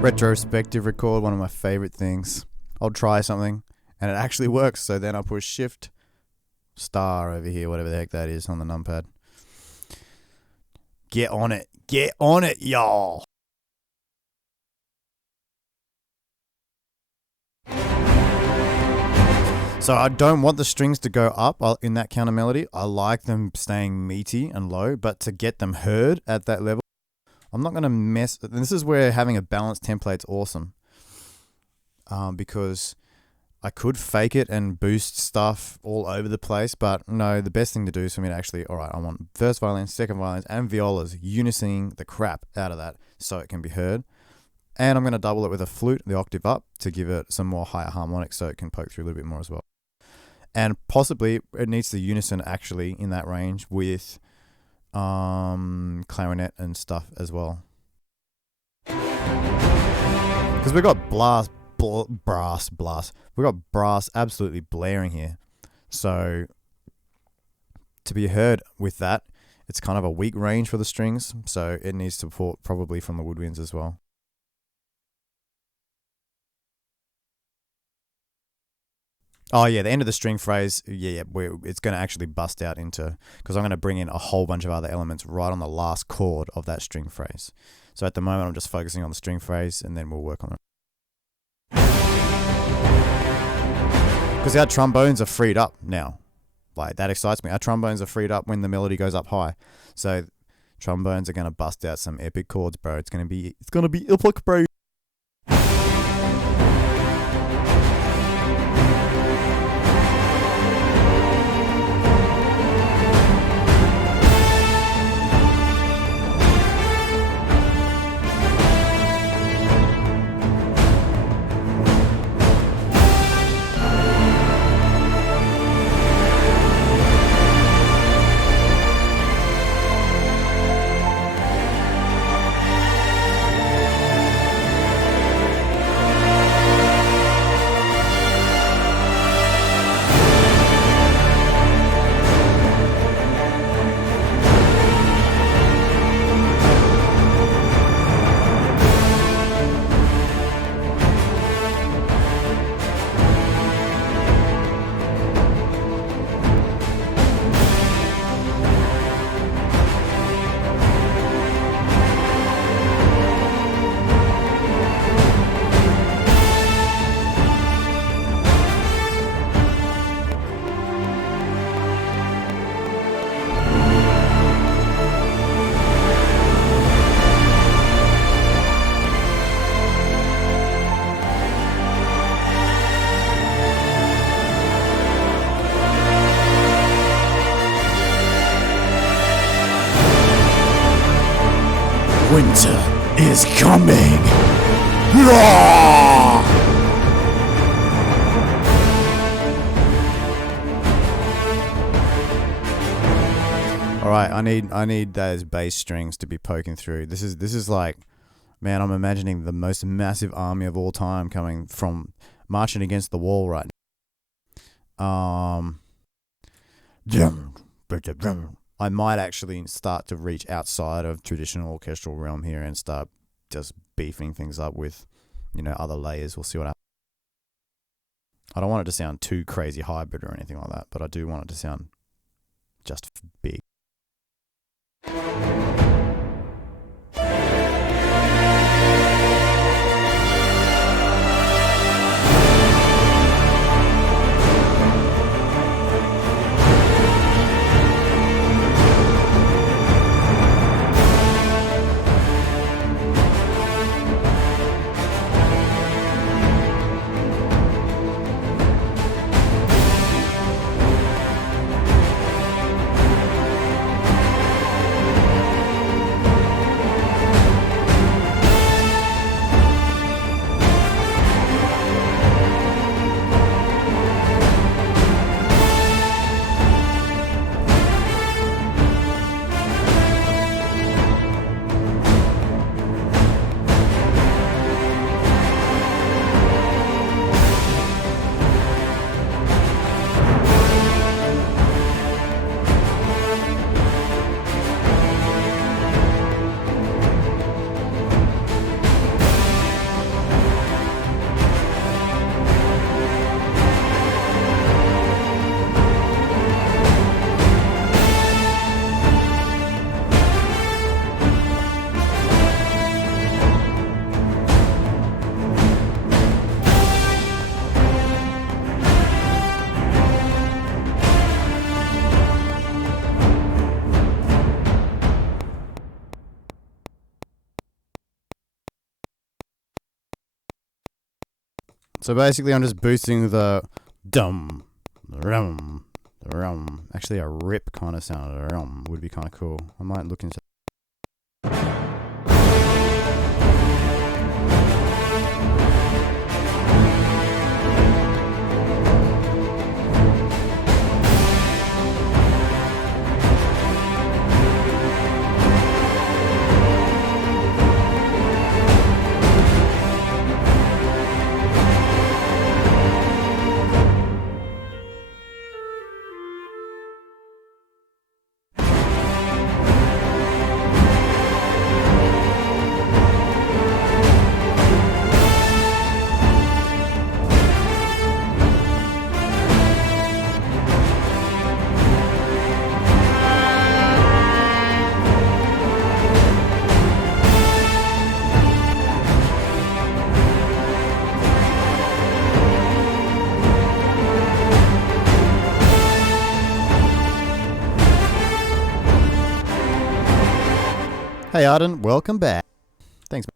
Retrospective record, one of my favorite things. I'll try something and it actually works, so then I'll push shift star over here, whatever the heck that is on the numpad. Get on it, y'all. So I don't want the strings to go up in that counter melody. I like them staying meaty and low, but to get them heard at that level, I'm not going to mess. This is where having a balanced template's awesome. Because I could fake it and boost stuff all over the place, but no, the best thing to do is for me to actually, all right, I want first violin, second violins, and violas unisoning the crap out of that so it can be heard. And I'm going to double it with a flute, the octave up, to give it some more higher harmonics so it can poke through a little bit more as well. And possibly it needs to unison actually in that range with clarinet and stuff as well. Because we've got brass. We've got brass absolutely blaring here. So to be heard with that, it's kind of a weak range for the strings. So it needs support probably from the woodwinds as well. Oh yeah, the end of the string phrase, it's going to actually bust out into, because I'm going to bring in a whole bunch of other elements right on the last chord of that string phrase. So at the moment I'm just focusing on the string phrase and then we'll work on it. Because our trombones are freed up now. Like, that excites me. Our trombones are freed up when the melody goes up high. So trombones are going to bust out some epic chords, bro. It's going to be epic, bro. Winter is coming. All right, I need those bass strings to be poking through. This is like, man, I'm imagining the most massive army of all time coming from marching against the wall right now. I might actually start to reach outside of traditional orchestral realm here and start just beefing things up with, other layers. We'll see what happens. I don't want it to sound too crazy hybrid or anything like that, but I do want it to sound just big. So basically, I'm just boosting the dum, rum, rum. Actually, a rip kind of sound, rum, would be kind of cool. I might look into. Hey Arden, welcome back. Thanks.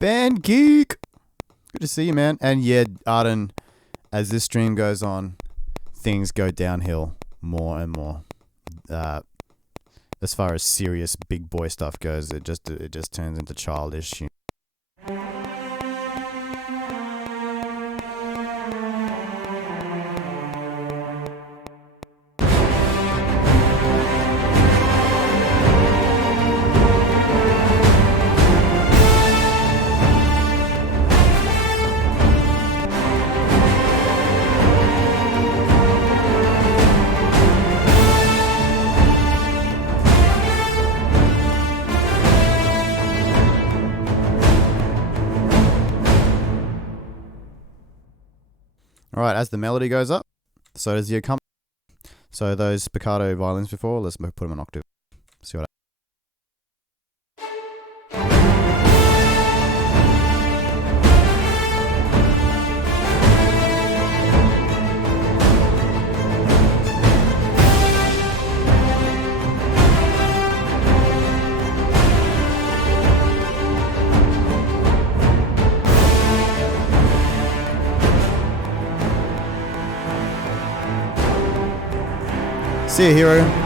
Band Geek! Good to see you, man. And yeah, Arden, as this stream goes on, things go downhill more and more. As far as serious big boy stuff goes, it just turns into childish. Alright, as the melody goes up, so does the accompaniment. So those spiccato violins before, let's put them on octave. See what See you, hero.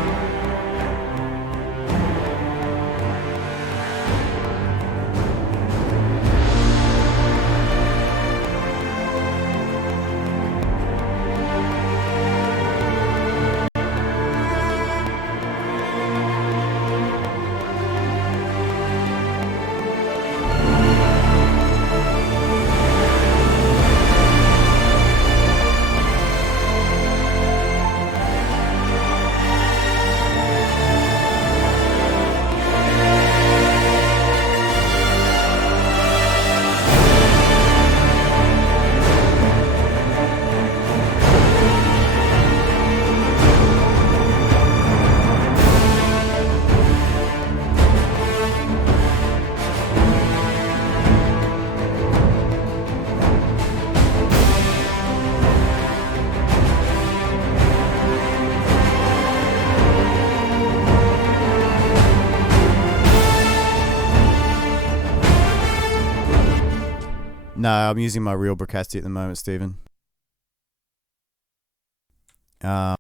No, I'm using my real Bricasti at the moment, Stephen. Sorry.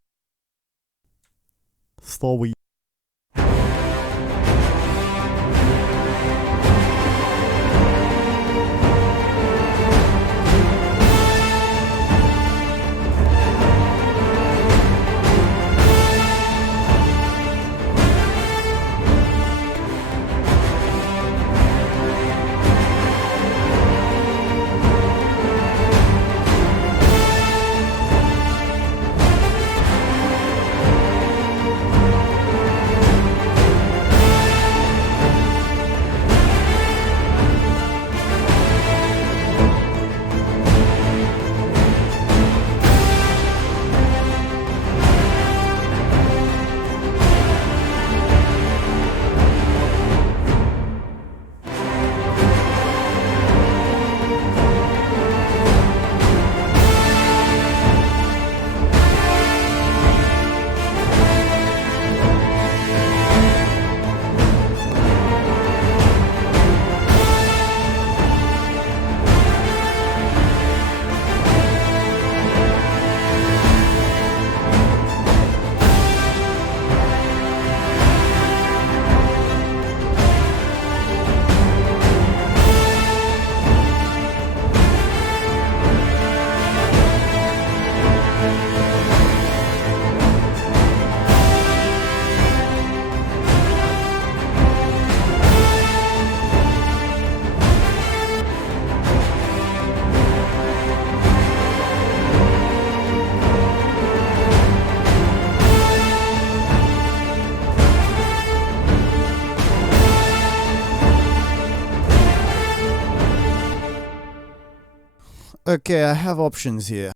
Okay, I have options here.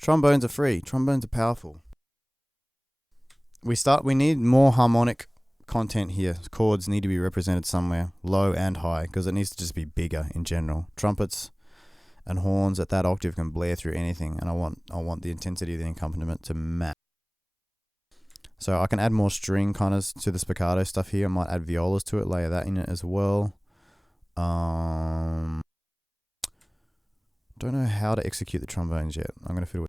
Trombones are free. Trombones are powerful. We need more harmonic content here. Chords need to be represented somewhere, low and high, because it needs to just be bigger in general. Trumpets and horns at that octave can blare through anything, and I want the intensity of the accompaniment to match. So I can add more string kind of to the spiccato stuff here. I might add violas to it, layer that in it as well. Don't know how to execute the trombones yet. I'm going to fiddle with.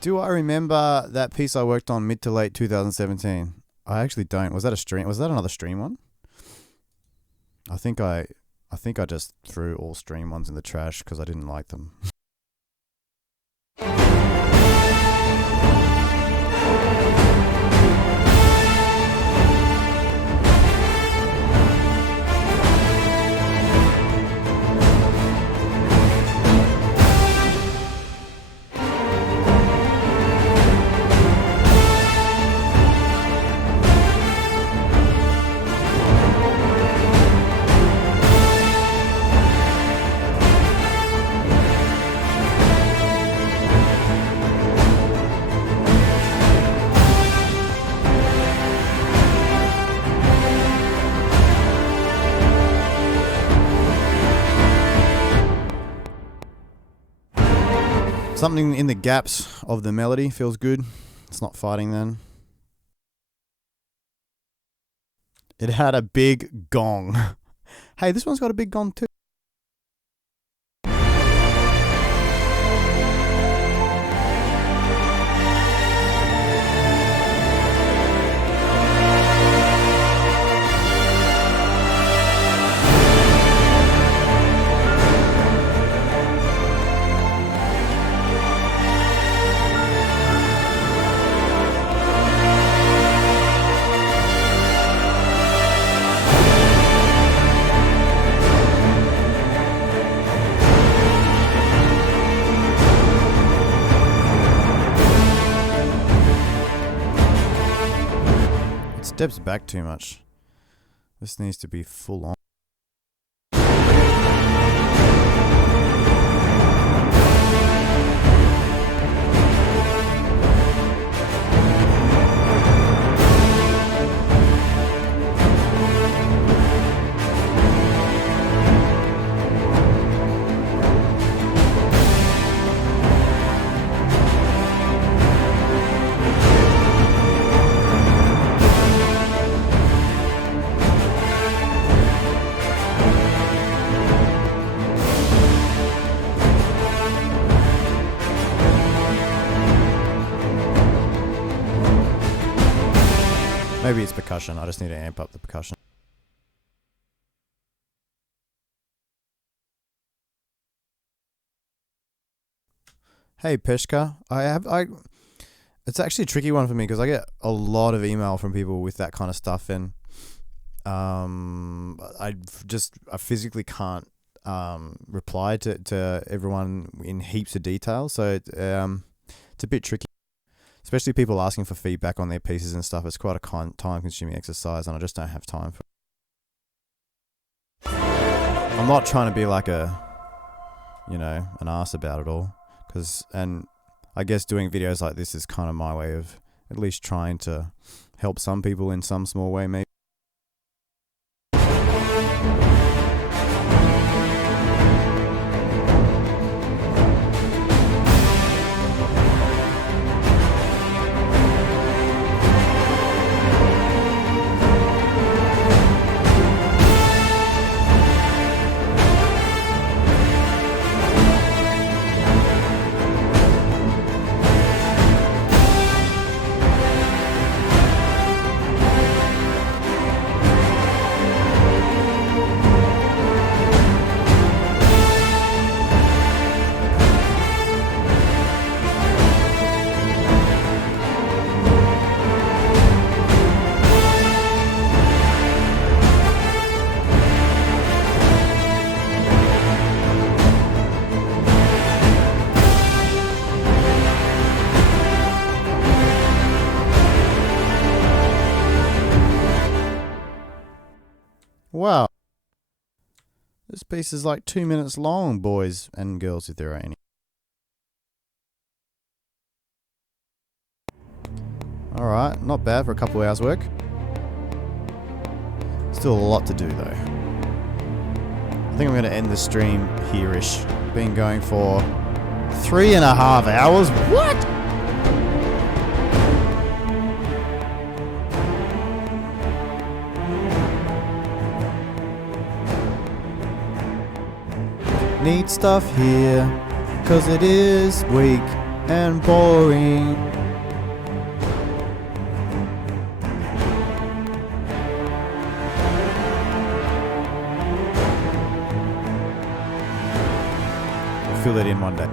Do I remember that piece I worked on mid to late 2017? I actually don't. Was that a stream? Was that another stream one? I think I just threw all stream ones in the trash because I didn't like them. Something in the gaps of the melody feels good. It's not fighting then. It had a big gong. Hey, this one's got a big gong too. Steps back too much. This needs to be full on. Maybe it's percussion. I just need to amp up the percussion. Hey Peshka, it's actually a tricky one for me because I get a lot of email from people with that kind of stuff, and I physically can't reply to everyone in heaps of detail, so it's a bit tricky. Especially people asking for feedback on their pieces and stuff. It's quite a time-consuming exercise, and I just don't have time for it. I'm not trying to be like an ass about it all. And I guess doing videos like this is kind of my way of at least trying to help some people in some small way, maybe. Wow. This piece is like 2 minutes long, boys and girls, if there are any. Alright, not bad for a couple of hours work. Still a lot to do though. I think I'm going to end the stream here-ish. Been going for 3.5 hours. What? Need stuff here, 'cause it is weak and boring. I'll fill it in one day.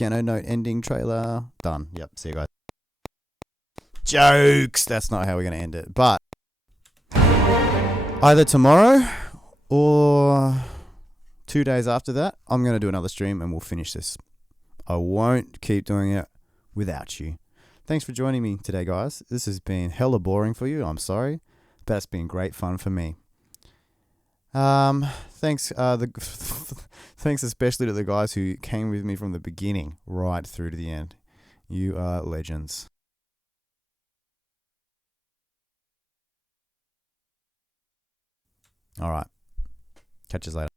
piano note ending trailer. Done. Yep. See you guys. Jokes. That's not how we're going to end it. But either tomorrow or 2 days after that, I'm going to do another stream and we'll finish this. I won't keep doing it without you. Thanks for joining me today, guys. This has been hella boring for you. I'm sorry. But it's been great fun for me. Thanks thanks especially to the guys who came with me from the beginning right through to the end. You are legends. All right. Catch you later.